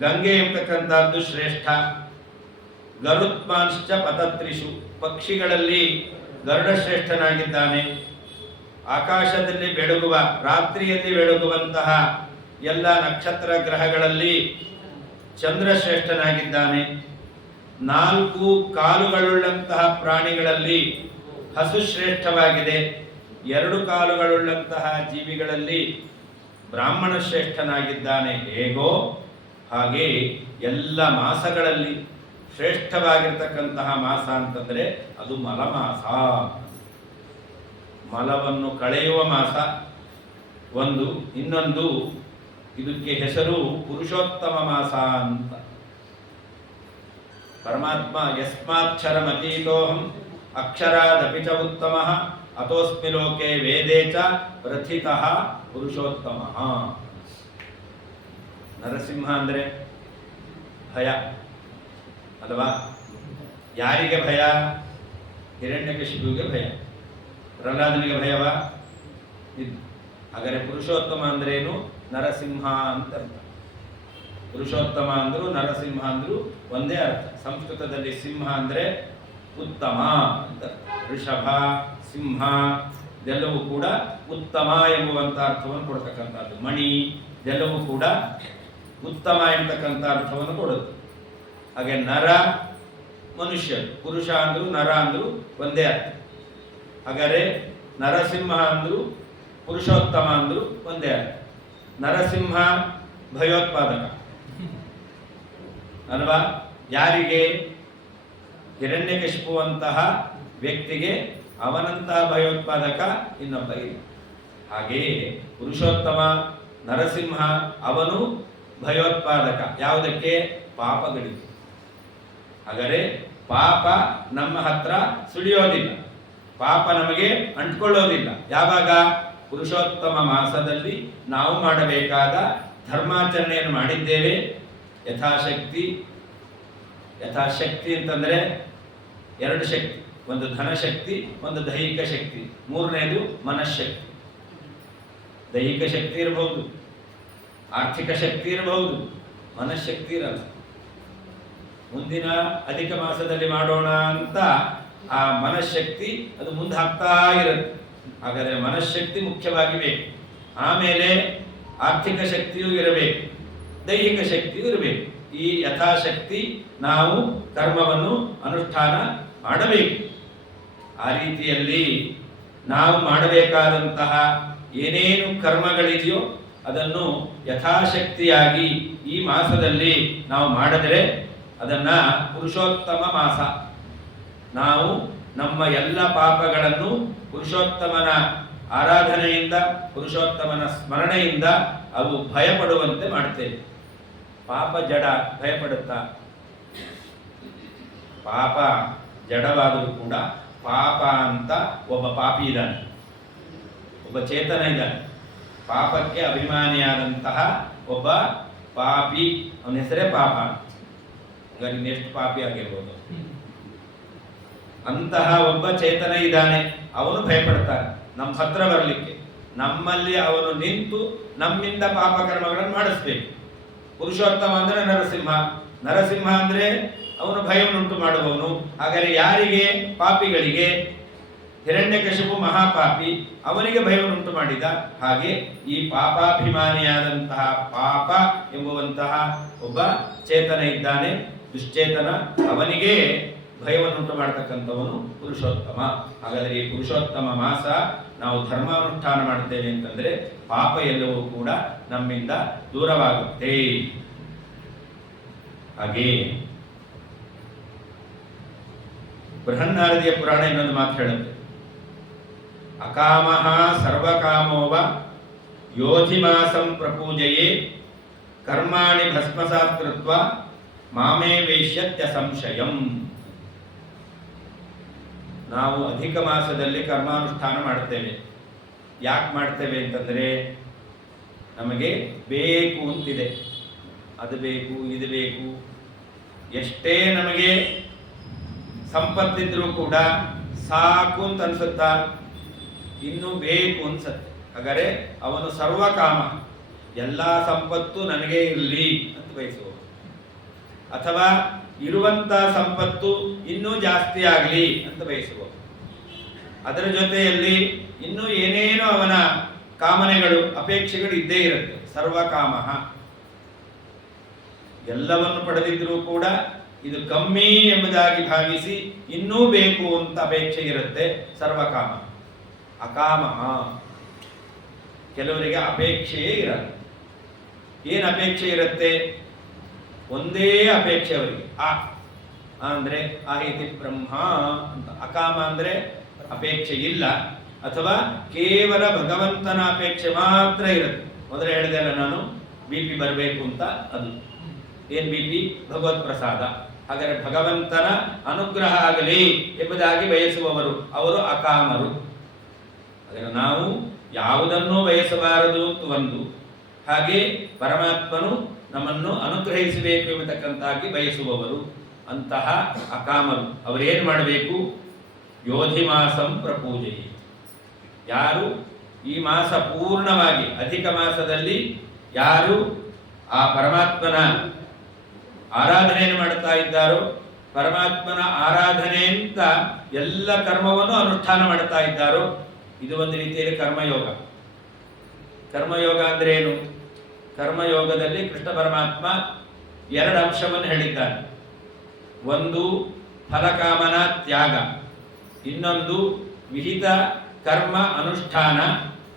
ಗಂಗೆ ಎಂಬತಕ್ಕಂಥದ್ದು ಶ್ರೇಷ್ಠ. ಗರುತ್ಮಾಂಶ್ಚ ಪತತ್ರಿಷು, ಪಕ್ಷಿಗಳಲ್ಲಿ ಗರುಡ ಶ್ರೇಷ್ಠನಾಗಿದ್ದಾನೆ. ಆಕಾಶದಲ್ಲಿ ಬೆಳಗುವ, ರಾತ್ರಿಯಲ್ಲಿ ಬೆಳಗುವಂತಹ ಎಲ್ಲ ನಕ್ಷತ್ರ ಗ್ರಹಗಳಲ್ಲಿ ಚಂದ್ರ ಶ್ರೇಷ್ಠನಾಗಿದ್ದಾನೆ. 4 ಕಾಲುಗಳುಳ್ಳಂತಹ ಪ್ರಾಣಿಗಳಲ್ಲಿ ಹಸು ಶ್ರೇಷ್ಠವಾಗಿದೆ. 2 ಕಾಲುಗಳುಳ್ಳಂತಹ ಜೀವಿಗಳಲ್ಲಿ ಬ್ರಾಹ್ಮಣ ಶ್ರೇಷ್ಠನಾಗಿದ್ದಾನೆ. ಹೇಗೋ ಹಾಗೆ ಎಲ್ಲ ಮಾಸಗಳಲ್ಲಿ ಶ್ರೇಷ್ಠವಾಗಿರ್ತಕ್ಕಂತಹ ಮಾಸ ಅಂತಂದರೆ ಅದು ಮಲಮಾಸ. ಮಲವನ್ನು ಕಳೆಯುವ ಮಾಸ ಒಂದು. ಇನ್ನೊಂದು ಇದಕ್ಕೆ ಹೆಸರು ಪುರುಷೋತ್ತಮ ಮಾಸ ಅಂತ. ಪರಮಾತ್ಮ ಯಸ್ಮಾಕ್ಷರಮತೀತೋಹಂ ಅಕ್ಷರಾದಪಿ ಚ ಉತ್ತಮಃ ಅತೋಸ್ಮಿ ಲೋಕೆ ವೇದೇ ಚ ಪ್ರಥಿತಃ ಪುರುಷೋತ್ತಮಃ. ನರಸಿಂಹ ಅಂದರೆ ಭಯ ಅಲ್ವಾ? ಯಾರಿಗೆ ಭಯ? ಹಿರಣ್ಯಕಶಿಪುವಿಗೆ ಭಯ. ಪ್ರಹ್ಲಾದನಿಗೆ ಭಯವ? ಇದು. ಹಾಗಾದರೆ ಪುರುಷೋತ್ತಮ ಅಂದ್ರೇನು? ನರಸಿಂಹ ಅಂತ ಅರ್ಥ. ಪುರುಷೋತ್ತಮ ಅಂದ್ರು ನರಸಿಂಹ ಅಂದ್ರು ಒಂದೇ ಅರ್ಥ. ಸಂಸ್ಕೃತದಲ್ಲಿ ಸಿಂಹ ಅಂದ್ರೆ ಉತ್ತಮ ಅಂತ. ಋಷಭ, ಸಿಂಹ ಇದೆಲ್ಲವೂ ಕೂಡ ಉತ್ತಮ ಎಂಬುವಂಥ ಅರ್ಥವನ್ನು ಕೊಡ್ತಕ್ಕಂಥದ್ದು. ಮಣಿ ಇದೆಲ್ಲವೂ ಕೂಡ ಉತ್ತಮ ಎಂಬತಕ್ಕಂಥ ಅರ್ಥವನ್ನು ಕೊಡುತ್ತೆ. ಹಾಗೆ ನರ ಮನುಷ್ಯ, ಪುರುಷ ಅಂದ್ರು ನರ ಅಂದ್ರು ಒಂದೇ ಅರ್ಥ. ಹಾಗಾದರೆ ನರಸಿಂಹ ಅಂದ್ರು ಪುರುಷೋತ್ತಮ ಅಂದ್ರು ಒಂದೇ ಅರ್ಥ. ನರಸಿಂಹ ಭಯೋತ್ಪಾದಕ ಅಲ್ವಾ? ಯಾರಿಗೆ? ಹಿರಣ್ಯಕಶಿಪುವಂತಹ ವ್ಯಕ್ತಿಗೆ ಅವನಂತಹ ಭಯೋತ್ಪಾದಕ ಇನ್ನೊಬ್ಬ ಇಲ್ಲ. ಹಾಗೆಯೇ ಪುರುಷೋತ್ತಮ ನರಸಿಂಹ ಅವನು ಭಯೋತ್ಪಾದಕ. ಯಾವುದಕ್ಕೆ? ಪಾಪಗಳಿಗೆ. ಹಾಗಾದರೆ ಪಾಪ ನಮ್ಮ ಹತ್ರ ಸುಳಿಯೋದಿಲ್ಲ, ಪಾಪ ನಮಗೆ ಅಂಟ್ಕೊಳ್ಳೋದಿಲ್ಲ. ಯಾವಾಗ? ಪುರುಷೋತ್ತಮ ಮಾಸದಲ್ಲಿ ನಾವು ಮಾಡಬೇಕಾದ ಧರ್ಮಾಚರಣೆಯನ್ನು ಮಾಡಿದ್ದೇವೆ. ಯಥಾಶಕ್ತಿ. ಯಥಾಶಕ್ತಿ ಅಂತಂದರೆ 2 ಶಕ್ತಿ, ಒಂದು ಧನಶಕ್ತಿ, ಒಂದು ದೈಹಿಕ ಶಕ್ತಿ, 3ನೇದು ಮನಃಶಕ್ತಿ. ದೈಹಿಕ ಶಕ್ತಿ ಇರಬಹುದು, ಆರ್ಥಿಕ ಶಕ್ತಿ ಇರಬಹುದು, ಮನಃಶಕ್ತಿ ಇರಲ್ಲ. ಮುಂದಿನ ಅಧಿಕ ಮಾಸದಲ್ಲಿ ಮಾಡೋಣ ಅಂತ ಆ ಮನಃಶಕ್ತಿ ಅದು ಮುಂದೆ ಹಾಕ್ತಾ ಇರುತ್ತೆ. ಹಾಗಾದರೆ ಮನಃಶಕ್ತಿ ಮುಖ್ಯವಾಗಿ ಬೇಕು. ಆಮೇಲೆ ಆರ್ಥಿಕ ಶಕ್ತಿಯೂ ಇರಬೇಕು, ದೈಹಿಕ ಶಕ್ತಿಯೂ ಇರಬೇಕು. ಈ ಯಥಾಶಕ್ತಿ ನಾವು ಕರ್ಮವನ್ನು ಅನುಷ್ಠಾನ ಮಾಡಬೇಕು. ಆ ರೀತಿಯಲ್ಲಿ ನಾವು ಮಾಡಬೇಕಾದಂತಹ ಏನೇನು ಕರ್ಮಗಳಿದೆಯೋ ಅದನ್ನು ಯಥಾಶಕ್ತಿಯಾಗಿ ಈ ಮಾಸದಲ್ಲಿ ನಾವು ಮಾಡಿದರೆ ಅದನ್ನ ಪುರುಷೋತ್ತಮ ಮಾಸ. ನಾವು ನಮ್ಮ ಎಲ್ಲ ಪಾಪಗಳನ್ನು ಪುರುಷೋತ್ತಮನ ಆರಾಧನೆಯಿಂದ, ಪುರುಷೋತ್ತಮನ ಸ್ಮರಣೆಯಿಂದ ಅವು ಭಯಪಡುವಂತೆ ಮಾಡ್ತೇವೆ. ಪಾಪ ಜಡ, ಭಯಪಡುತ್ತಾ? ಪಾಪ ಜಡವಾದರೂ ಕೂಡ ಪಾಪ ಅಂತ ಒಬ್ಬ ಪಾಪಿ ಇದ್ದಾನೆ, ಒಬ್ಬ ಚೇತನ ಇದ್ದಾನೆ. ಪಾಪಕ್ಕೆ ಅಭಿಮಾನಿಯಾದಂತಹ ಒಬ್ಬ ಪಾಪಿ, ಅವನ ಹೆಸರೇ ಪಾಪ. ಹಾಗಾಗಿ ಇನ್ನೆಷ್ಟು ಪಾಪಿ ಆಗಿರ್ಬೋದು. ಅಂತಹ ಒಬ್ಬ ಚೇತನ ಇದ್ದಾನೆ, ಅವನು ಭಯಪಡ್ತಾನೆ ನಮ್ಮ ಹತ್ರ ಬರಲಿಕ್ಕೆ. ನಮ್ಮಲ್ಲಿ ಅವನು ನಿಂತು ನಮ್ಮಿಂದ ಪಾಪಕರ್ಮಗಳನ್ನು ಮಾಡಿಸ್ಬೇಕು. ಪುರುಷೋತ್ತಮ ಅಂದ್ರೆ ನರಸಿಂಹ. ನರಸಿಂಹ ಅಂದ್ರೆ ಅವನು ಭಯವನ್ನುಂಟು ಮಾಡುವವನು. ಹಾಗಾದರೆ ಯಾರಿಗೆ? ಪಾಪಿಗಳಿಗೆ. ಹಿರಣ್ಯಕಶಿಪು ಮಹಾಪಾಪಿ, ಅವನಿಗೆ ಭಯವನ್ನುಂಟು ಮಾಡಿದ. ಹಾಗೆ ಈ ಪಾಪಾಭಿಮಾನಿಯಾದಂತಹ ಪಾಪ ಎಂಬುವಂತಹ ಒಬ್ಬ ಚೇತನ ಇದ್ದಾನೆ, ದುಶ್ಚೇತನ, ಅವನಿಗೆ ಭಯವನ್ನುಂಟು ಮಾಡತಕ್ಕಂಥವನು ಪುರುಷೋತ್ತಮ. ಹಾಗಾದರೆ ಈ ಪುರುಷೋತ್ತಮ ಮಾಸ ನಾವು ಧರ್ಮಾನುಷ್ಠಾನ ಮಾಡುತ್ತೇವೆ ಅಂತಂದ್ರೆ ಪಾಪ ಎಲ್ಲವೂ ಕೂಡ ನಮ್ಮಿಂದ ದೂರವಾಗುತ್ತೆ. ಹಾಗೆ ಬೃಹನ್ನಾರದಿಯ ಪುರಾಣ ಇನ್ನೊಂದು ಮಾತು ಹೇಳುತ್ತೆ, ಅಕಾಮಃ ಸರ್ವಕಾಮೋವ ಯೋಧಿಮಾಸಂ ಪ್ರಪೂಜಯೇ ಕರ್ಮಾಣಿ ಭಸ್ಮಸಾತ್ ಕೃತ್ವ ಮಾಮೇ ವೇಶ್ಯತ್ಯ ಸಂಶಯಂ. ನಾವು ಅಧಿಕ ಮಾಸದಲ್ಲಿ ಕರ್ಮಾನುಷ್ಠಾನ ಮಾಡ್ತೇವೆ. ಯಾಕೆ ಮಾಡ್ತೇವೆ ಅಂತಂದರೆ ನಮಗೆ ಬೇಕು ಅಂತಿದೆ, ಅದು ಬೇಕು, ಇದು ಬೇಕು. ಎಷ್ಟೇ ನಮಗೆ ಸಂಪತ್ತಿದ್ರೂ ಕೂಡ ಸಾಕು ಅಂತ ಅನ್ಸುತ್ತಾ? ಇನ್ನೂ ಬೇಕು ಅನ್ಸತ್ತೆ. ಹಾಗಾದರೆ ಅವನು ಸರ್ವಕಾಮ, ಎಲ್ಲ ಸಂಪತ್ತು ನನಗೆ ಇರಲಿ ಅಂತ ಬಯಸುವ, ಅಥವಾ ಇರುವಂತ ಸಂಪತ್ತು ಇನ್ನೂ ಜಾಸ್ತಿ ಆಗಲಿ ಅಂತ ಬಯಸುವ. ಅದರ ಜೊತೆಯಲ್ಲಿ ಇನ್ನೂ ಏನೇನೋ ಅವನ ಕಾಮನೆಗಳು, ಅಪೇಕ್ಷೆಗಳು ಇದ್ದೇ ಇರುತ್ತೆ. ಸರ್ವಕಾಮ, ಎಲ್ಲವನ್ನು ಪಡೆದಿದ್ರೂ ಕೂಡ ಇದು ಕಮ್ಮಿ ಎಂಬುದಾಗಿ ಭಾವಿಸಿ ಇನ್ನೂ ಬೇಕು ಅಂತ ಅಪೇಕ್ಷೆ ಇರುತ್ತೆ. ಸರ್ವಕಾಮ. ಅಕಾಮ, ಕೆಲವರಿಗೆ ಅಪೇಕ್ಷೆಯೇ ಇರಲ್ಲ. ಏನು ಅಪೇಕ್ಷೆ ಇರುತ್ತೆ? ಒಂದೇ ಅಪೇಕ್ಷೆ ಅವರಿಗೆ, ಅಂದ್ರೆ ಆಹಿತಿ ಬ್ರಹ್ಮ ಅಂತ. ಅಕಾಮ ಅಂದ್ರೆ ಅಪೇಕ್ಷೆ ಇಲ್ಲ, ಅಥವಾ ಕೇವಲ ಭಗವಂತನ ಅಪೇಕ್ಷೆ ಮಾತ್ರ ಇರುತ್ತೆ. ಮೊದಲೇ ಹೇಳಿದೆ ಅಲ್ಲ ನಾನು, BP ಬರಬೇಕು ಅಂತ. ಅದು ಏನ್ BP? ಭಗವತ್ ಪ್ರಸಾದ. ಹಾಗಾದರೆ ಭಗವಂತನ ಅನುಗ್ರಹ ಆಗಲಿ ಎಂಬುದಾಗಿ ಬಯಸುವವರು ಅವರು ಅಕಾಮರು. ಹಾಗಾದರೆ ನಾವು ಯಾವುದನ್ನೂ ಬಯಸಬಾರದು ಅಂತ ಒಂದು, ಹಾಗೆ ಪರಮಾತ್ಮನು ನಮ್ಮನ್ನು ಅನುಗ್ರಹಿಸಬೇಕು ಎಂಬತಕ್ಕಂತಾಗಿ ಬಯಸುವವರು ಅಂತಹ ಅಕಾಮರು. ಅವರೇನು ಮಾಡಬೇಕು? ಯೋಧಿಮಾಸಂ ಪ್ರಪೂಜೆ. ಯಾರು ಈ ಮಾಸ ಪೂರ್ಣವಾಗಿ, ಅಧಿಕ ಮಾಸದಲ್ಲಿ ಯಾರು ಆ ಪರಮಾತ್ಮನ ಆರಾಧನೆಯನ್ನು ಮಾಡ್ತಾ ಇದ್ದಾರೋ, ಪರಮಾತ್ಮನ ಆರಾಧನೆ ಅಂತ ಎಲ್ಲ ಕರ್ಮವನ್ನು ಅನುಷ್ಠಾನ ಮಾಡ್ತಾ ಇದ್ದಾರೋ, ಇದು ಒಂದು ರೀತಿಯಲ್ಲಿ ಕರ್ಮಯೋಗ. ಕರ್ಮಯೋಗ ಅಂದ್ರೆ ಏನು? ಕರ್ಮಯೋಗದಲ್ಲಿ ಕೃಷ್ಣ ಪರಮಾತ್ಮ ಎರಡು ಅಂಶವನ್ನು ಹೇಳಿದ್ದಾನೆ. ಒಂದು ಫಲಕಾಮನ ತ್ಯಾಗ, ಇನ್ನೊಂದು ವಿಹಿತ ಕರ್ಮ ಅನುಷ್ಠಾನ,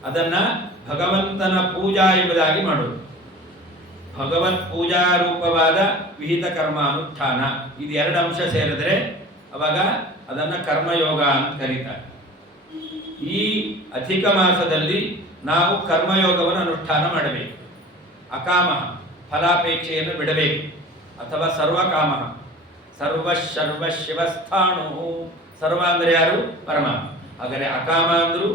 ಅದನ್ನ ಭಗವಂತನ ಪೂಜಾ ಎಂಬುದಾಗಿ ಮಾಡುವುದು. ಭಗವತ್ ಪೂಜಾ ರೂಪವಾದ ವಿಹಿತ ಕರ್ಮ ಅನುಷ್ಠಾನ, ಇದು ಎರಡು ಅಂಶ ಸೇರಿದ್ರೆ ಅವಾಗ ಅದನ್ನ ಕರ್ಮಯೋಗ ಅಂತ ಕರೀತಾರೆ. ಈ ಅಧಿಕ ಮಾಸದಲ್ಲಿ ನಾವು ಕರ್ಮಯೋಗವನ್ನು ಅನುಷ್ಠಾನ ಮಾಡಬೇಕು. ಅಕಾಮ, ಫಲಾಪೇಕ್ಷೆಯನ್ನು ಬಿಡಬೇಕು. ಅಥವಾ ಸರ್ವಕಾಮ, ಸರ್ವ ಶಿವಸ್ಥಾಣು. ಸರ್ವ ಅಂದ್ರೆ ಯಾರು? ಪರಮಾತ್ಮ. ಹಾಗಾದರೆ ಅಕಾಮ ಅಂದ್ರು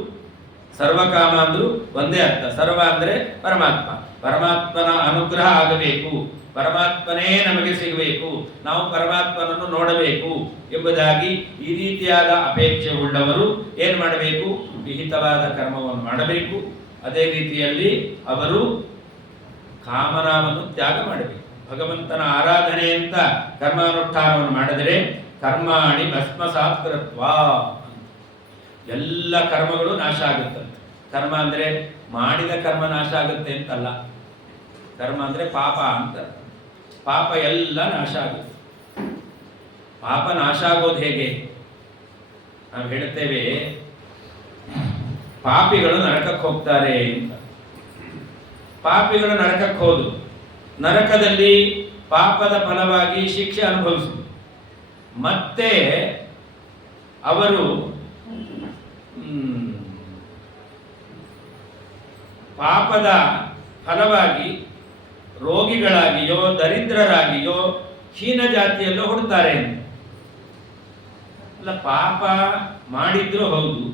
ಸರ್ವಕಾಮ ಅಂದ್ರು ಒಂದೇ ಅರ್ಥ. ಸರ್ವ ಅಂದ್ರೆ ಪರಮಾತ್ಮ. ಪರಮಾತ್ಮನ ಅನುಗ್ರಹ ಆಗಬೇಕು, ಪರಮಾತ್ಮನೇ ನಮಗೆ ಸಿಗಬೇಕು, ನಾವು ಪರಮಾತ್ಮನನ್ನು ನೋಡಬೇಕು ಎಂಬುದಾಗಿ ಈ ರೀತಿಯಾದ ಅಪೇಕ್ಷೆ ಉಳ್ಳವರು ಏನು ಮಾಡಬೇಕು? ವಿಹಿತವಾದ ಕರ್ಮವನ್ನು ಮಾಡಬೇಕು. ಅದೇ ರೀತಿಯಲ್ಲಿ ಅವರು ಕಾಮನಾವನ್ನು ತ್ಯಾಗ ಮಾಡಬೇಕು. ಭಗವಂತನ ಆರಾಧನೆ ಅಂತ ಕರ್ಮಾನುಷ್ಠಾನವನ್ನು ಮಾಡಿದರೆ ಕರ್ಮಾಣಿ ಭಸ್ಮಸಾತ್ ಕೃತ್ವಾ, ಎಲ್ಲ ಕರ್ಮಗಳು ನಾಶ ಆಗುತ್ತಂತೆ. ಕರ್ಮ ಅಂದ್ರೆ ಮಾಡಿದ ಕರ್ಮ ನಾಶ ಆಗುತ್ತೆ ಅಂತಲ್ಲ. ಕರ್ಮ ಅಂದ್ರೆ ಪಾಪ ಅಂತ. ಪಾಪ ಎಲ್ಲ ನಾಶ ಆಗುತ್ತೆ. ಪಾಪ ನಾಶ ಆಗೋದು ಹೇಗೆ? ನಾವು ಹೇಳುತ್ತೇವೆ, ಪಾಪಿಗಳು ನರಕಕ್ಕೆ ಹೋಗ್ತಾರೆ ಅಂತ. ಪಾಪಿಗಳು ನರಕಕ್ಕೆ ಹೋದು, ನರಕದಲ್ಲಿ ಪಾಪದ ಫಲವಾಗಿ ಶಿಕ್ಷೆ ಅನುಭವಿಸುವುದು. ಮತ್ತೆ ಅವರು ಪಾಪದ ಫಲವಾಗಿ ರೋಗಿಗಳಾಗಿಯೋ ದರಿದ್ರರಾಗಿಯೋ ಹೀನ ಜಾತಿಯಲ್ಲೋ ಹುಡ್ತಾರೆ. ಅಲ್ಲ, ಪಾಪ ಮಾಡಿದ್ರು ಹೌದು,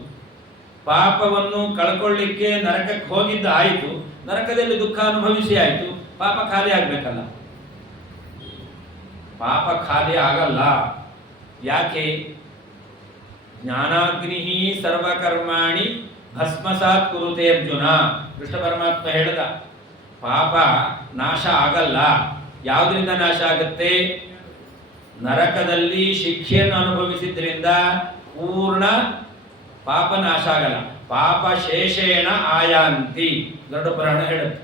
ಪಾಪವನ್ನು ಕಳ್ಕೊಳ್ಳಿಕ್ಕೆ ನರಕಕ್ಕೆ ಹೋಗಿದ್ದ ಆಯಿತು, ನರಕದಲ್ಲಿ ದುಃಖ ಅನುಭವಿಸಿ ಆಯಿತು, ಪಾಪ ಖಾಲಿ ಆಗ್ಬೇಕಲ್ಲ. ಪಾಪ ಖಾಲಿ ಆಗಲ್ಲ. ಯಾಕೆ? ಜ್ಞಾನಾಗ್ನಿ ಸರ್ವಕರ್ಮಾಣಿ ಭಸ್ಮಸಾತ್ ಕುರುತೆ ಅರ್ಜುನ. ಕೃಷ್ಣ ಪರಮಾತ್ಮ ಹೇಳಿದ, ಪಾಪ ನಾಶ ಆಗಲ್ಲ. ಯಾವುದರಿಂದ ನಾಶ ಆಗುತ್ತೆ? ನರಕದಲ್ಲಿ ಶಿಕ್ಷೆಯನ್ನು ಅನುಭವಿಸಿದ್ರಿಂದ ಪೂರ್ಣ ಪಾಪ ನಾಶ ಆಗಲ್ಲ. ಪಾಪ ಶೇಷೇಣ ಆಯಾಂತಿ. ದೊಡ್ಡ ಪುರಾಣ ಹೇಳುತ್ತೆ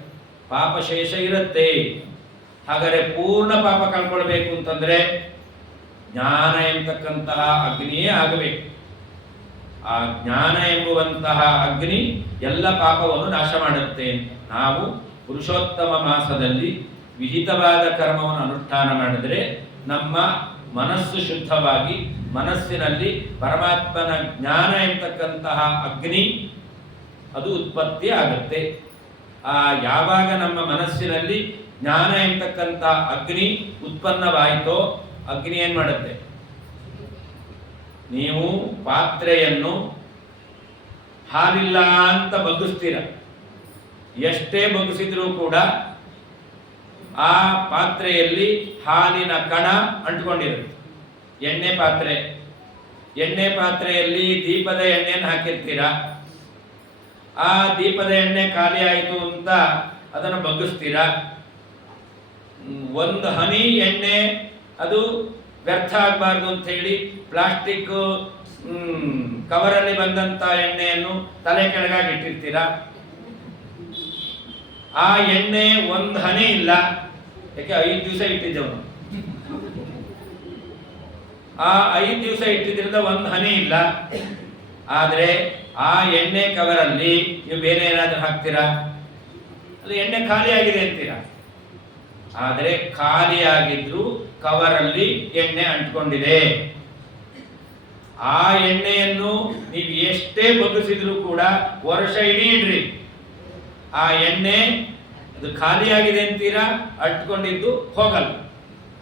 ಪಾಪ ಶೇಷ ಇರುತ್ತೆ. ಹಾಗಾದರೆ ಪೂರ್ಣ ಪಾಪ ಕಳ್ಕೊಳ್ಬೇಕು ಅಂತಂದ್ರೆ ಜ್ಞಾನ ಎಂಬತಕ್ಕಂತಹ ಅಗ್ನಿಯೇ ಆಗಬೇಕು. ಆ ಜ್ಞಾನ ಎಂಬುವಂತಹ ಅಗ್ನಿ ಎಲ್ಲ ಪಾಪವನ್ನು ನಾಶ ಮಾಡುತ್ತೆ. ನಾವು ಪುರುಷೋತ್ತಮ ಮಾಸದಲ್ಲಿ ವಿಹಿತವಾದ ಕರ್ಮವನ್ನು ಅನುಷ್ಠಾನ ಮಾಡಿದರೆ ನಮ್ಮ ಮನಸ್ಸು ಶುದ್ಧವಾಗಿ ಮನಸ್ಸಿನಲ್ಲಿ ಪರಮಾತ್ಮನ ಜ್ಞಾನ ಎಂಬತಕ್ಕಂತಹ ಅಗ್ನಿ ಅದು ಉತ್ಪತ್ತಿ ಆಗುತ್ತೆ. ಯಾವಾಗ ನಮ್ಮ ಮನಸ್ಸಿನಲ್ಲಿ ಜ್ಞಾನ ಎಂಬತಕ್ಕಂತಹ ಅಗ್ನಿ ಉತ್ಪನ್ನವಾಯಿತೋ ಅಗ್ನಿ ಏನ್ ಮಾಡುತ್ತೆ? ನೀವು ಪಾತ್ರೆಯನ್ನು ಹಾಲಿಲ್ಲ ಅಂತ ಬಗ್ಗಿಸ್ತೀರ, ಎಷ್ಟೇ ಬಗ್ಗಿಸಿದ್ರೂ ಕೂಡ ಆ ಪಾತ್ರೆಯಲ್ಲಿ ಹಾಲಿನ ಕಣ ಅಂಟ್ಕೊಂಡಿರುತ್ತೆ. ಎಣ್ಣೆ ಪಾತ್ರೆಯಲ್ಲಿ ದೀಪದ ಎಣ್ಣೆಯನ್ನು ಹಾಕಿರ್ತೀರ. ಆ ದೀಪದ ಎಣ್ಣೆ ಖಾಲಿ ಆಯಿತು ಅಂತ ಅದನ್ನು ಬಗ್ಗಿಸ್ತೀರ. ಒಂದು ಹನಿ ಎಣ್ಣೆ ಅದು ವ್ಯರ್ಥ ಆಗಬಾರ್ದು ಅಂತ ಹೇಳಿ ಪ್ಲಾಸ್ಟಿಕ್ ಕವರಲ್ಲಿ ಬಂದಂತ ಎಣ್ಣೆಯನ್ನು ತಲೆ ಕೆಳಗಾಗಿ ಇಟ್ಟಿರ್ತೀರ. ಆ ಎಣ್ಣೆ ಒಂದು ಹನಿ ಇಲ್ಲ, ಯಾಕೆ 5 ದಿವಸ ಇಟ್ಟಿದ್ದವನು. ಆ 5 ದಿವಸ ಇಟ್ಟಿದ್ರಿಂದ ಒಂದು ಹನಿ ಇಲ್ಲ. ಆದ್ರೆ ಆ ಎಣ್ಣೆ ಕವರಲ್ಲಿ ನೀವು ಬೇರೆ ಏನಾದ್ರೂ ಹಾಕ್ತೀರಾ? ಅಲ್ಲಿ ಎಣ್ಣೆ ಖಾಲಿ ಆಗಿದೆ ಅಂತೀರಾ. ಆದರೆ ಖಾಲಿಯಾಗಿದ್ರು ಕವರಲ್ಲಿ ಎಣ್ಣೆ ಅಂಟ್ಕೊಂಡಿದೆ. ಆ ಎಣ್ಣೆಯನ್ನು ನೀವು ಎಷ್ಟೇ ಬಗ್ಗಿಸಿದ್ರು ಕೂಡ ವರ್ಷ ಇಡೀ ಇಡ್ರಿ, ಆ ಎಣ್ಣೆ ಅದು ಖಾಲಿಯಾಗಿದೆ ಅಂತೀರಾ, ಅಂಟ್ಕೊಂಡಿದ್ದು ಹೋಗಲ್ಲ.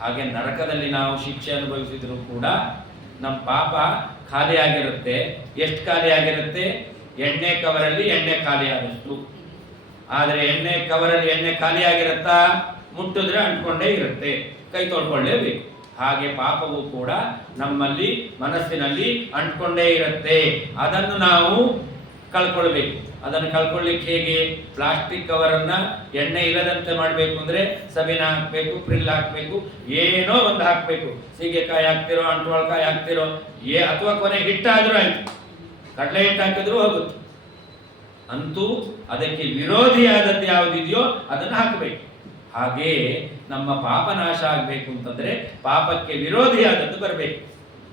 ಹಾಗೆ ನರಕದಲ್ಲಿ ನಾವು ಶಿಕ್ಷೆ ಅನುಭವಿಸಿದ್ರು ಕೂಡ ನಮ್ಮ ಪಾಪ ಖಾಲಿಯಾಗಿರುತ್ತೆ. ಎಷ್ಟು ಖಾಲಿಯಾಗಿರುತ್ತೆ? ಎಣ್ಣೆ ಕವರಲ್ಲಿ ಎಣ್ಣೆ ಖಾಲಿ ಆದಷ್ಟು. ಆದರೆ ಎಣ್ಣೆ ಕವರಲ್ಲಿ ಎಣ್ಣೆ ಖಾಲಿಯಾಗಿರುತ್ತಾ? ಮುಟ್ಟಿದ್ರೆ ಅಂಟ್ಕೊಂಡೇ ಇರುತ್ತೆ, ಕೈ ತೊಳ್ಕೊಳ್ಳೇಬೇಕು. ಹಾಗೆ ಪಾಪವು ಕೂಡ ನಮ್ಮಲ್ಲಿ ಮನಸ್ಸಿನಲ್ಲಿ ಅಂಟ್ಕೊಂಡೇ ಇರುತ್ತೆ. ಅದನ್ನು ನಾವು ಕಳ್ಕೊಳ್ಬೇಕು. ಅದನ್ನು ಕಳ್ಕೊಳ್ಳಿಕ್ಕೆ ಹೇಗೆ? ಪ್ಲಾಸ್ಟಿಕ್ ಕವರನ್ನ ಎಣ್ಣೆ ಇಲ್ಲದಂತೆ ಮಾಡಬೇಕು ಅಂದ್ರೆ ಸಬೀನ ಹಾಕ್ಬೇಕು, ಪ್ರಿಲ್ ಹಾಕ್ಬೇಕು, ಏನೋ ಒಂದು ಹಾಕ್ಬೇಕು. ಸೀಗೆಕಾಯಿ ಹಾಕ್ತಿರೋ, ಅಂಟ್ವಾಳ್ಕಾಯಿ ಹಾಕ್ತಿರೋ, ಅಥವಾ ಕೊನೆ ಹಿಟ್ಟಾದ್ರೂ ಆಯ್ತು, ಕಡಲೆ ಹಿಟ್ಟು ಹಾಕಿದ್ರೂ ಹೋಗುತ್ತೆ. ಅಂತೂ ಅದಕ್ಕೆ ವಿರೋಧಿಯಾದದ್ದು ಯಾವುದಿದೆಯೋ ಅದನ್ನು ಹಾಕಬೇಕು. ಹಾಗೆ ನಮ್ಮ ಪಾಪ ನಾಶ ಆಗಬೇಕು ಅಂತಂದ್ರೆ ಪಾಪಕ್ಕೆ ವಿರೋಧಿಯಾದದ್ದು ಬರಬೇಕು.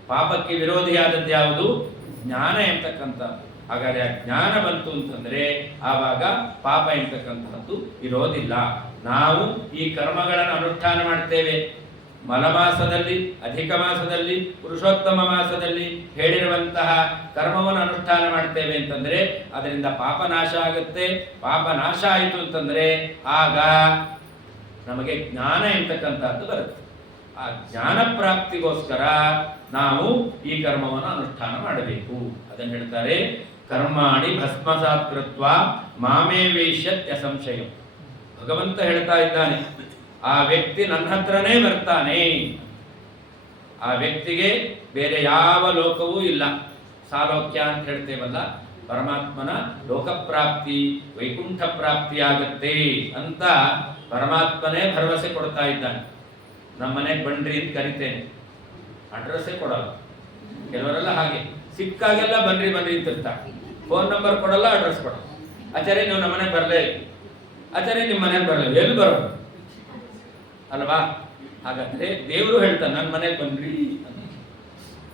ಪಾಪಕ್ಕೆ ವಿರೋಧಿಯಾದದ್ದು ಯಾವುದು? ಜ್ಞಾನ ಎಂತಕ್ಕಂಥದ್ದು. ಹಾಗಾದ್ರೆ ಆ ಜ್ಞಾನ ಬಂತು ಅಂತಂದ್ರೆ ಆವಾಗ ಪಾಪ ಎಂತಕ್ಕಂಥದ್ದು ಇರೋದಿಲ್ಲ. ನಾವು ಈ ಕರ್ಮಗಳನ್ನು ಅನುಷ್ಠಾನ ಮಾಡ್ತೇವೆ. ಮಲಮಾಸದಲ್ಲಿ, ಅಧಿಕ ಮಾಸದಲ್ಲಿ, ಪುರುಷೋತ್ತಮ ಮಾಸದಲ್ಲಿ ಹೇಳಿರುವಂತಹ ಕರ್ಮವನ್ನು ಅನುಷ್ಠಾನ ಮಾಡ್ತೇವೆ ಅಂತಂದ್ರೆ ಅದರಿಂದ ಪಾಪ ನಾಶ ಆಗುತ್ತೆ. ಪಾಪ ನಾಶ ಆಯಿತು ಅಂತಂದ್ರೆ ಆಗ ನಮಗೆ ಜ್ಞಾನ ಎಂತಕ್ಕಂಥದ್ದು ಬರುತ್ತೆ. ಆ ಜ್ಞಾನ ಪ್ರಾಪ್ತಿಗೋಸ್ಕರ ನಾವು ಈ ಕರ್ಮವನ್ನು ಅನುಷ್ಠಾನ ಮಾಡಬೇಕು. ಅದನ್ನು ಹೇಳ್ತಾರೆ, ಕರ್ಮಾಣಿ ಭಸ್ಮಸಾತ್ ಕೃತ್ವ ಮಾಮೇ ವೇಶ್ಯತ್ಯ ಸಂಶಯ. ಭಗವಂತ ಹೇಳ್ತಾ ಇದ್ದಾನೆ, ಆ ವ್ಯಕ್ತಿ ನನ್ನ ಹತ್ರನೇ ಬರ್ತಾನೆ. ಆ ವ್ಯಕ್ತಿಗೆ ಬೇರೆ ಯಾವ ಲೋಕವೂ ಇಲ್ಲ. ಸಾಲೋಕ್ಯ ಅಂತ ಹೇಳ್ತೇವಲ್ಲ, ಪರಮಾತ್ಮನ ಲೋಕಪ್ರಾಪ್ತಿ, ವೈಕುಂಠ ಪ್ರಾಪ್ತಿ ಆಗತ್ತೆ ಅಂತ ಪರಮಾತ್ಮನೇ ಭರವಸೆ ಕೊಡ್ತಾ ಇದ್ದಾನೆ. ನಮ್ಮ ಮನೆಗೆ ಬನ್ರಿ ಅಂತ ಕರಿತೇನೆ, ಅಡ್ರೆಸ್ಸೇ ಕೊಡಲ್ಲ. ಕೆಲವರೆಲ್ಲ ಹಾಗೆ ಸಿಕ್ಕಾಗೆಲ್ಲ ಬನ್ರಿ ಬನ್ರಿ ಅಂತಿರ್ತಾರೆ. ಫೋನ್ ನಂಬರ್ ಕೊಡಲ್ಲ, ಅಡ್ರೆಸ್ ಕೊಡಲ್ಲ. ಆಚಾರ್ಯ ನೀವು ನಮ್ಮ ಮನೆಗೆ ಬರಲೇ, ಆಚಾರ್ಯ ನಿಮ್ಮ ಮನೆಗೆ ಬರಲ್ಲ, ಎಲ್ಲಿ ಬರೋದು ಅಲ್ವಾ? ಹಾಗಾದ್ರೆ ದೇವರು ಹೇಳ್ತಾನೆ ನನ್ನ ಮನೆಗೆ ಬನ್ರಿ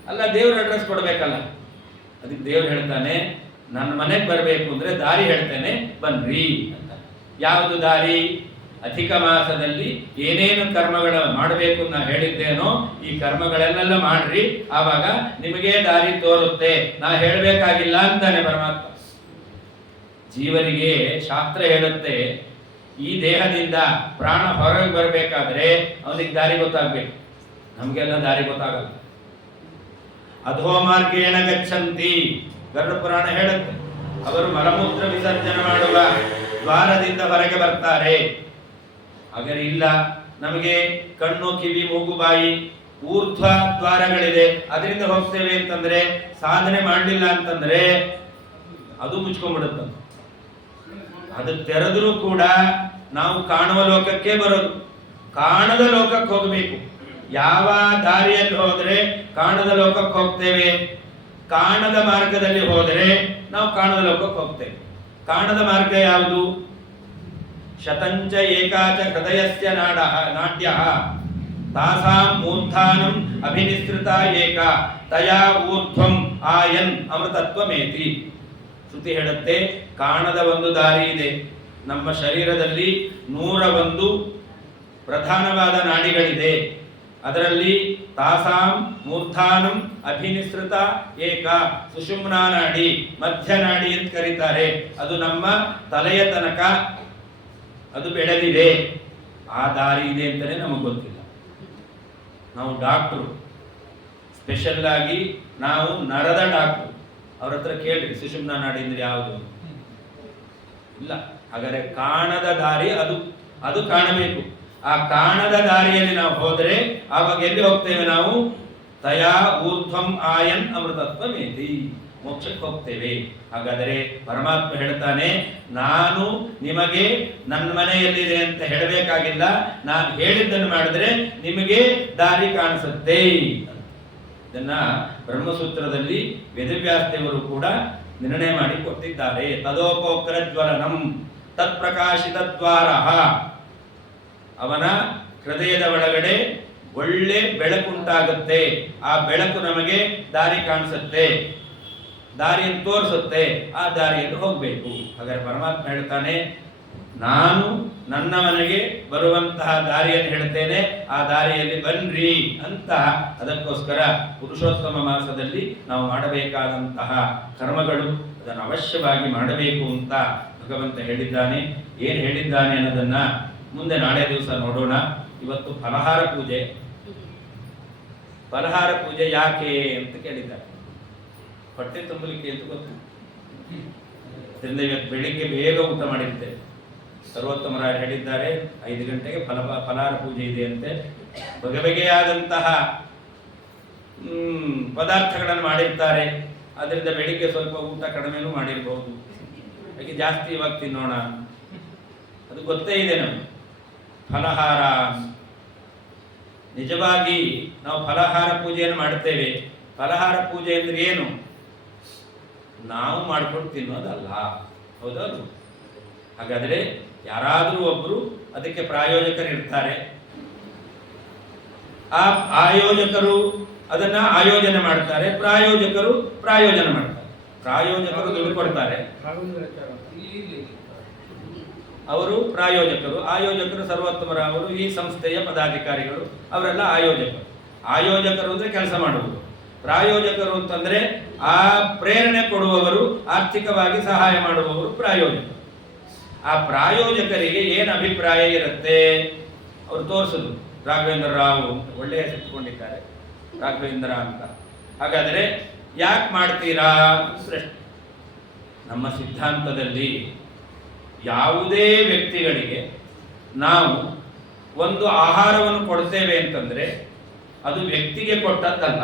ಅಲ್ಲ, ದೇವ್ರ ಅಡ್ರೆಸ್ ಕೊಡ್ಬೇಕಲ್ಲ. ಅದಕ್ಕೆ ದೇವ್ರು ಹೇಳ್ತಾನೆ, ನನ್ನ ಮನೆಗೆ ಬರಬೇಕು ಅಂದ್ರೆ ದಾರಿ ಹೇಳ್ತೇನೆ ಬನ್ರಿ ಅಂತ. ಯಾವುದು ದಾರಿ? ಅಧಿಕ ಮಾಸದಲ್ಲಿ ಏನೇನು ಕರ್ಮಗಳು ಮಾಡಬೇಕು ನಾ ಹೇಳಿದ್ದೇನೋ ಈ ಕರ್ಮಗಳನ್ನೆಲ್ಲ ಮಾಡ್ರಿ, ಆವಾಗ ನಿಮಗೆ ದಾರಿ ತೋರುತ್ತೆ. ನಾ ಹೇಳಬೇಕಾಗಿಲ್ಲ ಅಂತಾನೆ ಪರಮಾತ್ಮ. ಜೀವನಿಗೆ ಶಾಸ್ತ್ರ ಹೇಳುತ್ತೆ, ಈ ದೇಹದಿಂದ ಪ್ರಾಣ ಹೊರಗೆ ಬರಬೇಕಾದ್ರೆ ಅವನಿಗೆ ದಾರಿ ಗೊತ್ತಾಗ್ಬೇಕು. ನಮಗೆಲ್ಲ ದಾರಿ ಗೊತ್ತಾಗಲ್ಲ. ಅಧೋ ಮಾರ್ಗೇಣ ಗಚ್ಚಂತಿ, ಗರುಡ ಪುರಾಣ ಹೇಳುತ್ತೆ, ಅವರು ಮಲಮೂತ್ರ ವಿಸರ್ಜನೆ ಮಾಡುವ ದ್ವಾರದಿಂದ ಹೊರಗೆ ಬರ್ತಾರೆ. ಹಾಗಾದ್ರೆ ಇಲ್ಲ, ನಮಗೆ ಕಣ್ಣು, ಕಿವಿ, ಮೂಗು, ಬಾಯಿ, ಊರ್ಧ್ವ ದ್ವಾರಗಳಿದೆ, ಅದರಿಂದ ಹೋಗ್ತೇವೆ ಅಂತಂದ್ರೆ, ಸಾಧನೆ ಮಾಡಲಿಲ್ಲ ಅಂತಂದ್ರೆ ಅದು ಮುಚ್ಕೊಂಡ್ಬಿಡುತ್ತೆ. ಅದು ತೆರೆದರೂ ಕೂಡ ನಾವು ಕಾಣುವ ಲೋಕಕ್ಕೆ ಬರೋದು, ಕಾಣದ ಲೋಕಕ್ಕೆ ಹೋಗಬೇಕು. ಯಾವ ದಾರಿಯಲ್ಲಿ ಹೋದರೆ ಕಾಣದ ಲೋಕಕ್ಕೆ ಹೋಗ್ತೇವೆ, ಕಾಣದ ಮಾರ್ಗದಲ್ಲಿ ಹೋದರೆ ನಾವು ಕಾಣದ ಲೋಕಕ್ಕೆ ಹೋಗ್ತೇವೆ. ಕಾಣದ ಮಾರ್ಗ ಯಾವುದು? ಶತಂಚ ಏಕಾಚ ಹೃದಯಸ್ಯ ನಾಡ್ಯ ತಾಸಾಂ ಮೂರ್ಧಾನಂ ಅಭಿನಿಸೃತ ಏಕ ತಯಾ ಊರ್ಧ್ವಂ ಆಯನ್ ಅಮೃತತ್ವಮೇತಿ. ಶ್ರುತಿ ಹೇಳುತ್ತೆ, ಕಾಣದ ಒಂದು ದಾರಿ ಇದೆ. ನಮ್ಮ ಶರೀರದಲ್ಲಿ 101 ಪ್ರಧಾನವಾದ ನಾಡಿಗಳಿದೆ. ಅದರಲ್ಲಿ ತಾಸಾಂ ಮೂರ್ಧಾನಂ ಅಭಿನಿಸೃತ ಏಕ, ಸುಷುಮ್ನಾ ನಾಡಿ, ಮಧ್ಯ ನಾಡಿ ಅಂತ ಕರೀತಾರೆ. ಅದು ನಮ್ಮ ತಲೆಯ ತನಕ ಅದು ಬೆಳೆದಿದೆ. ಆ ದಾರಿ ಇದೆ ಅಂತಲೇ ನಮಗೆ ಗೊತ್ತಿಲ್ಲ. ನಾವು ಡಾಕ್ಟ್ರು, ಸ್ಪೆಷಲ್ ಆಗಿ ನಾವು ನರದ ಡಾಕ್ಟ್ರು, ಅವ್ರ ಹತ್ರ ಕೇಳ್ರಿ ಸುಷುಮ್ನಾ ನಾಡಿ ಅಂದ್ರೆ ಯಾವುದು ಇಲ್ಲ. ಹಾಗಾದ್ರೆ ಕಾಣದ ದಾರಿ ಅದು ಕಾಣಬೇಕು. ಆ ಕಾಣದ ದಾರಿಯಲ್ಲಿ ನಾವು ಹೋದರೆ ಆವಾಗ ಎಲ್ಲಿ ಹೋಗ್ತೇವೆ? ನಾವು ತಯಾ ಊರ್ಧ್ವಂ ಆಯನ್ ಅಮೃತತ್ವಮೇತಿ, ಮೋಕ್ಷಕ್ಕೆ ಹೋಗ್ತೇವೆ. ಹಾಗಾದರೆ ಪರಮಾತ್ಮ ಹೇಳ್ತಾನೆ, ನಾನು ನಿಮಗೆ ನನ್ನ ಮನೆಯಲ್ಲಿದೆ ಅಂತ ಹೇಳಬೇಕಾಗಿಲ್ಲ, ನಾನು ಹೇಳಿದ್ದನ್ನು ಮಾಡಿದ್ರೆ ನಿಮಗೆ ದಾರಿ ಕಾಣಿಸುತ್ತೆ. ಇದನ್ನ ಬ್ರಹ್ಮಸೂತ್ರದಲ್ಲಿ ವೇದವ್ಯಾಸದೇವರು ಕೂಡ ನಿರ್ಣಯ ಮಾಡಿ ಕೊಟ್ಟಿದ್ದಾರೆ. ತದೋಪೋಕ್ರ ಜ್ವಲನಂ ತತ್ಪ್ರಕಾಶಿತ ದ್ವಾರ, ಅವನ ಹೃದಯದ ಒಳಗಡೆ ಒಳ್ಳೆ ಬೆಳಕುಂಟಾಗುತ್ತೆ. ಆ ಬೆಳಕು ನಮಗೆ ದಾರಿ ಕಾಣಿಸುತ್ತೆ, ದಾರಿಯನ್ನು ತೋರಿಸುತ್ತೆ. ಆ ದಾರಿಯನ್ನು ಹೋಗಬೇಕು. ಹಾಗಾದ್ರೆ ಪರಮಾತ್ಮ ಹೇಳ್ತಾನೆ, ನಾನು ನನ್ನ ಮನೆಗೆ ಬರುವಂತಹ ದಾರಿಯನ್ನು ಹೇಳ್ತೇನೆ, ಆ ದಾರಿಯಲ್ಲಿ ಬನ್ರಿ ಅಂತ. ಅದಕ್ಕೋಸ್ಕರ ಪುರುಷೋತ್ತಮ ಮಾಸದಲ್ಲಿ ನಾವು ಮಾಡಬೇಕಾದಂತಹ ಕರ್ಮಗಳು, ಅದನ್ನು ಅವಶ್ಯವಾಗಿ ಮಾಡಬೇಕು ಅಂತ ಭಗವಂತ ಹೇಳಿದ್ದಾನೆ. ಏನು ಹೇಳಿದ್ದಾನೆ ಅನ್ನೋದನ್ನ ಮುಂದೆ ನಾಳೆ ದಿವಸ ನೋಡೋಣ. ಇವತ್ತು ಫಲಹಾರ ಪೂಜೆ. ಫಲಹಾರ ಪೂಜೆ ಯಾಕೆ ಅಂತ ಕೇಳಿದ್ದಾರೆ. ಹೊಟ್ಟೆ ತುಂಬಲಿಕ್ಕೆ ಅಂತ ಗೊತ್ತು. ಅದರಿಂದ ಇವತ್ತು ಬೆಳಿಗ್ಗೆ ಬೇಗ ಊಟ ಮಾಡಿರ್ತೇವೆ. ಸರ್ವೋತ್ತಮರಾಯರು ಹೇಳಿದ್ದಾರೆ 5 ಗಂಟೆಗೆ ಫಲಹಾರ ಪೂಜೆ ಇದೆ ಅಂತೆ. ಬಗೆ ಬಗೆಯಾದಂತಹ ಪದಾರ್ಥಗಳನ್ನು ಮಾಡಿರ್ತಾರೆ. ಅದರಿಂದ ಬೆಳಿಗ್ಗೆ ಸ್ವಲ್ಪ ಊಟ ಕಡಿಮೆನೂ ಮಾಡಿರ್ಬೋದು. ಹಾಗೆ ಜಾಸ್ತಿ ಇವಾಗ ತಿನ್ನೋಣ, ಅದು ಗೊತ್ತೇ ಇದೆ ನಮಗೆ. ಫಲಹಾರ ನಿಜವಾಗಿ ನಾವು ಫಲಹಾರ ಪೂಜೆಯನ್ನು ಮಾಡ್ತೇವೆ. ಫಲಹಾರ ಪೂಜೆ ಅಂದ್ರೆ ಏನು? ನಾವು ಮಾಡ್ಕೊಂಡು ತಿನ್ನೋದಲ್ಲ, ಹೌದೌದು. ಹಾಗಾದ್ರೆ ಯಾರಾದರೂ ಒಬ್ರು ಅದಕ್ಕೆ ಪ್ರಾಯೋಜಕರು ಇರ್ತಾರೆ. ಆ ಆಯೋಜಕರು ಅದನ್ನ ಆಯೋಜನೆ ಮಾಡ್ತಾರೆ, ಪ್ರಾಯೋಜಕರು ಪ್ರಾಯೋಜನೆ ಮಾಡ್ತಾರೆ. ಪ್ರಾಯೋಜಕರು ದುಡ್ಡು ಕೊಡ್ತಾರೆ, ಅವರು ಪ್ರಾಯೋಜಕರು. ಆಯೋಜಕರು ಸರ್ವೋತ್ತಮರಾವರು, ಈ ಸಂಸ್ಥೆಯ ಪದಾಧಿಕಾರಿಗಳು, ಅವರೆಲ್ಲ ಆಯೋಜಕರು. ಆಯೋಜಕರು ಅಂದ್ರೆ ಕೆಲಸ ಮಾಡುವುದು. ಪ್ರಾಯೋಜಕರು ಅಂತಂದ್ರೆ ಆ ಪ್ರೇರಣೆ ಕೊಡುವವರು, ಆರ್ಥಿಕವಾಗಿ ಸಹಾಯ ಮಾಡುವವರು ಪ್ರಾಯೋಜಕರು. ಆ ಪ್ರಾಯೋಜಕರಿಗೆ ಏನು ಅಭಿಪ್ರಾಯ ಇರುತ್ತೆ ಅವರು ತೋರಿಸುದು. ರಾಘವೇಂದ್ರ ರಾವ್ ಒಳ್ಳೆಯ ಹೆಸರಿಟ್ಕೊಂಡಿದ್ದಾರೆ, ರಾಘವೇಂದ್ರ ಅಂತ. ಹಾಗಾದ್ರೆ ಯಾಕೆ ಮಾಡ್ತೀರಾ ಪ್ರಶ್ನೆ. ನಮ್ಮ ಸಿದ್ಧಾಂತದಲ್ಲಿ ಯಾವುದೇ ವ್ಯಕ್ತಿಗಳಿಗೆ ನಾವು ಒಂದು ಆಹಾರವನ್ನು ಕೊಡ್ತೇವೆ ಅಂತಂದ್ರೆ ಅದು ವ್ಯಕ್ತಿಗೆ ಕೊಟ್ಟದ್ದಲ್ಲ.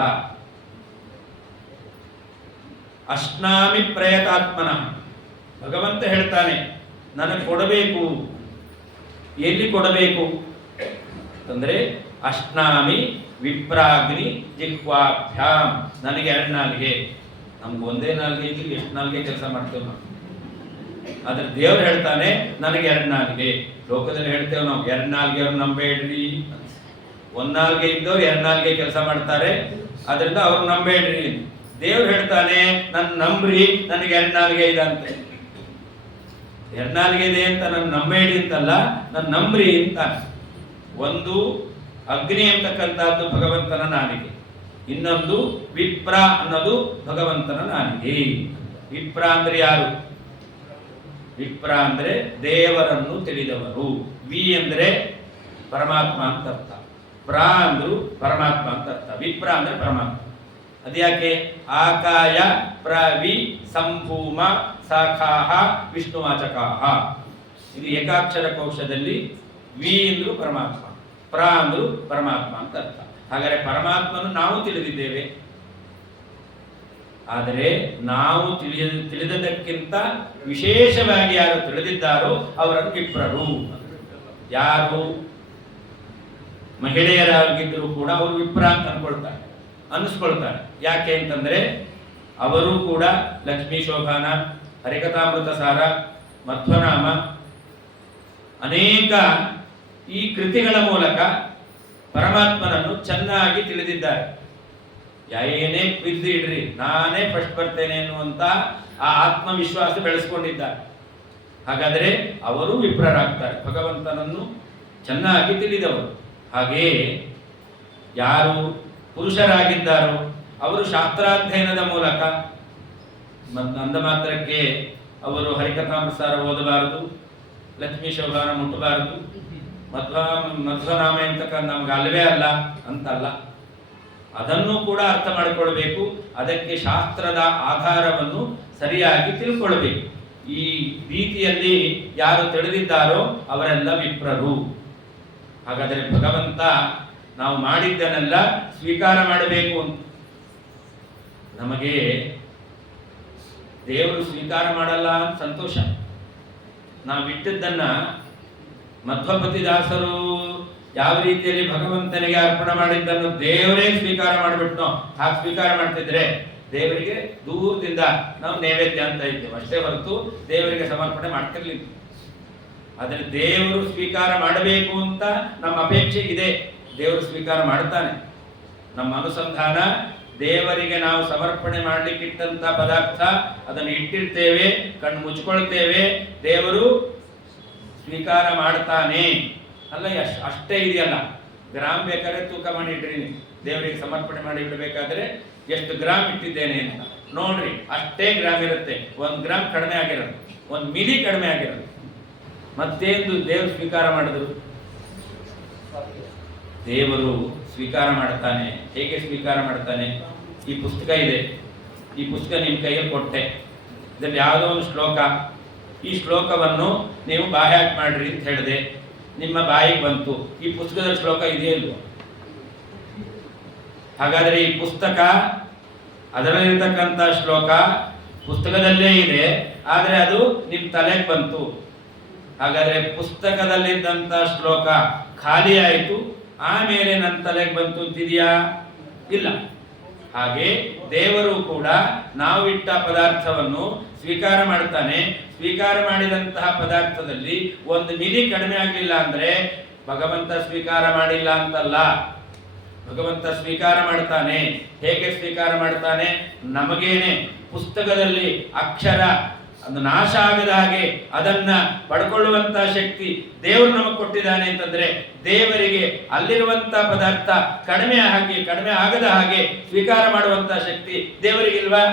ಅಶ್ನಾಮಿ ಪ್ರಯತಾತ್ಮನ, ಭಗವಂತ ಹೇಳ್ತಾನೆ ನನಗೆ ಕೊಡಬೇಕು. ಎಲ್ಲಿ ಕೊಡಬೇಕು ಅಂತಂದ್ರೆ ಅಶ್ನಾಮಿ ವಿಪ್ರಾಗ್ನಿ ಜಿಹ್ವಾಭ್ಯಾಮ್. ನನಗೆ 2 ನಾಲಿಗೆ, ನಮ್ಗೆ ಒಂದೇ ನಾಲಿಗೆ ಇದ್ರೆ ಎಷ್ಟು ನಾಲಿಗೆ ಕೆಲಸ ಮಾಡ್ತೇವೆ ನಾವು. ಆದ್ರೆ ದೇವ್ರು ಹೇಳ್ತಾನೆ ನನಗೆ 2 ನಾಲಿಗೆ. ಲೋಕದಲ್ಲಿ ಹೇಳ್ತೇವೆ ನಾವು 2 ನಾಲಿಗೆ ಅವ್ರು ನಂಬೇಡ್ರಿ. 1 ನಾಲಿಗೆ ಇದ್ದವ್ರು 2 ನಾಲಿಗೆ ಕೆಲಸ ಮಾಡ್ತಾರೆ, ಅದರಿಂದ ಅವ್ರು ನಂಬೇಡ್ರಿ. ದೇವ್ರು ಹೇಳ್ತಾನೆ ನನ್ನ ನಂಬ್ರಿ, ನನಗೆ 2 ನಾಲಿಗೆ ಇದೆ ಅಂತ. 2 ನಾಲಿಗೆ ಇದೆ ಅಂತ ನನ್ನ ನಂಬೇಡಿ ಅಂತಲ್ಲ, ನನ್ನ ನಂಬ್ರಿ ಅಂತ. ಒಂದು ಅಗ್ನಿ ಅಂತಕ್ಕಂಥದ್ದು ಭಗವಂತನ ನಾಲಿಗೆ, ಇನ್ನೊಂದು ವಿಪ್ರ ಅನ್ನೋದು ಭಗವಂತನ ನಾಲಿಗೆ. ವಿಪ್ರ ಅಂದ್ರೆ ಯಾರು? ವಿಪ್ರ ಅಂದ್ರೆ ದೇವರನ್ನು ತಿಳಿದವರು. ವಿ ಅಂದ್ರೆ ಪರಮಾತ್ಮ ಅಂತ ಅರ್ಥ, ಪ್ರ ಅಂದ್ರು ಪರಮಾತ್ಮ ಅಂತ ಅರ್ಥ. ವಿಪ್ರ ಅಂದ್ರೆ ಪರಮಾತ್ಮ. ಅದ್ಯಾಕೆ? ಆಕಾಯ ಪ್ರವಿ ಸಂಭೂಮ ಸಖಾಹ ವಿಷ್ಣುವಾಚಕಾಹ. ಇದು ಏಕಾಕ್ಷರ ಕೋಶದಲ್ಲಿ ವಿ ಅಂದ್ರು ಪರಮಾತ್ಮ, ಪ್ರ ಅಂದ್ರು ಪರಮಾತ್ಮ ಅಂತ ಅರ್ಥ. ಹಾಗಾದರೆ ಪರಮಾತ್ಮನು ನಾವು ತಿಳಿದಿದ್ದೇವೆ. ಆದರೆ ನಾವು ತಿಳಿದದಕ್ಕಿಂತ ವಿಶೇಷವಾಗಿ ಯಾರು ತಿಳಿದಿದ್ದಾರೋ ಅವರನ್ನು ವಿಪ್ರರು. ಯಾರು ಮಹಿಳೆಯರಾಗಿದ್ದರೂ ಕೂಡ ಅವರು ವಿಪ್ರ ಅಂತ ಅನ್ನಿಸ್ಕೊಳ್ತಾರೆ. ಯಾಕೆ ಅಂತಂದ್ರೆ ಅವರು ಕೂಡ ಲಕ್ಷ್ಮೀ ಶೋಭಾನ, ಹರಿಕಥಾಮೃತ ಸಾರ, ಮಧ್ವನಾಮ ಅನೇಕ ಈ ಕೃತಿಗಳ ಮೂಲಕ ಪರಮಾತ್ಮನನ್ನು ಚೆನ್ನಾಗಿ ತಿಳಿದಿದ್ದಾರೆ. ಏನೇ ಕ್ವಿಜ್ ಇಡ್ರಿ ನಾನೇ ಫಸ್ಟ್ ಬರ್ತೇನೆ ಎನ್ನುವಂತ ಆ ಆತ್ಮವಿಶ್ವಾಸ ಬೆಳೆಸ್ಕೊಂಡಿದ್ದಾರೆ. ಹಾಗಾದರೆ ಅವರು ವಿಪ್ರರಾಗ್ತಾರೆ, ಭಗವಂತನನ್ನು ಚೆನ್ನಾಗಿ ತಿಳಿದವರು. ಹಾಗೆಯೇ ಯಾರು ಪುರುಷರಾಗಿದ್ದಾರೋ ಅವರು ಶಾಸ್ತ್ರಾಧ್ಯಯನದ ಮೂಲಕ ಅಂದ ಮಾತ್ರಕ್ಕೆ ಅವರು ಹರಿಕಥಾಮೃತಾರ ಓದಬಾರದು, ಲಕ್ಷ್ಮೀ ಶೋಭಾನ ಮುಟ್ಟಬಾರದು, ಮಧ್ವನಾಮ ಅಂತಕ್ಕ ನಮ್ಗೆ ಅಲ್ಲವೇ ಅಲ್ಲ ಅಂತಲ್ಲ. ಅದನ್ನು ಕೂಡ ಅರ್ಥ ಮಾಡಿಕೊಳ್ಬೇಕು. ಅದಕ್ಕೆ ಶಾಸ್ತ್ರದ ಆಧಾರವನ್ನು ಸರಿಯಾಗಿ ತಿಳ್ಕೊಳ್ಬೇಕು. ಈ ರೀತಿಯಲ್ಲಿ ಯಾರು ತಿಳಿದಿದ್ದಾರೋ ಅವರೆಲ್ಲ ವಿಪ್ರರು. ಹಾಗಾದರೆ ಭಗವಂತ ನಾವು ಮಾಡಿದ್ದನ್ನೆಲ್ಲ ಸ್ವೀಕಾರ ಮಾಡಬೇಕು ಅಂತ. ನಮಗೆ ದೇವರು ಸ್ವೀಕಾರ ಮಾಡಲ್ಲ ಅಂತ ಸಂತೋಷ. ನಾವು ಬಿಟ್ಟಿದ್ದನ್ನ ಮಧ್ವಪತಿ ದಾಸರು ಯಾವ ರೀತಿಯಲ್ಲಿ ಭಗವಂತನಿಗೆ ಅರ್ಪಣೆ ಮಾಡಿದ್ದನ್ನು ದೇವರೇ ಸ್ವೀಕಾರ ಮಾಡಿಬಿಟ್ನೋ ಹಾಗೆ ಸ್ವೀಕಾರ ಮಾಡ್ತಿದ್ರೆ ದೇವರಿಗೆ ದೂರದಿಂದ ನಾವು ನೈವೇದ್ಯ ಅಂತ ಇದ್ದೇವೆ ಅಷ್ಟೇ ಹೊರತು ದೇವರಿಗೆ ಸಮರ್ಪಣೆ ಮಾಡ್ತಿರ್ಲಿಲ್ಲ. ಆದರೆ ದೇವರು ಸ್ವೀಕಾರ ಮಾಡಬೇಕು ಅಂತ ನಮ್ಮ ಅಪೇಕ್ಷೆ ಇದೆ. ದೇವರು ಸ್ವೀಕಾರ ಮಾಡ್ತಾನೆ. ನಮ್ಮ ಅನುಸಂಧಾನ ದೇವರಿಗೆ ನಾವು ಸಮರ್ಪಣೆ ಮಾಡಲಿಕ್ಕಿಟ್ಟಂತ ಪದಾರ್ಥ ಅದನ್ನು ಇಟ್ಟಿರ್ತೇವೆ, ಕಣ್ಣು ಮುಚ್ಕೊಳ್ತೇವೆ, ದೇವರು ಸ್ವೀಕಾರ ಮಾಡ್ತಾನೆ. ಅಲ್ಲ ಅಷ್ಟೇ ಇದೆಯಲ್ಲ, ಗ್ರಾಮ್ ಬೇಕಾದ್ರೆ ತೂಕ ಮಾಡಿ ಇಡ್ರಿ, ದೇವರಿಗೆ ಸಮರ್ಪಣೆ ಮಾಡಿ ಇಡಬೇಕಾದ್ರೆ ಎಷ್ಟು ಗ್ರಾಮ್ ಇಟ್ಟಿದ್ದೇನೆ ಅಂತ ನೋಡ್ರಿ, ಅಷ್ಟೇ ಗ್ರಾಮ್ ಇರುತ್ತೆ. 1 ಗ್ರಾಮ್ ಕಡಿಮೆ ಆಗಿರೋದು, 1 ಮಿಲಿ ಕಡಿಮೆ ಆಗಿರೋದು. ಮತ್ತೇನು ದೇವರು ಸ್ವೀಕಾರ ಮಾಡಿದ್ರು? ದೇವರು ಸ್ವೀಕಾರ ಮಾಡ್ತಾನೆ. ಹೇಗೆ ಸ್ವೀಕಾರ ಮಾಡ್ತಾನೆ? ಈ ಪುಸ್ತಕ ಇದೆ, ಈ ಪುಸ್ತಕ ನಿಮ್ಮ ಕೈಯಲ್ಲಿ ಕೊಟ್ಟೆ, ಇದರಲ್ಲಿ ಯಾವುದೋ ಒಂದು ಶ್ಲೋಕ, ಈ ಶ್ಲೋಕವನ್ನು ನೀವು ಬಾಯಾಟ್ ಮಾಡ್ರಿ ಅಂತ ಹೇಳಿದೆ, ನಿಮ್ಮ ಬಾಯಿಗೆ ಬಂತು. ಈ ಪುಸ್ತಕದ ಶ್ಲೋಕ ಇದೆಯೇ ಇಲ್ವೋ? ಹಾಗಾದರೆ ಈ ಪುಸ್ತಕ ಅದರಲ್ಲಿರ್ತಕ್ಕಂಥ ಶ್ಲೋಕ ಪುಸ್ತಕದಲ್ಲೇ ಇದೆ, ಆದರೆ ಅದು ನಿಮ್ಮ ತಲೆಗೆ ಬಂತು. ಹಾಗಾದರೆ ಪುಸ್ತಕದಲ್ಲಿದ್ದಂಥ ಶ್ಲೋಕ ಖಾಲಿ ಆಯಿತು, ಆಮೇಲೆ ನನ್ನ ತಲೆಗೆ ಬಂತು ಅಂತಿದೆಯಾ? ಇಲ್ಲ. ಹಾಗೆ ದೇವರು ಕೂಡ ನಾವು ಇಟ್ಟ ಪದಾರ್ಥವನ್ನು ಸ್ವೀಕಾರ ಮಾಡ್ತಾನೆ. ಸ್ವೀಕಾರ ಮಾಡಿದಂತಹ ಪದಾರ್ಥದಲ್ಲಿ 1 ಮಿಲಿ ಕಡಿಮೆ ಆಗಲಿಲ್ಲ ಅಂದ್ರೆ ಭಗವಂತ ಸ್ವೀಕಾರ ಮಾಡಿಲ್ಲ ಅಂತಲ್ಲ, ಭಗವಂತ ಸ್ವೀಕಾರ ಮಾಡ್ತಾನೆ. ಹೇಗೆ ಸ್ವೀಕಾರ ಮಾಡ್ತಾನೆ? ನಮಗೇನೆ ಪುಸ್ತಕದಲ್ಲಿ ಅಕ್ಷರ ಅದು ನಾಶ ಆಗದ ಹಾಗೆ ಅದನ್ನ ಪಡ್ಕೊಳ್ಳುವಂತ ಶಕ್ತಿ ದೇವರು ನಮಗೆ ಕೊಟ್ಟಿದ್ದಾನೆ ಅಂತಂದ್ರೆ ದೇವರಿಗೆ ಅಲ್ಲಿರುವಂತ ಪದಾರ್ಥ ಕಡಿಮೆ ಆಗದ ಹಾಗೆ ಸ್ವೀಕಾರ ಮಾಡುವಂತ ಶಕ್ತಿ ದೇವರಿಗಿಲ್ವಾ?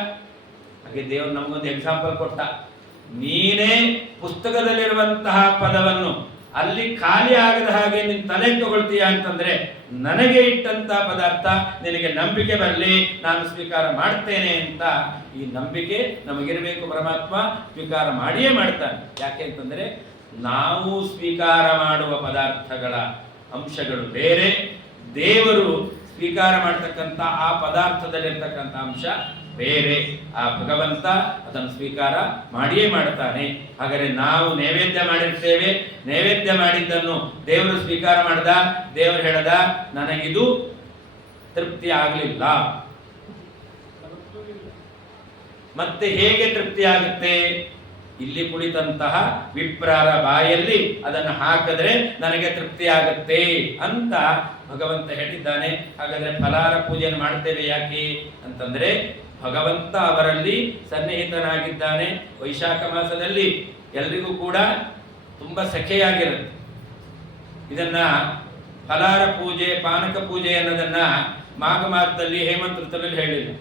ಹಾಗೆ ದೇವರು ನಮಗೊಂದು ಎಕ್ಸಾಂಪಲ್ ಕೊಟ್ಟ. ನೀನೇ ಪುಸ್ತಕದಲ್ಲಿರುವಂತಹ ಪದವನ್ನು ಅಲ್ಲಿ ಖಾಲಿ ಆಗದ ಹಾಗೆ ನಿನ್ನ ತಲೆಗೆ ತಗೊಳ್ತೀಯ ಅಂತಂದ್ರೆ ನನಗೆ ಇಟ್ಟಂತ ಪದಾರ್ಥ ನಿನಗೆ ನಂಬಿಕೆ ಬರಲಿ, ನಾನು ಸ್ವೀಕಾರ ಮಾಡ್ತೇನೆ ಅಂತ ಈ ನಂಬಿಕೆ ನಮಗಿರಬೇಕು. ಪರಮಾತ್ಮ ಸ್ವೀಕಾರ ಮಾಡಿಯೇ ಮಾಡ್ತಾನೆ. ಯಾಕೆ ಅಂತಂದ್ರೆ ನಾವು ಸ್ವೀಕಾರ ಮಾಡುವ ಪದಾರ್ಥಗಳ ಅಂಶಗಳು ಬೇರೆ, ದೇವರು ಸ್ವೀಕಾರ ಮಾಡತಕ್ಕಂಥ ಆ ಪದಾರ್ಥದಲ್ಲಿರ್ತಕ್ಕಂಥ ಅಂಶ ಬೇರೆ. ಆ ಭಗವಂತ ಅದನ್ನು ಸ್ವೀಕಾರ ಮಾಡಿಯೇ ಮಾಡ್ತಾನೆ. ಹಾಗಾದರೆ ನಾವು ನೈವೇದ್ಯ ಮಾಡಿರ್ತೇವೆ, ನೈವೇದ್ಯ ಮಾಡಿದ್ದನ್ನು ದೇವರು ಸ್ವೀಕಾರ ಮಾಡ್ದ. ದೇವರು ಹೇಳ್ದ ನನಗಿದು ತೃಪ್ತಿ ಆಗಲಿಲ್ಲ. ಮತ್ತೆ ಹೇಗೆ ತೃಪ್ತಿ ಆಗುತ್ತೆ? ಇಲ್ಲಿ ಕುಳಿತಂತಹ ವಿಪ್ರಾರ ಬಾಯಲ್ಲಿ ಅದನ್ನು ಹಾಕಿದ್ರೆ ನನಗೆ ತೃಪ್ತಿ ಆಗುತ್ತೆ ಅಂತ ಭಗವಂತ ಹೇಳಿದ್ದಾನೆ. ಹಾಗಾದ್ರೆ ಫಲಾರ ಪೂಜೆಯನ್ನು ಮಾಡ್ತೇವೆ ಯಾಕೆ ಅಂತಂದ್ರೆ ಭಗವಂತ ಅವರಲ್ಲಿ ಸನ್ನಿಹಿತನಾಗಿದ್ದಾನೆ. ವೈಶಾಖ ಮಾಸದಲ್ಲಿ ಎಲ್ರಿಗೂ ಕೂಡ ತುಂಬಾ ಸಖೆಯಾಗಿರುತ್ತೆ. ಇದನ್ನ ಫಲಾರ ಪೂಜೆ, ಪಾನಕ ಪೂಜೆ ಅನ್ನೋದನ್ನ ಮಾಘ ಮಾಸದಲ್ಲಿ ಹೇಮಂತ ಋತುವಿನಲ್ಲಿ ಹೇಳಿಲ್ಲ.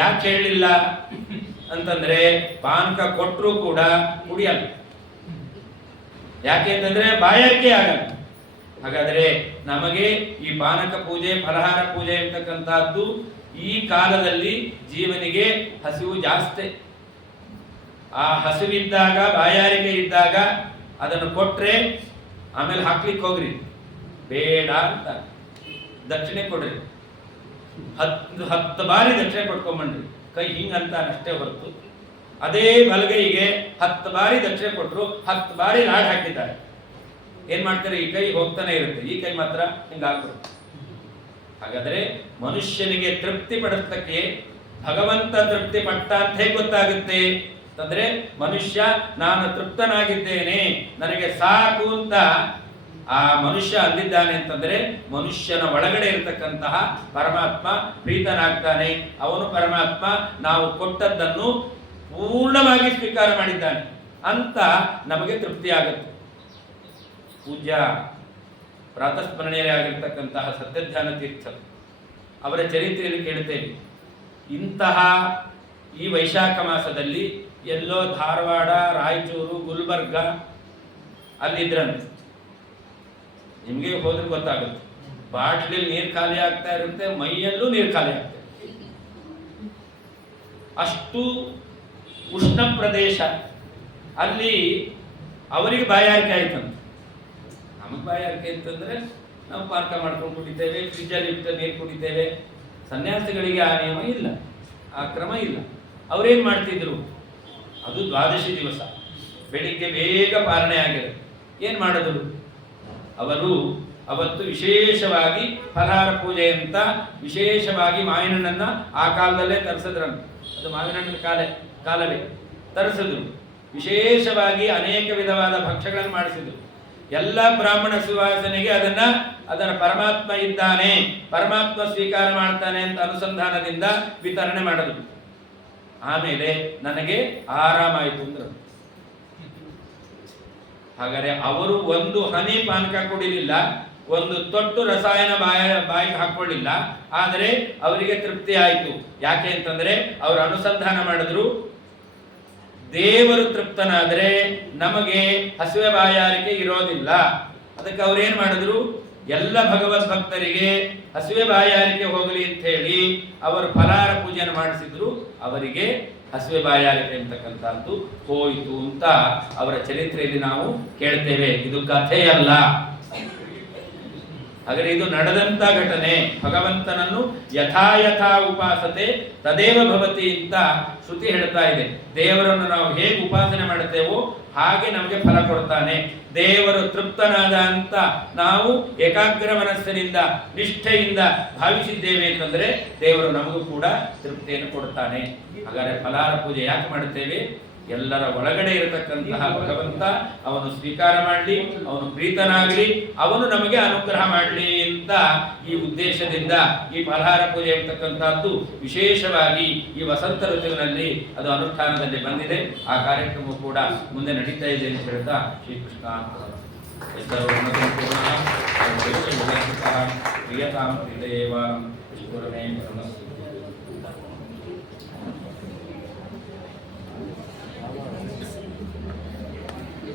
ಯಾಕೆ ಹೇಳಿಲ್ಲ ಅಂತಂದ್ರೆ ಪಾನಕ ಕೊಟ್ಟರು ಕೂಡ ಕುಡಿಯಲ್ಲ. ಯಾಕೆ ಅಂತಂದ್ರೆ ಬಾಯಾರಿಕೆ ಆಗಲ್ಲ. ಹಾಗಾದ್ರೆ ನಮಗೆ ಈ ಪಾನಕ ಪೂಜೆ, ಫಲಹಾರ ಪೂಜೆ ಅಂತಕ್ಕಂಥದ್ದು ಈ ಕಾಲದಲ್ಲಿ ಜೀವನಿಗೆ ಹಸಿವು ಜಾಸ್ತಿ. ಆ ಹಸಿವಿದ್ದಾಗ, ಬಾಯಾರಿಕೆ ಇದ್ದಾಗ ಅದನ್ನು ಕೊಟ್ರೆ ಆಮೇಲೆ ಹಾಕ್ಲಿಕ್ಕೆ ಹೋಗ್ರಿ, ಬೇಡ ಅಂತ ದಕ್ಷಿಣೆ ಕೊಡ್ರಿ. 10 ಬಾರಿ ದಕ್ಷಿಣೆ ಕೊಟ್ಕೊಂಬಂಡ್ರಿ. ಕೈ ಹಿಂಗಂತಾನಷ್ಟೇ ಹೊರತು ಅದೇ ಬಲಗೈಗೆ 10 ಬಾರಿ ದಕ್ಷಿಣೆ ಕೊಟ್ಟರು 10 ಬಾರಿ ಲಾಡ್ ಹಾಕಿದ್ದಾರೆ. ಏನ್ ಮಾಡ್ತಾರೆ? ಈ ಕೈ ಹೋಗ್ತಾನೆ ಇರುತ್ತೆ, ಈ ಕೈ ಮಾತ್ರ ಹಿಂಗಾಗ್ಬಿಡುತ್ತೆ. ಹಾಗಾದ್ರೆ ಮನುಷ್ಯನಿಗೆ ತೃಪ್ತಿ ಪಡಿಸಕ್ಕೆ ಭಗವಂತ ತೃಪ್ತಿ ಪಟ್ಟ ಅಂತ ಹೇಗೆ ಗೊತ್ತಾಗುತ್ತೆ ಅಂತಂದ್ರೆ, ಮನುಷ್ಯ ನಾನು ತೃಪ್ತನಾಗಿದ್ದೇನೆ ನನಗೆ ಸಾಕು ಅಂತ ಆ ಮನುಷ್ಯ ಅಂದಿದ್ದಾನೆ ಅಂತಂದ್ರೆ ಮನುಷ್ಯನ ಒಳಗಡೆ ಇರತಕ್ಕಂತಹ ಪರಮಾತ್ಮ ಪ್ರೀತನಾಗ್ತಾನೆ. ಅವನು ಪರಮಾತ್ಮ ನಾವು ಕೊಟ್ಟದ್ದನ್ನು ಪೂರ್ಣವಾಗಿ ಸ್ವೀಕಾರ ಮಾಡಿದ್ದಾನೆ ಅಂತ ನಮಗೆ ತೃಪ್ತಿ ಆಗುತ್ತೆ. ಪೂಜ್ಯ ಪ್ರಾತಸ್ಮರಣೀಯರೇ ಆಗಿರ್ತಕ್ಕಂತಹ ಸತ್ಯಧ್ಯಾನ ತೀರ್ಥ ಅವರ ಚರಿತ್ರೆಯಲ್ಲಿ ಕೇಳುತ್ತೇವೆ. ಇಂತಹ ಈ ವೈಶಾಖ ಮಾಸದಲ್ಲಿ ಎಲ್ಲೋ ಧಾರವಾಡ, ರಾಯಚೂರು, ಗುಲ್ಬರ್ಗ ಅಲ್ಲಿದ್ರಂತೆ. ನಿಮಗೆ ಹೋದ್ರೆ ಗೊತ್ತಾಗುತ್ತೆ. ಬಾಟ್ಲಿ ನೀರು ಖಾಲಿ ಆಗ್ತಾ ಇರುತ್ತೆ, ಮೈಯಲ್ಲೂ ನೀರು ಖಾಲಿ ಆಗ್ತಾ ಇರುತ್ತೆ. ಅಷ್ಟು ಉಷ್ಣ ಪ್ರದೇಶ. ಅಲ್ಲಿ ಅವರಿಗೆ ಬಾಯಾರಿಕೆ ಆಯ್ತಂತೆ. ನಮಗೆ ಬಾಯಾರಿಕೆ ಅಂತಂದ್ರೆ ನಾವು ಪಾರ್ಕ ಮಾಡ್ಕೊಂಡು ಕುಡಿತೇವೆ, ಫ್ರಿಜ್ಜಲ್ಲಿ ಇಟ್ಟು ನೀರು ಕುಡಿತೇವೆ. ಸನ್ಯಾಸಿಗಳಿಗೆ ಆ ನಿಯಮ ಇಲ್ಲ, ಆ ಕ್ರಮ ಇಲ್ಲ. ಅವ್ರೇನ್ ಮಾಡ್ತಿದ್ರು? ಅದು ದ್ವಾದಶಿ ದಿವಸ ಬೆಳಿಗ್ಗೆ ಬೇಗ ಪಾರಣೆ ಆಗಿರುತ್ತೆ. ಏನ್ ಮಾಡಿದ್ರು ಅವರು? ಅವತ್ತು ವಿಶೇಷವಾಗಿ ಫಲಹಾರ ಪೂಜೆ ಅಂತ ವಿಶೇಷವಾಗಿ ಮಾವಿನ ಹಣ್ಣನ್ನ ಆ ಕಾಲದಲ್ಲೇ ತರಿಸಿದ್ರಂತ. ಅದು ಮಾವಿನ ಹಣ್ಣಿನ ಕಾಲವೇ ತರಿಸಿದ್ರು. ವಿಶೇಷವಾಗಿ ಅನೇಕ ವಿಧವಾದ ಭಕ್ಷ್ಯಗಳನ್ನು ಮಾಡಿಸಿದ್ರು. ಎಲ್ಲ ಬ್ರಾಹ್ಮಣ ಸುವಾಸನೆಗೆ ಅದರ ಪರಮಾತ್ಮ ಇದ್ದಾನೆ, ಪರಮಾತ್ಮ ಸ್ವೀಕಾರ ಮಾಡ್ತಾನೆ ಅಂತ ಅನುಸಂಧಾನದಿಂದ ವಿತರಣೆ ಮಾಡಿದ್ರು. ಆಮೇಲೆ ನನಗೆ ಆರಾಮಾಯಿತು ಅಂದ್ರು. ಹಾಗಾದ್ರೆ ಅವರು ಒಂದು ಹನಿ ಪಾನಕ ಕುಡಿಲಿಲ್ಲ, ಒಂದು ತೊಟ್ಟು ರಸಾಯನ ಬಾಯಿಗೆ ಹಾಕೊಳ್ಳಿಲ್ಲ, ಆದರೆ ಅವರಿಗೆ ತೃಪ್ತಿ ಆಯಿತು. ಯಾಕೆ ಅಂತಂದ್ರೆ ಅವರು ಅನುಸಂಧಾನ ಮಾಡಿದ್ರು, ದೇವರು ತೃಪ್ತನಾದರೆ ನಮಗೆ ಹಸಿವೆ ಬಾಯಾರಿಕೆ ಇರೋದಿಲ್ಲ. ಅದಕ್ಕೆ ಅವ್ರೇನ್ ಮಾಡಿದ್ರು? ಎಲ್ಲ ಭಗವದ್ ಭಕ್ತರಿಗೆ ಹಸಿವೆ ಬಾಯಾರಿಕೆ ಹೋಗಲಿ ಅಂತ ಹೇಳಿ ಅವರು ಫಲಹಾರ ಪೂಜೆಯನ್ನು ಮಾಡಿಸಿದ್ರು. ಅವರಿಗೆ ಹಸಿವೆ ಬಾಯಾರಿಕೆ ಅಂತಕ್ಕಂಥದ್ದು ಹೋಯಿತು ಅಂತ ಅವರ ಚರಿತ್ರೆಯಲ್ಲಿ ನಾವು ಕೇಳ್ತೇವೆ. ಇದು ಕಥೆಯಲ್ಲ. ಹಾಗಾದ್ರೆ ಇದು ನಡೆದಂತ ಘಟನೆ. ಭಗವಂತನನ್ನು ಯಥಾ ಉಪಾಸತೆ ತದೇವ ಭವತಿ ಅಂತ ಶ್ರುತಿ ಹೇಳ್ತಾ ಇದೆ. ದೇವರನ್ನು ನಾವು ಹೇಗೆ ಉಪಾಸನೆ ಮಾಡುತ್ತೇವೋ ಹಾಗೆ ನಮಗೆ ಫಲ ಕೊಡ್ತಾನೆ. ದೇವರು ತೃಪ್ತನಾದ ಅಂತ ನಾವು ಏಕಾಗ್ರ ಮನಸ್ಸಿನಿಂದ ನಿಷ್ಠೆಯಿಂದ ಭಾವಿಸಿದ್ದೇವೆ ಅಂತಂದ್ರೆ ದೇವರು ನಮಗೂ ಕೂಡ ತೃಪ್ತಿಯನ್ನು ಕೊಡ್ತಾನೆ. ಹಾಗಾದ್ರೆ ಫಲಹಾರ ಪೂಜೆ ಯಾಕೆ ಮಾಡುತ್ತೇವೆ? ಎಲ್ಲರ ಒಳಗಡೆ ಇರತಕ್ಕಂತಹ ಭಗವಂತ ಅವನು ಸ್ವೀಕಾರ ಮಾಡಲಿ, ಅವನು ಪ್ರೀತನಾಗಲಿ, ಅವನು ನಮಗೆ ಅನುಗ್ರಹ ಮಾಡಲಿ ಅಂತ ಈ ಉದ್ದೇಶದಿಂದ ಈ ಫಲಹಾರ ಪೂಜೆ ಅಂತಕ್ಕಂಥದ್ದು ವಿಶೇಷವಾಗಿ ಈ ವಸಂತ ಋತುವಿನಲ್ಲಿ ಅದು ಅನುಷ್ಠಾನದಲ್ಲಿ ಬಂದಿದೆ. ಆ ಕಾರ್ಯಕ್ರಮ ಕೂಡ ಮುಂದೆ ನಡೀತಾ ಇದೆ ಅಂತ ಹೇಳ್ತಾ ಶ್ರೀಕೃಷ್ಣ ಪ್ರಿಯತಾಂ ಹೃದಯೇವ